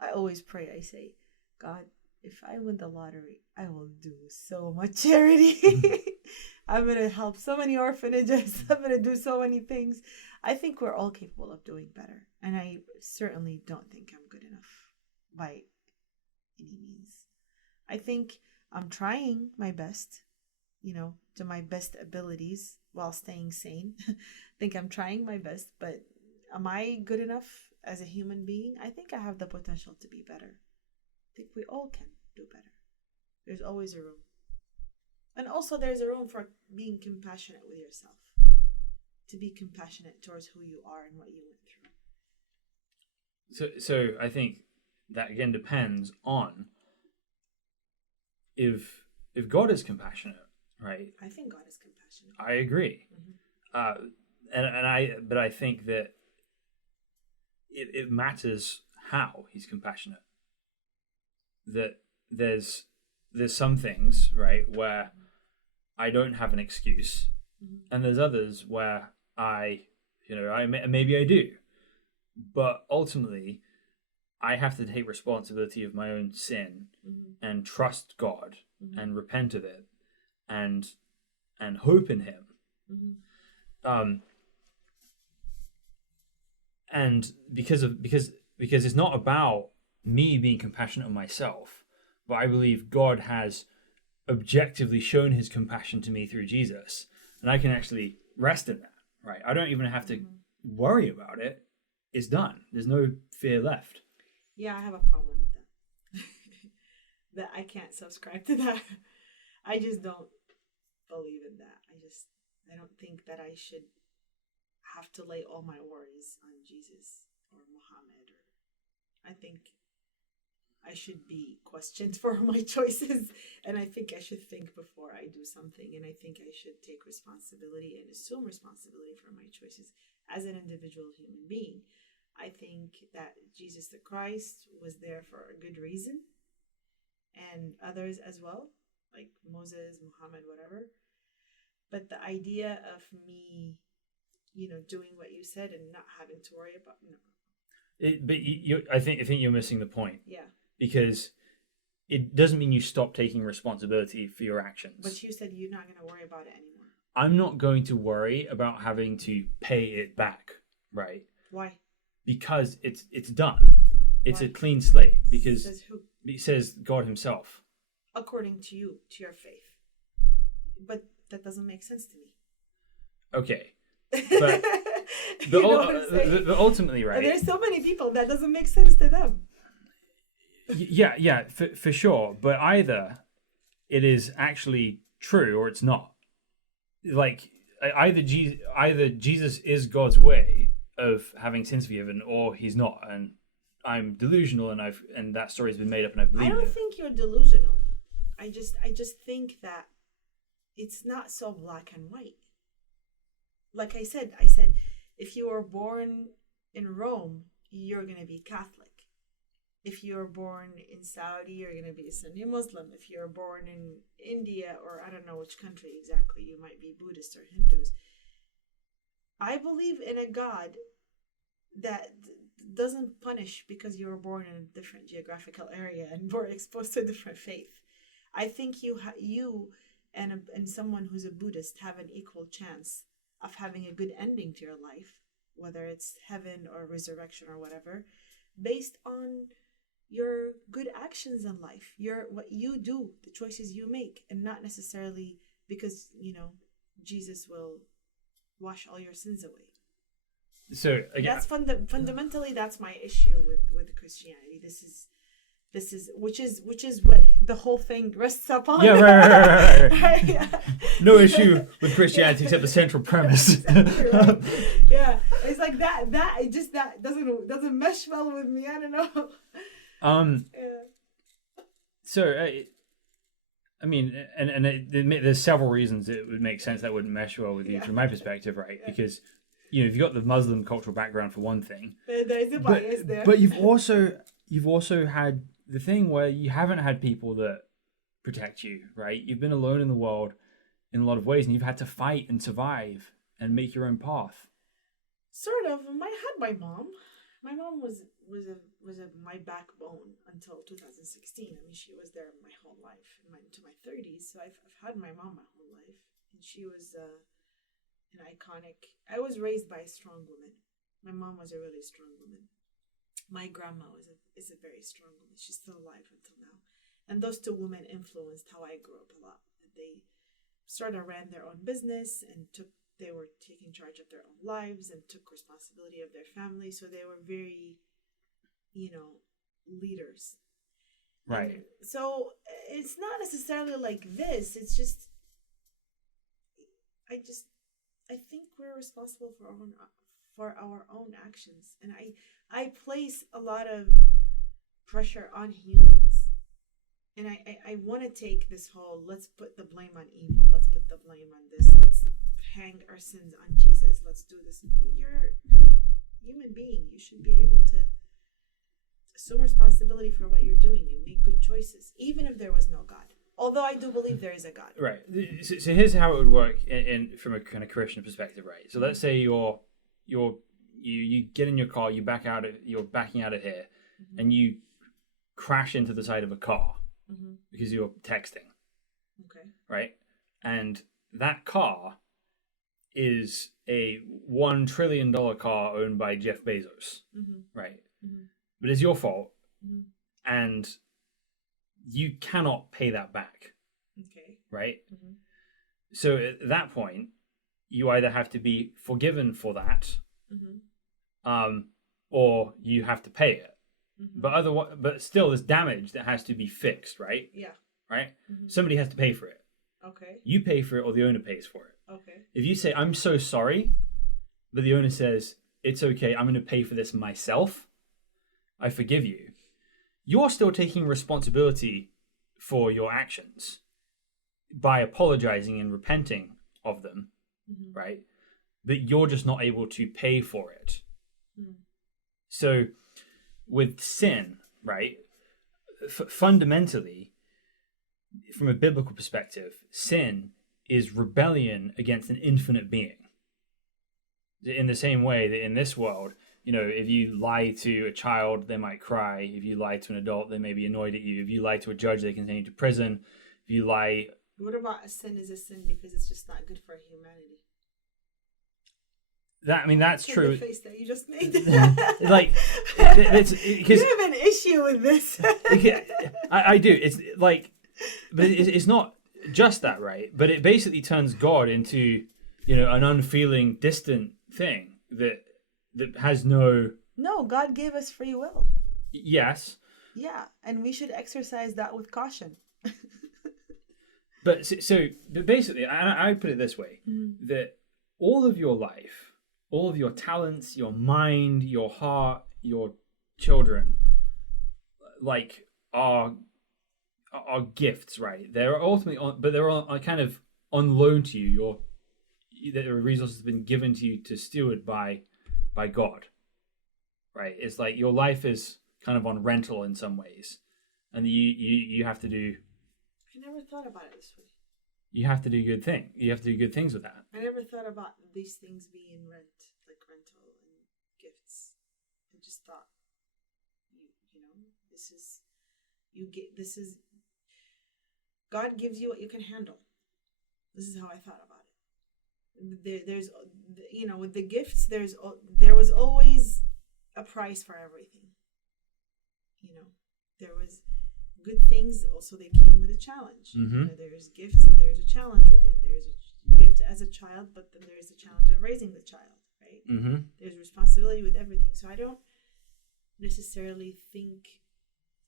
I always pray, I say, God, if I win the lottery, I will do so much charity. I'm going to help so many orphanages. I'm going to do so many things. I think we're all capable of doing better. And I certainly don't think I'm good enough by any means. I think I'm trying my best, to my best abilities while staying sane. I think I'm trying my best, but am I good enough as a human being? I think I have the potential to be better. I think we all can do better. There's always a room. And also there's a room for being compassionate with yourself. To be compassionate towards who you are and what you went through. So I think that again depends on if God is compassionate, right? I think God is compassionate. I agree. But I think that it matters how he's compassionate. That there's some things, right, where I don't have an excuse, and there's others where maybe I do, but ultimately I have to take responsibility of my own sin and trust God and repent of it and hope in him. And because because it's not about me being compassionate on myself, but I believe God has objectively shown his compassion to me through Jesus, and I can actually rest in that, right? I don't even have to worry about it. It's done. There's no fear left. Yeah, I have a problem with that. That I can't subscribe to that. I just don't believe in that. I don't think that I should have to lay all my worries on Jesus or Muhammad. I think I should be questioned for my choices, and I think I should think before I do something, and I think I should take responsibility and assume responsibility for my choices as an individual human being. I think that Jesus the Christ was there for a good reason, and others as well, like Moses, Muhammad, whatever. But the idea of me, doing what you said and not having to worry about, no. I think you're missing the point. Yeah. Because it doesn't mean you stop taking responsibility for your actions. But you said you're not going to worry about it anymore. I'm not going to worry about having to pay it back, right? Why? Because it's done. It's Why? A clean slate. Because says who? It says God himself. According to you, to your faith. But that doesn't make sense to me. Okay. But ultimately, right? And there's so many people that doesn't make sense to them. Yeah, for sure. But either it is actually true or it's not. Like either Jesus is God's way of having sins forgiven, or he's not, and I'm delusional, and that story's been made up, and I believe it. I don't think you're delusional. I just think that it's not so black and white. Like I said, if you were born in Rome, you're gonna be Catholic. If you're born in Saudi, you're going to be a Sunni Muslim. If you're born in India, or I don't know which country exactly, you might be Buddhist or Hindus. I believe in a God that doesn't punish because you were born in a different geographical area and were exposed to a different faith. I think you and someone who's a Buddhist have an equal chance of having a good ending to your life, whether it's heaven or resurrection or whatever, based on your good actions in life, what you do, the choices you make, and not necessarily because Jesus will wash all your sins away. So again, that's fundamentally that's my issue with Christianity. This is which is what the whole thing rests upon. Yeah, right. Right, yeah. No issue with Christianity except the central premise. Exactly, right. Yeah, it's like that doesn't mesh well with me. I don't know. Yeah. So, I mean, there's several reasons it would make sense that wouldn't mesh well with you from my perspective, right? Yeah. Because, you've got the Muslim cultural background for one thing. There's a bias there. But you've also had the thing where you haven't had people that protect you, right? You've been alone in the world in a lot of ways, and you've had to fight and survive and make your own path. Sort of. I had my mom. My mom was my backbone until 2016. I mean, she was there my whole life, into my 30s. So I've had my mom my whole life, and she was an iconic. I was raised by a strong woman. My mom was a really strong woman. My grandma is a very strong woman. She's still alive until now, and those two women influenced how I grew up a lot. They sort of ran their own business and they were taking charge of their own lives and took responsibility of their family. So they were very, leaders. Right. And so it's not necessarily like this. It's just, I think we're responsible for our own actions. And I place a lot of pressure on humans. And I want to take this whole, let's put the blame on evil. Let's put the blame on this. Let's hang our sins on Jesus. Let's do this. You're a human being. You should be able to assume responsibility for what you're doing and make good choices, even if there was no God. Although I do believe there is a God. Right. So here's how it would work from a kind of Christian perspective, right? So let's say you get in your car, you're backing out of here, and you crash into the side of a car because you're texting. Okay. Right? And that car is a $1 trillion car owned by Jeff Bezos. Right? but it's your fault, Mhm. and you cannot pay that back, Okay. right? Mhm. So at that point, you either have to be forgiven for that, Mhm. or you have to pay it. Mhm. But still, there's damage that has to be fixed, right? Yeah. Right? Mhm. Somebody has to pay for it. Okay. You pay for it, or the owner pays for it. Okay. If you say, "I'm so sorry," but the owner says, "It's okay, I'm going to pay for this myself, I forgive you," you're still taking responsibility for your actions by apologizing and repenting of them, Mhm. right? But you're just not able to pay for it. Mm. So with sin, right, fundamentally, from a biblical perspective, sin is rebellion against an infinite being. In the same way that in this world, if you lie to a child, they might cry. If you lie to an adult, they may be annoyed at you. If you lie to a judge, they can send you to prison. If you lie... What about a sin is a sin because it's just not good for humanity? That's Look at true. the face that you just made. Like, it's because you have an issue with this. I do. It's like, but it's not just that, right? But it basically turns God into, an unfeeling, distant thing that has no. No, God gave us free will. Yes. Yeah, and we should exercise that with caution. But but basically, I would put it this way: that all of your life, all of your talents, your mind, your heart, your children, like are gifts, right? They're ultimately but they're on, kind of on loan to you. The resources have been given to you to steward by God, right? It's like your life is kind of on rental in some ways, and you have to do. I never thought about it this way. You have to do good thing. You have to do good things with that. I never thought about these things being like rental and gifts. I just thought, this is God gives you what you can handle. This is how I thought about it. There's with the gifts, there was always a price for everything. There was good things. Also, they came with a challenge. Mm-hmm. There's gifts and there's a challenge with it. There's a gift as a child, but then there's the challenge of raising the child, right? Mm-hmm. There's responsibility with everything. So I don't necessarily think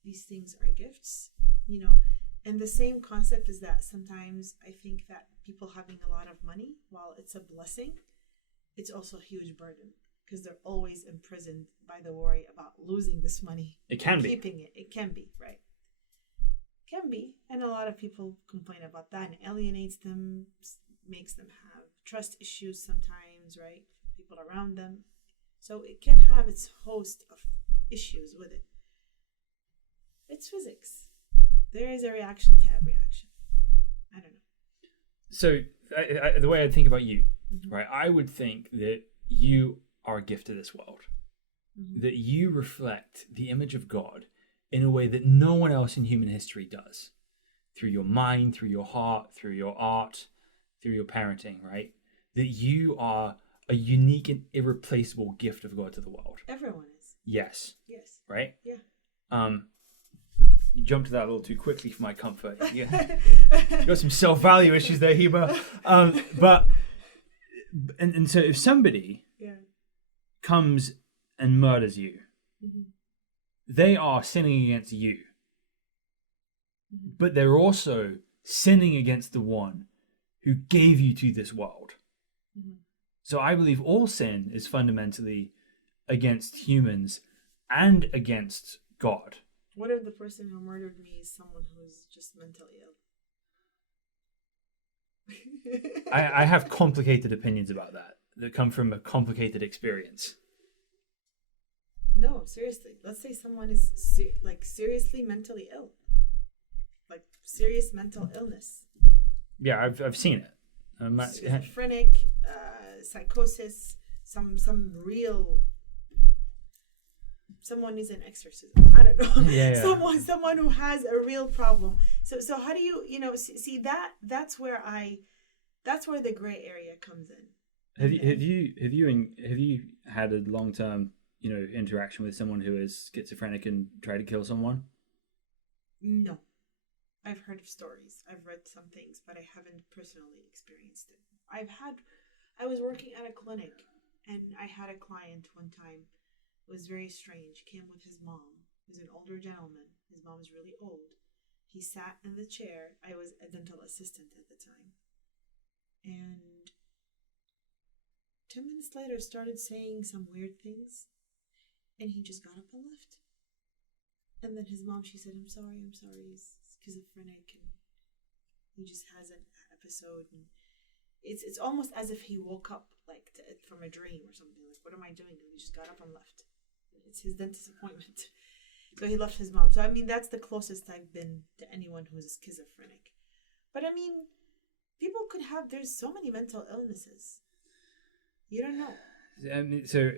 these things are gifts, And the same concept is that sometimes I think that people having a lot of money, while it's a blessing, it's also a huge burden because they're always imprisoned by the worry about losing this money. It can be. Keeping it. It can be, right? Can be. And a lot of people complain about that and alienates them, makes them have trust issues sometimes, right? People around them. So it can have its host of issues with it. It's physics. There is a reaction to every action. I don't know. So the way I think about you, Mm-hmm. right? I would think that you are a gift to this world. Mm-hmm. That you reflect the image of God in a way that no one else in human history does. Through your mind, through your heart, through your art, through your parenting, right? That you are a unique and irreplaceable gift of God to the world. Everyone is. Yes. Yes. Right? Yeah. You jumped to that a little too quickly for my comfort. You got some self-value issues there, Hiba. But so if somebody comes and murders you, mm-hmm. they are sinning against you. Mm-hmm. But they're also sinning against the one who gave you to this world. Mm-hmm. So I believe all sin is fundamentally against humans and against God. What if the person who murdered me is someone who's just mentally ill? I have complicated opinions about that come from a complicated experience. No, seriously. Let's say someone is seriously mentally ill. Like serious mental illness. Yeah, I've seen it. Schizophrenic, psychosis, some real... Someone needs an exorcism. I don't know. Yeah. Someone who has a real problem. So how do you see that? That's where the gray area comes in. Have you had a long-term interaction with someone who is schizophrenic and try to kill someone? No. I've heard of stories. I've read some things, but I haven't personally experienced it. I was working at a clinic, and I had a client one time. It was very strange. Came with his mom. He was an older gentleman. His mom was really old. He sat in the chair. I was a dental assistant at the time. And 10 minutes later started saying some weird things. And he just got up and left. And then his mom, she said, I'm sorry, he's schizophrenic and he just has an episode. And it's almost as if he woke up from a dream or something. Like, what am I doing? And he just got up and left. It's his dentist appointment. So he left his mom. So, I mean, that's the closest I've been to anyone who is schizophrenic. But, I mean, people could have, there's so many mental illnesses. You don't know. I mean, so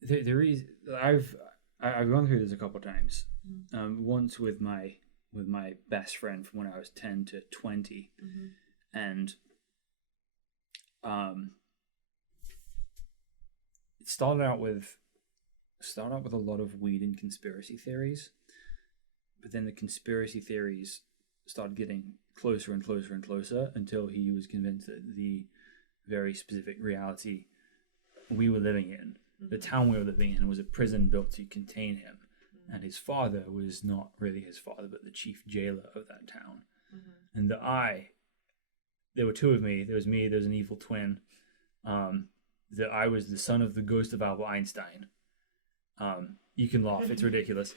there is, I've gone through this a couple of times. Once with my best friend from when I was 10 to 20. And it started out with a lot of weed and conspiracy theories, but then the conspiracy theories started getting closer and closer and closer until he was convinced that the very specific reality we were living in, the town we were living in, was a prison built to contain him. And his father was not really his father, but the chief jailer of that town. And there were two of me. There was me, there was an evil twin. That I was the son of the ghost of Albert Einstein. You can laugh, it's ridiculous.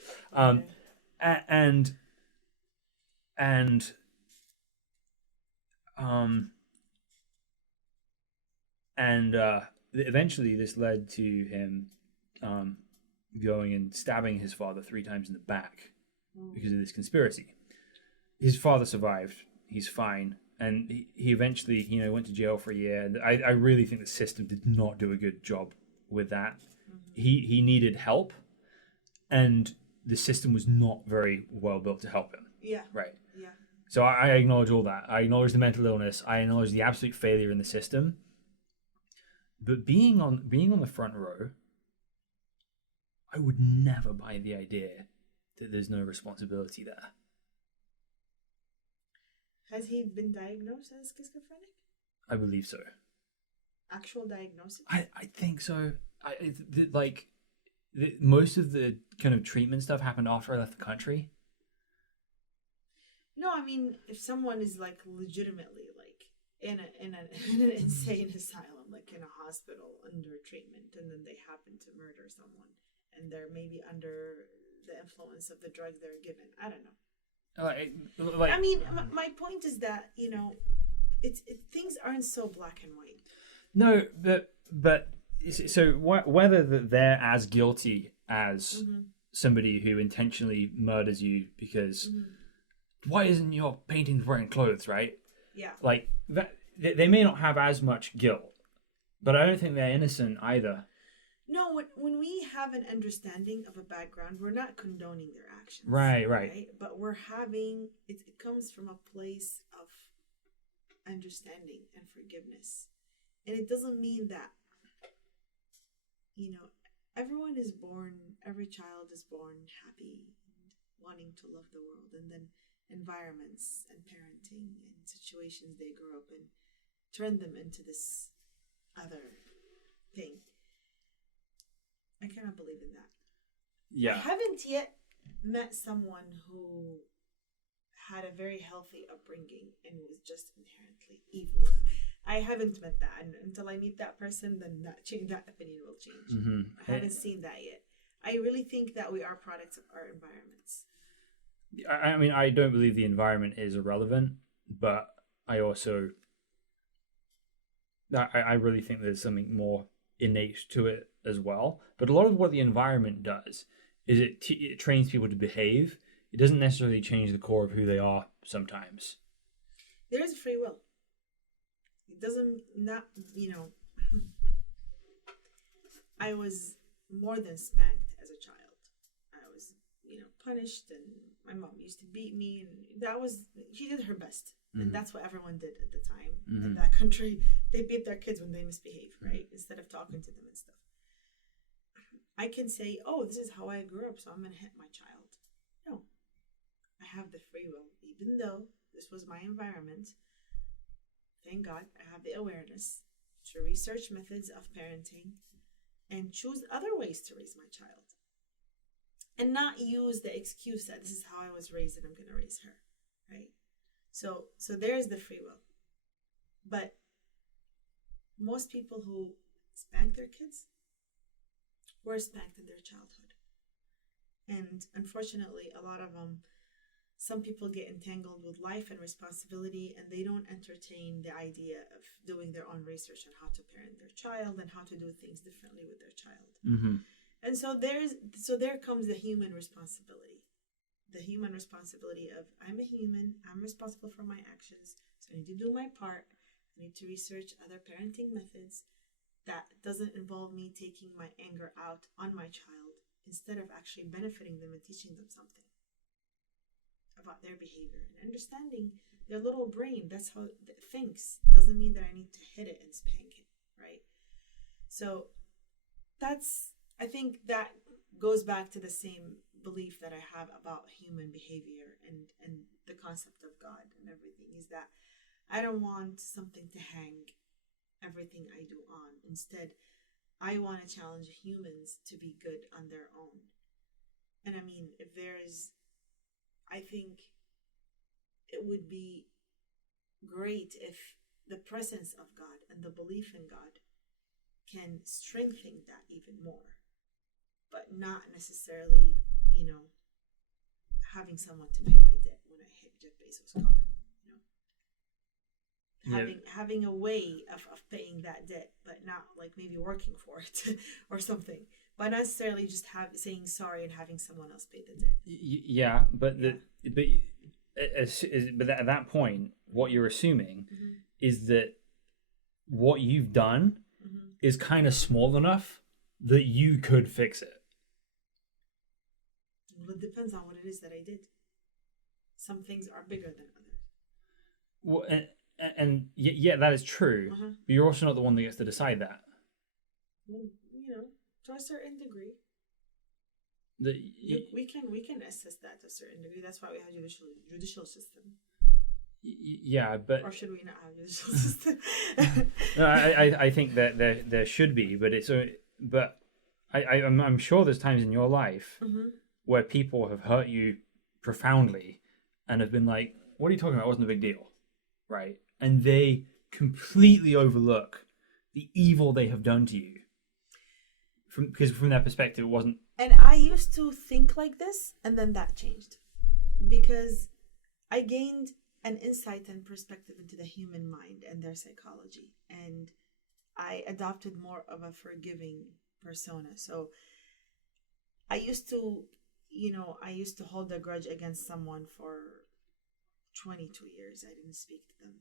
Eventually this led to him going and stabbing his father 3 times in the back because of this conspiracy. His father survived. He's fine. And he eventually, went to jail for a year. I really think the system did not do a good job with that. He needed help, and the system was not very well built to help him. Yeah. Right. Yeah. So I acknowledge all that. I acknowledge the mental illness. I acknowledge the absolute failure in the system. But being on the front row, I would never buy the idea that there's no responsibility there. Has he been diagnosed as schizophrenic? I believe so. Actual diagnosis? I think so. Most of the kind of treatment stuff happened after I left the country. No, I mean, if someone is legitimately in an insane asylum, in a hospital under treatment, and then they happen to murder someone, and they're maybe under the influence of the drug they're given. I don't know. I mean, my point is that things aren't so black and white. No, but so whether they're as guilty as somebody who intentionally murders you because why isn't your painting wearing clothes, right? Yeah. That, they may not have as much guilt, but I don't think they're innocent either. No, when we have an understanding of a background, we're not condoning their actions. Right. But we're having, it comes from a place of understanding and forgiveness. And it doesn't mean that, every child is born happy and wanting to love the world. And then environments and parenting and situations they grow up in turn them into this other thing. I cannot believe in that. Yeah. I haven't yet met someone who had a very healthy upbringing and was just inherently evil. I haven't met that. And until I meet that person, then that opinion will change. I haven't seen that yet. I really think that we are products of our environments. I mean, I don't believe the environment is irrelevant, but I also... I really think there's something more innate to it as well. But a lot of what the environment does is it trains people to behave. It doesn't necessarily change the core of who they are sometimes. There is free will. It doesn't, I was more than spanked as a child. I was, punished, and my mom used to beat me, and she did her best. And that's what everyone did at the time in that country. They beat their kids when they misbehave, right? Instead of talking to them and stuff. I can say, oh, this is how I grew up, so I'm going to hit my child. No, I have the free will. Even though this was my environment, thank God I have the awareness to research methods of parenting and choose other ways to raise my child. And not use the excuse that this is how I was raised and I'm going to raise her, right? So there's the free will. But most people who spank their kids were spanked in their childhood. And unfortunately, a lot of them, some people get entangled with life and responsibility, and they don't entertain the idea of doing their own research on how to parent their child and how to do things differently with their child. Mm-hmm. And so there comes the human responsibility. The human responsibility of, I'm a human, I'm responsible for my actions, so I need to do my part. I need to research other parenting methods that doesn't involve me taking my anger out on my child instead of actually benefiting them and teaching them something about their behavior and understanding their little brain. That's how it thinks. Doesn't mean that I need to hit it and spank it, right? So I think that goes back to the same belief that I have about human behavior and the concept of God and everything, is that I don't want something to hang everything I do on. Instead, I want to challenge humans to be good on their own. And I mean, I think it would be great if the presence of God and the belief in God can strengthen that even more, but not necessarily, having someone to pay my debt when I hit Jeff Bezos' car. Having a way of paying that debt, but not like maybe working for it or something, but not necessarily just saying sorry and having someone else pay the debt. Yeah, but but at that point, what you're assuming Mm-hmm. is that what you've done Mm-hmm. is kind of small enough that you could fix it. Well, it depends on what it is that I did. Some things are bigger than others. Well, and yeah, that is true. Uh-huh. But you're also not the one that gets to decide that. Well, to a certain degree, We we can assess that to a certain degree. That's why we have judicial system. Yeah, but or should we not have judicial system? no, I think that there should be, but I'm sure there's times in your life Mm-hmm. where people have hurt you profoundly and have been like, "What are you talking about? It wasn't a big deal," right? And they completely overlook the evil they have done to you, because from their perspective, it wasn't. And I used to think like this, and then that changed because I gained an insight and perspective into the human mind and their psychology, and I adopted more of a forgiving persona. So I used to hold a grudge against someone for 22 years. I didn't speak to them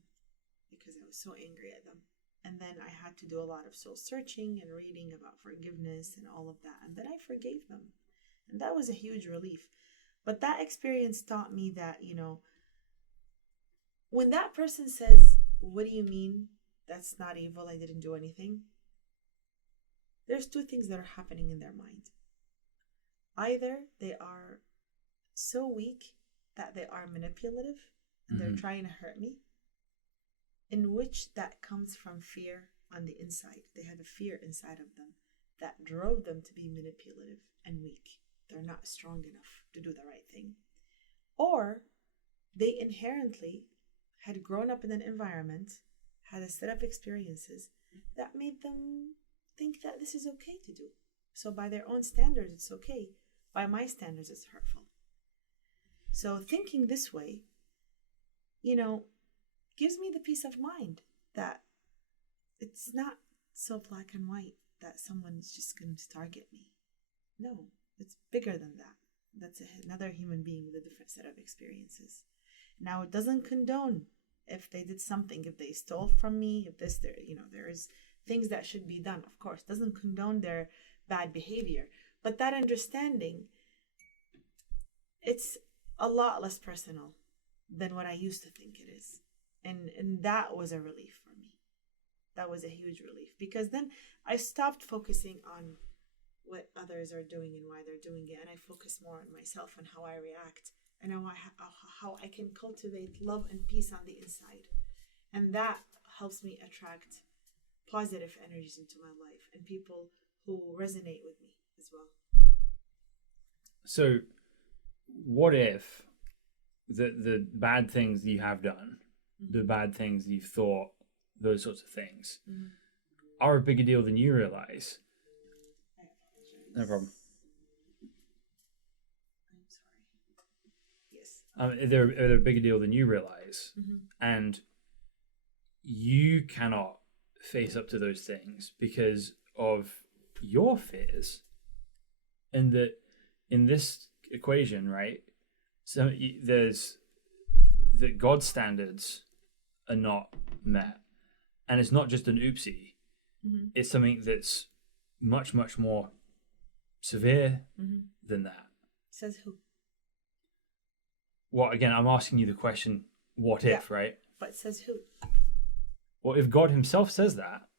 because I was so angry at them. And then I had to do a lot of soul searching and reading about forgiveness and all of that. And then I forgave them. And that was a huge relief. But that experience taught me that, when that person says, "What do you mean? That's not evil. I didn't do anything." There's two things that are happening in their mind. Either they are so weak that they are manipulative and they're trying to hurt me, in which that comes from fear on the inside. They have a fear inside of them that drove them to be manipulative and weak. They're not strong enough to do the right thing. Or they inherently had grown up in an environment, had a set of experiences that made them think that this is okay to do. So by their own standards, it's okay. By my standards, it's hurtful. So thinking this way, gives me the peace of mind that it's not so black and white that someone's just going to target me. No, it's bigger than that. That's another human being with a different set of experiences. Now, it doesn't condone if they did something, if they stole from me, if there is things that should be done, of course. It doesn't condone their bad behavior. But that understanding, it's a lot less personal than what I used to think it is. And that was a relief for me. That was a huge relief, because then I stopped focusing on what others are doing and why they're doing it, and I focus more on myself and how I react, and how I can cultivate love and peace on the inside, and that helps me attract positive energies into my life and people who resonate with me as well. So, what if the bad things you have done, the bad things you've thought, those sorts of things, are a bigger deal than you realize? No problem. I'm sorry. Yes. They're a bigger deal than you realize, and you cannot face up to those things because of your fears. And that in this equation, right? So there's that God's standards are not met, and it's not just an oopsie. It's something that's much, much more severe than that. Says who? Well, again, I'm asking you the question, what if, right? But says who? Well, if God himself says that,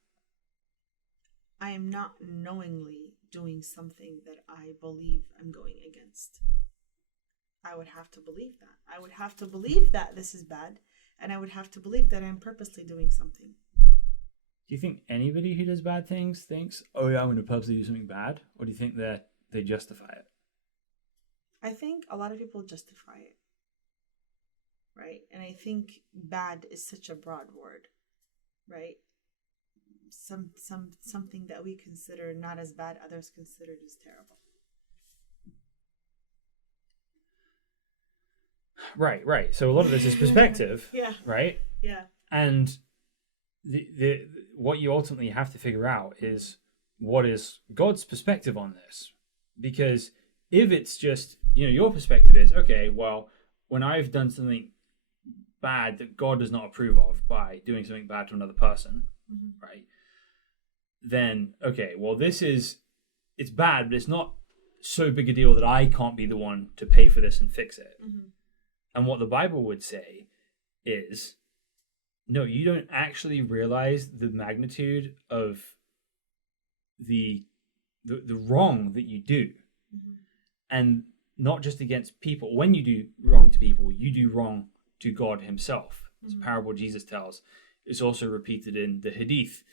I am not knowingly doing something that I believe I'm going against. I would have to believe that. I would have to believe that this is bad, and I would have to believe that I'm purposely doing something. do you think anybody who does bad things thinks, oh yeah, I'm going to purposely do something bad? Or do you think they justify it? I think a lot of people justify it, right? And I think bad is such a broad word, right? Something that we consider not as bad, others consider as terrible. Right. So a lot of this is perspective. Yeah. Right? Yeah. And the what you ultimately have to figure out is what is God's perspective on this? Because if it's just, your perspective is, okay, well, when I've done something bad that God does not approve of by doing something bad to another person, right? Then, okay, well, it's bad, but it's not so big a deal that I can't be the one to pay for this and fix it. And what the Bible would say is, no, you don't actually realize the magnitude of the wrong that you do. And not just against people. When you do wrong to people, you do wrong to God himself. It's a parable Jesus tells. It's also repeated in the Hadith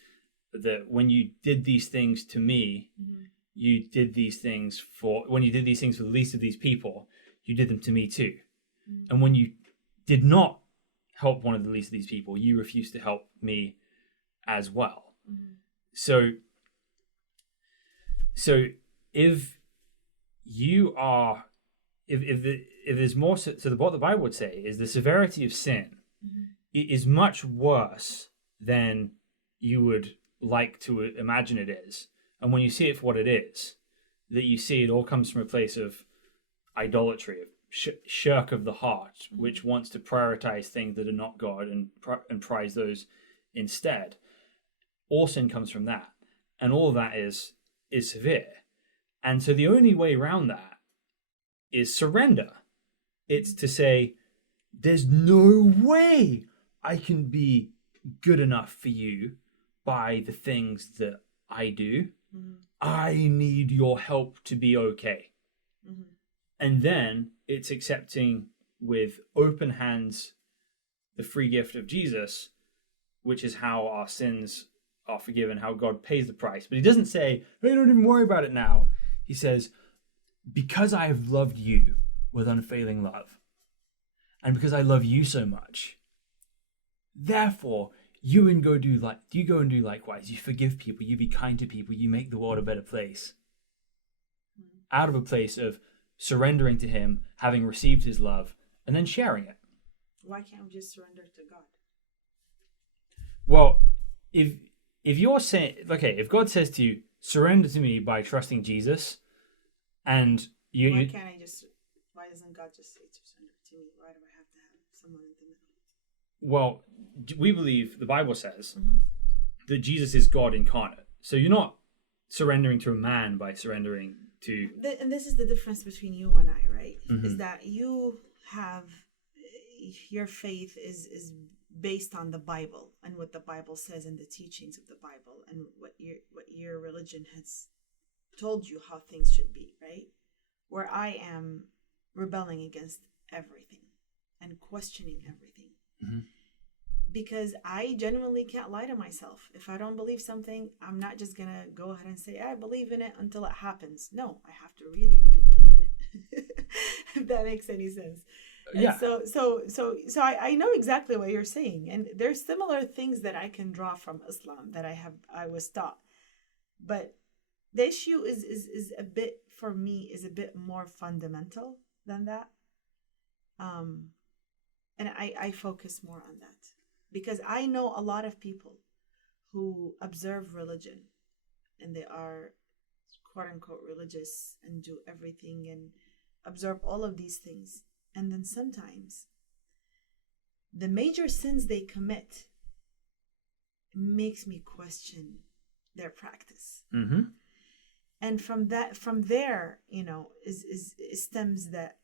that when you did these things to me, you did these things when you did these things for the least of these people, you did them to me too. And when you did not help one of the least of these people, you refused to help me as well. So if you are, if there's more, so what the Bible would say is the severity of sin is much worse than you would like to imagine it is. And when you see it for what it is, that you see it all comes from a place of idolatry, of shirk of the heart, which wants to prioritize things that are not God and prize those instead. All sin comes from that, and all of that is severe. And so the only way around that is surrender. It's to say, there's no way I can be good enough for you by the things that I do. I need your help to be okay. And then it's accepting with open hands the free gift of Jesus, which is how our sins are forgiven, how God pays the price. But he doesn't say, hey, don't even worry about it now. He says, because I have loved you with unfailing love, and because I love you so much, therefore you go and do likewise. You forgive people, you be kind to people, you make the world a better place. Out of a place of surrendering to him, having received his love, and then sharing it. Why can't we just surrender to God? Well, if you're saying, okay, if God says to you, surrender to me by trusting Jesus, and why doesn't God just say to surrender to me? Why do I have to have someone in the middle? Well, we believe, the Bible says, that Jesus is God incarnate. So you're not surrendering to a man by surrendering to... And this is the difference between you and I, right? Is that you have... Your faith is based on the Bible and what the Bible says and the teachings of the Bible and what your religion has told you how things should be, right? Where I am rebelling against everything and questioning everything. Mm-hmm. Because I genuinely can't lie to myself. If I don't believe something, I'm not just gonna go ahead and say I believe in it until it happens. No, I have to really, really believe in it. If that makes any sense. Yeah. And so I know exactly what you're saying, and there's similar things that I can draw from Islam that I was taught, but the issue is a bit, for me, is a bit more fundamental than that. And I focus more on that because I know a lot of people who observe religion and they are quote unquote religious and do everything and observe all of these things. And then sometimes the major sins they commit makes me question their practice. Mm-hmm. And from there, is stems that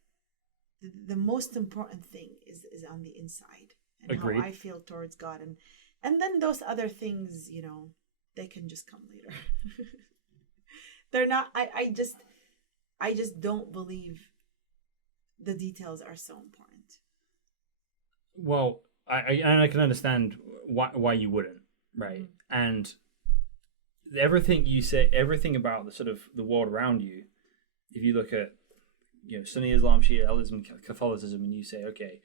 the most important thing is on the inside and Agreed. how I feel towards God, and then those other things, they can just come later. They're not. I just don't believe the details are so important. Well, I can understand why you wouldn't, right? Mm-hmm. And everything you say, everything about the sort of the world around you, if you look at Sunni Islam, Shia Islam, Catholicism, and you say, okay,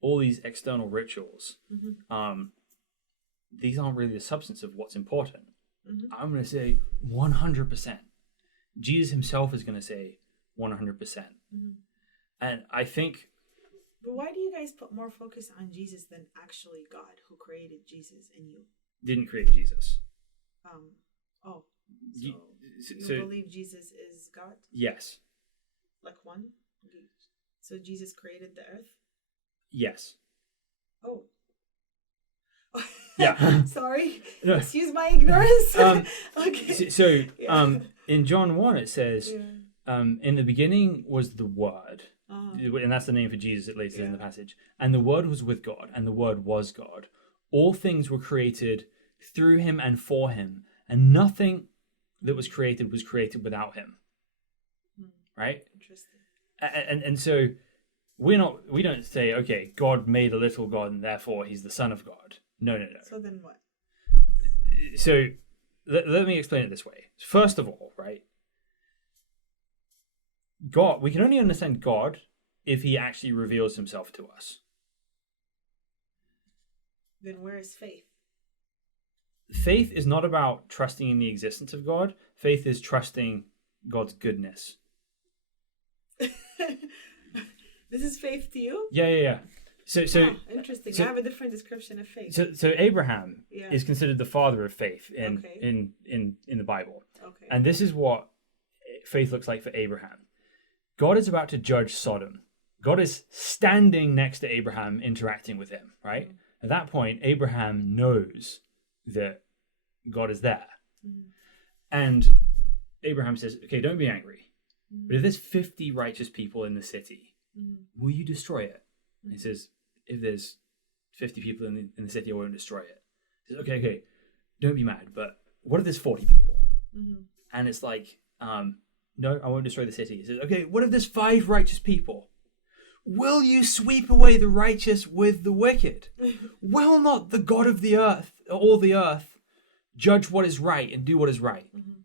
all these external rituals, mm-hmm. These aren't really the substance of what's important. Mm-hmm. I'm going to say 100%. Jesus himself is going to say 100%. Mm-hmm. And I think... But why do you guys put more focus on Jesus than actually God, who created Jesus and you? Didn't create Jesus. You believe Jesus is God? Yes. Like one? So Jesus created the earth? Yes. Oh. Yeah. Sorry. No. Excuse my ignorance. Okay. So in John 1 it says, in the beginning was the Word. And that's the name for Jesus, it later says in the passage. And the Word was with God, and the Word was God. All things were created through him and for him, and nothing that was created without him. Right? Interesting. And so we don't say, okay, God made a little God and therefore he's the Son of God. No. So then what? So let me explain it this way. First of all, right? God, we can only understand God if he actually reveals himself to us. Then where is faith? Faith is not about trusting in the existence of God. Faith is trusting God's goodness. This is faith to you? Yeah. So interesting. I have a different description of faith. So Abraham is considered the father of faith in the Bible. Okay. And this is what faith looks like for Abraham. God is about to judge Sodom. God is standing next to Abraham, interacting with him, right? Mm. At that point, Abraham knows that God is there. Mm. And Abraham says, okay, don't be angry. Mm. But if there's 50 righteous people in the city, will you destroy it? And he says, if there's 50 people in the city, I won't destroy it. He says, okay, don't be mad. But what if there's 40 people? Mm-hmm. And it's like, no, I won't destroy the city. He says, okay, what if there's 5 righteous people? Will you sweep away the righteous with the wicked? Will not the God of the earth, all the earth, judge what is right and do what is right? Mm-hmm.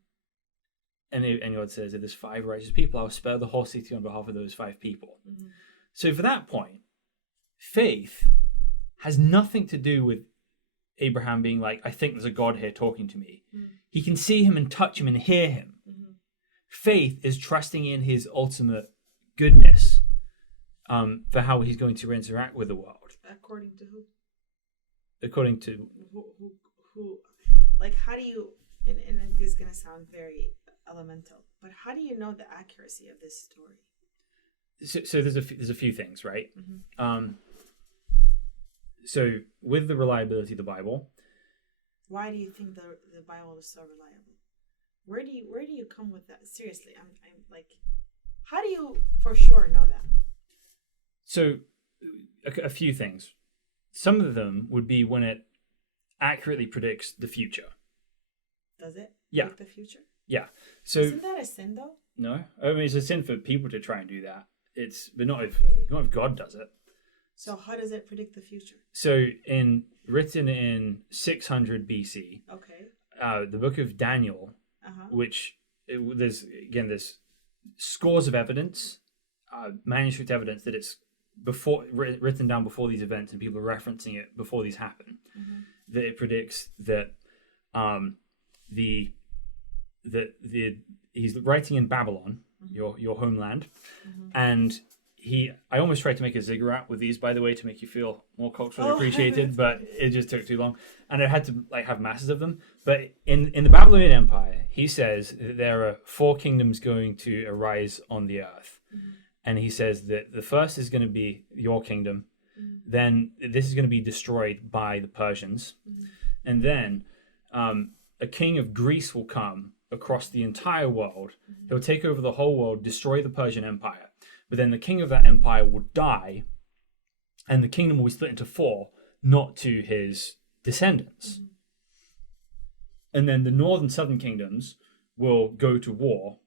And God says, if there's 5 righteous people, I'll spare the whole city on behalf of those 5 people. Mm-hmm. So for that point, faith has nothing to do with Abraham being like, I think there's a God here talking to me. Mm-hmm. He can see him and touch him and hear him. Mm-hmm. Faith is trusting in his ultimate goodness for how he's going to interact with the world. According to who? According to... Who? Like, how do you... And this is going to sound very elemental, but how do you know the accuracy of this story? So there's a few things, right? Mm-hmm. So with the reliability of the Bible... Why do you think the Bible is so reliable? Where do you come with that? Seriously, I'm like, how do you for sure know that? So a few things. Some of them would be when it accurately predicts the future. Does it? Yeah. Predict the future? Yeah. So Isn't that a sin though? no, I mean it's a sin for people to try and do that. But not if God does it. So how does it predict the future? So written in 600 BC, Okay. the book of Daniel, which there's scores of evidence, manuscript evidence that it's written down before these events, and people are referencing it before these happen. That it predicts that he's writing in Babylon, your homeland, and I almost tried to make a ziggurat with these, by the way, to make you feel more culturally appreciated, but it just took too long, and I had to have masses of them. But in the Babylonian Empire, he says that there are 4 kingdoms going to arise on the earth, and he says that the first is going to be your kingdom, then this is going to be destroyed by the Persians, and then a king of Greece will come across the entire world. He'll take over the whole world, destroy the Persian Empire. But then the king of that empire will die, and the kingdom will be split into 4, not to his descendants. And then the northern southern kingdoms will go to war,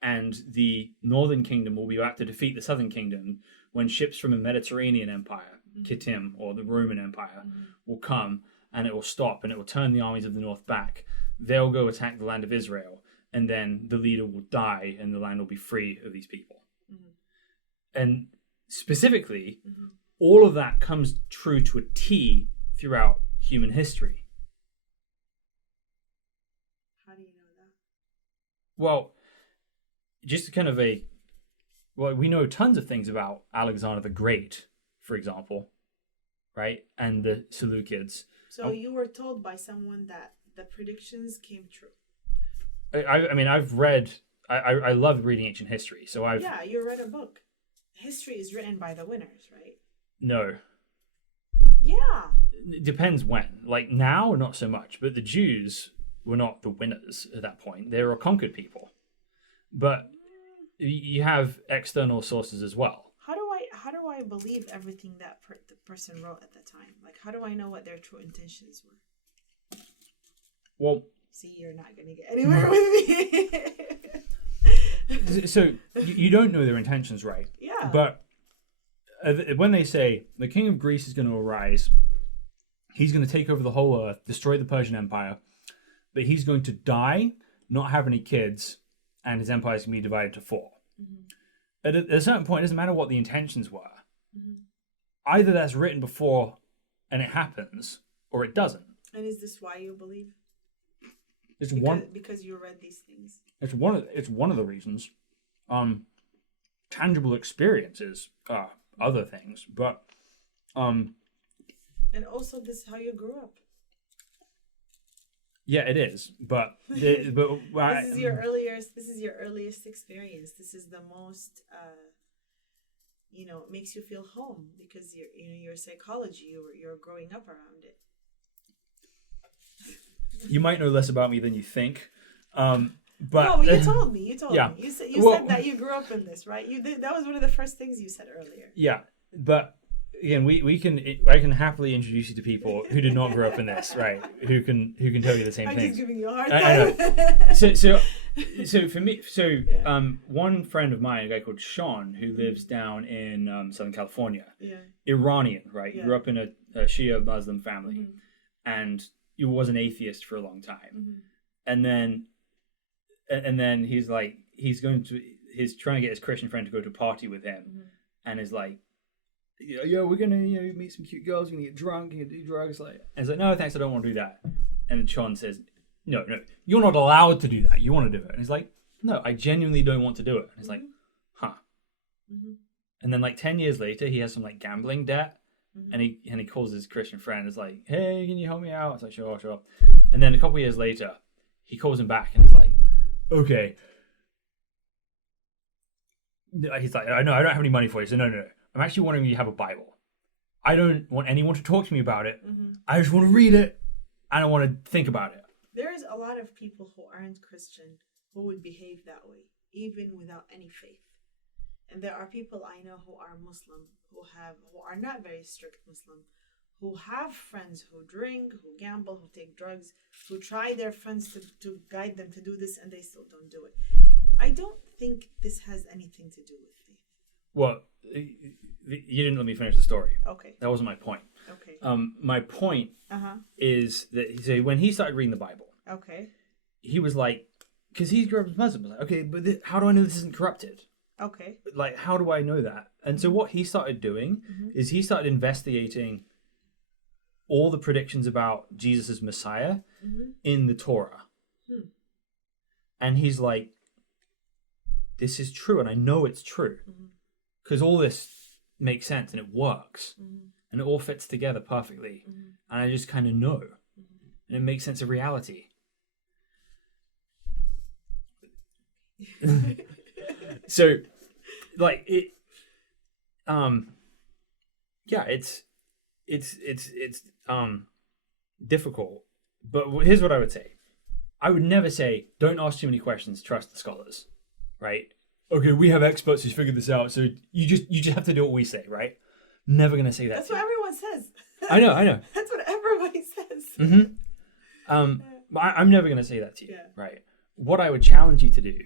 and the northern kingdom will be about to defeat the southern kingdom when ships from a Mediterranean empire, Kittim, or the Roman Empire, will come, and it will stop, and it will turn the armies of the north back. They'll go attack the land of Israel, and then the leader will die, and the land will be free of these people. And specifically, all of that comes true to a T throughout human history. How do you know that? Well, just kind of we know tons of things about Alexander the Great, for example, right? And the Seleucids. So you were told by someone that the predictions came true. I mean, I've read. I love reading ancient history, so you read a book. History is written by the winners, right? No. Yeah. It depends when. Like now, not so much. But the Jews were not the winners at that point. They were a conquered people. But you have external sources as well. How do I believe everything that the person wrote at the time? Like, how do I know what their true intentions were? Well, see, you're not going to get anywhere with me. So you don't know their intentions, right? Yeah. But when they say the king of Greece is going to arise, he's going to take over the whole earth, destroy the Persian Empire, but he's going to die, not have any kids, and his empire is going to be divided to 4. At a certain point, it doesn't matter what the intentions were. Either that's written before and it happens, or it doesn't. And is this why you believe? Because you read these things. It's one of the reasons. Tangible experiences are other things, but and also this is how you grew up. Yeah, it is. But this is your earliest experience. This is the most it makes you feel home because your psychology, you're growing up around it. You might know less about me than you think. But no, you told me. You yeah. me. You said that you grew up in this, right? That was one of the first things you said earlier. Yeah, but again, I can happily introduce you to people who did not grow up in this, right? Who can tell you the same things. I'm just giving you a hard time. I know. So for me, one friend of mine, a guy called Sean, who lives down in Southern California, Iranian, right? He grew up in a Shia Muslim family, and he was an atheist for a long time, and then he's trying to get his Christian friend to go to a party with him, and is like, yeah, we're gonna meet some cute girls, we're gonna get drunk, we're gonna do drugs, and it's like, no thanks, I don't want to do that. And then Sean says, no, you're not allowed to do that, you want to do it. And he's like, no, I genuinely don't want to do it. And he's like, huh. And then 10 years later, he has some gambling debt, and he calls his Christian friend. It's like, hey, can you help me out? It's like, sure. And then a couple of years later, he calls him back, and it's like, okay. He's like, I know, I don't have any money for you. So no. I'm actually wondering if you have a Bible. I don't want anyone to talk to me about it. I just want to read it. I don't want to think about it. There's a lot of people who aren't Christian who would behave that way, even without any faith. And there are people I know who are Muslim, who are not very strict Muslim, who have friends who drink, who gamble, who take drugs, who try their friends to guide them to do this and they still don't do it. I don't think this has anything to do with faith. Well, you didn't let me finish the story. Okay. That wasn't my point. Okay. My point is that so when he started reading the Bible, Okay. he was like, because he grew up as Muslim, like, okay, but how do I know this isn't corrupted? Okay. Like, how do I know that? And so what he started doing is he started investigating all the predictions about Jesus as Messiah in the Torah. And he's like, this is true, and I know it's true. Because all this makes sense, and it works. And it all fits together perfectly. And I just kind of know. And it makes sense of reality. So, like, it... yeah, it's difficult, but here's what I would say. I would never say, don't ask too many questions, trust the scholars, right? Okay, we have experts who's figured this out, so you just have to do what we say, right? Never gonna say that. That's what everyone says. I know. That's what everybody says. But I'm never gonna say that to you, Yeah. right? What I would challenge you to do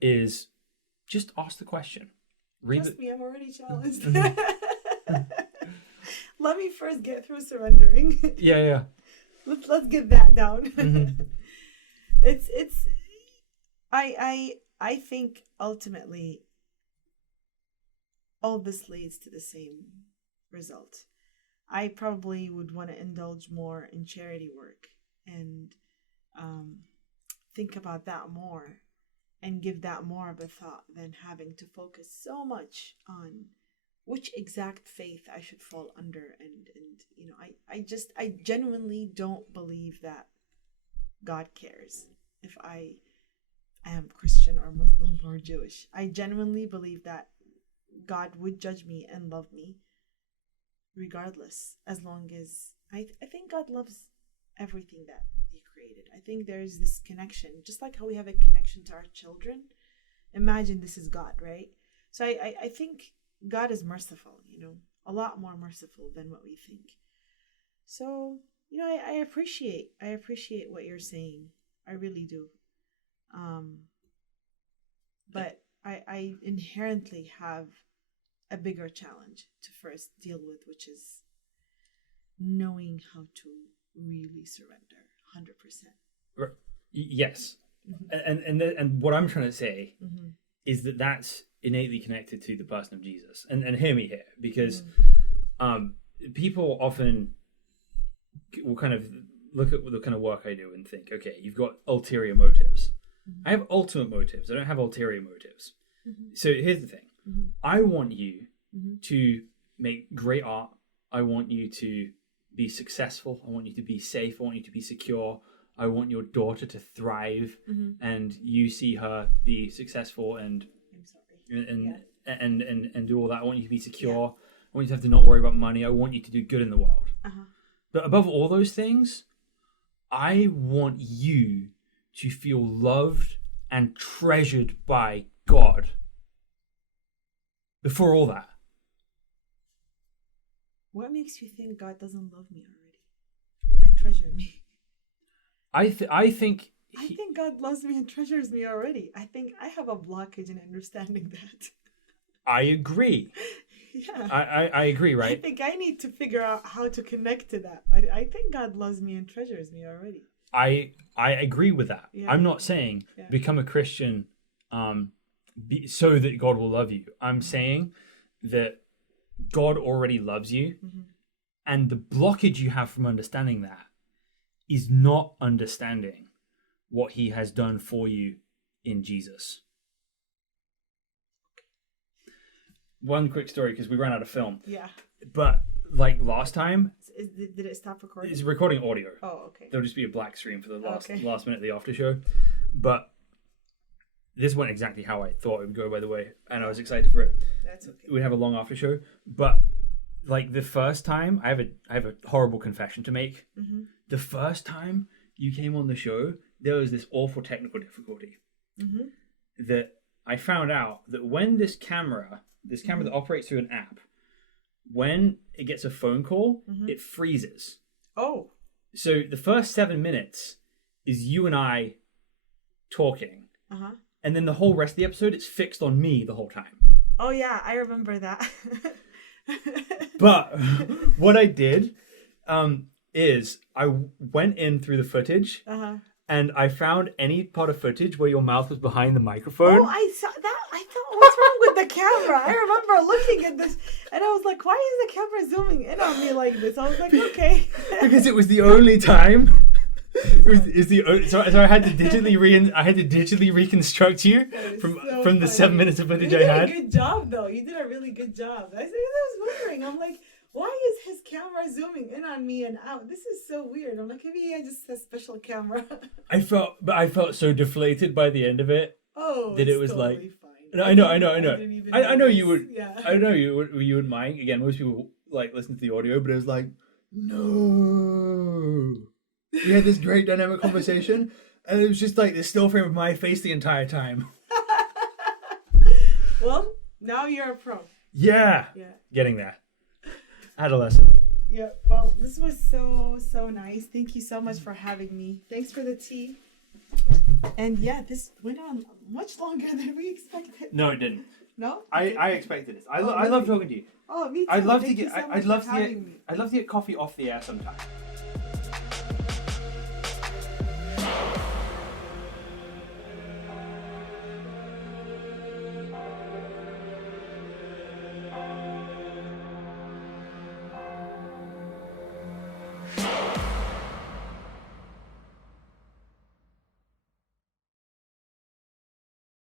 is just ask the question. Trust me, I'm already challenged. Let me first get through surrendering. Yeah. Let's get that down. It's I think ultimately all this leads to the same result. I probably would want to indulge more in charity work and think about that more and give that more of a thought than having to focus so much on which exact faith I should fall under. And you know, I genuinely don't believe that God cares if I am Christian or Muslim or Jewish. I genuinely believe that God would judge me and love me regardless, as long as I think God loves everything that he created. I think there's this connection, just like how we have a connection to our children. Imagine this is God, right? So I think God is merciful, you know, a lot more merciful than what we think. So, you know, I appreciate what you're saying. I really do. But I inherently have a bigger challenge to first deal with, which is knowing how to really surrender 100%. Yes. And what I'm trying to say is that that's innately connected to the person of Jesus. And hear me here, because people often will kind of look at the kind of work I do and think, okay, you've got ulterior motives. I have ultimate motives. I don't have ulterior motives. So here's the thing. I want you to make great art. I want you to be successful. I want you to be safe. I want you to be secure. I want your daughter to thrive, and you see her be successful and do all that. I want you to be secure. I want you to have to not worry about money. I want you to do good in the world. But above all those things, I want you to feel loved and treasured by God. Before all that. What makes you think God doesn't love me already and treasure me? I think God loves me and treasures me already. I think I have a blockage in understanding that. I agree. Yeah. I agree, right? I think I need to figure out how to connect to that. I think God loves me and treasures me already. I agree with that. Yeah. I'm not saying become a Christian so that God will love you. I'm saying that God already loves you, and the blockage you have from understanding that is not understanding what he has done for you in Jesus. One quick story, because we ran out of film. Yeah. But like last time, did it stop recording? It's recording audio. Oh, okay. There'll just be a black screen for the last minute of the after show. But this went exactly how I thought it would go, by the way, and I was excited for it. That's okay. We'd have a long after show, but like the first time, I have a horrible confession to make. The first time you came on the show, there was this awful technical difficulty that I found out that when this camera that operates through an app, when it gets a phone call, Mm-hmm. it freezes. Oh. So the first 7 minutes is you and I talking. Uh-huh. And then the whole rest of the episode, it's fixed on me the whole time. Oh, yeah, I remember that. But what I did is I went in through the footage Uh-huh. and I found any part of footage where your mouth was behind the microphone. Oh, I saw that. I thought, what's wrong with the camera? I remember looking at this, and I was like, why is the camera zooming in on me like this? I was like, okay. Because it was the only time. So I had to digitally reconstruct you from the 7 minutes of footage I had. You did a good job, though. You did a really good job. I was wondering. I'm like, why is his camera zooming in on me and out? This is so weird. I'm like, maybe I just a special camera. I felt so deflated by the end of it. Oh, that it was totally like. fine. No, I know. I know you notice. would. Yeah. I know you would mind. Again, most people like listen to the audio, but it was like, no. We had this great dynamic conversation, and it was just like this still frame of my face the entire time. Well, now you're a pro. Yeah. Yeah. Getting there. Adolescent. Yeah. Well, this was so nice. Thank you so much for having me. Thanks for the tea. And yeah, this went on much longer than we expected. No, it didn't. No? I expected this. I really? love talking to you. Oh, me too. I'd love to Thank you get. so much I'd love for to get. having me. I'd love to get coffee off the air sometime.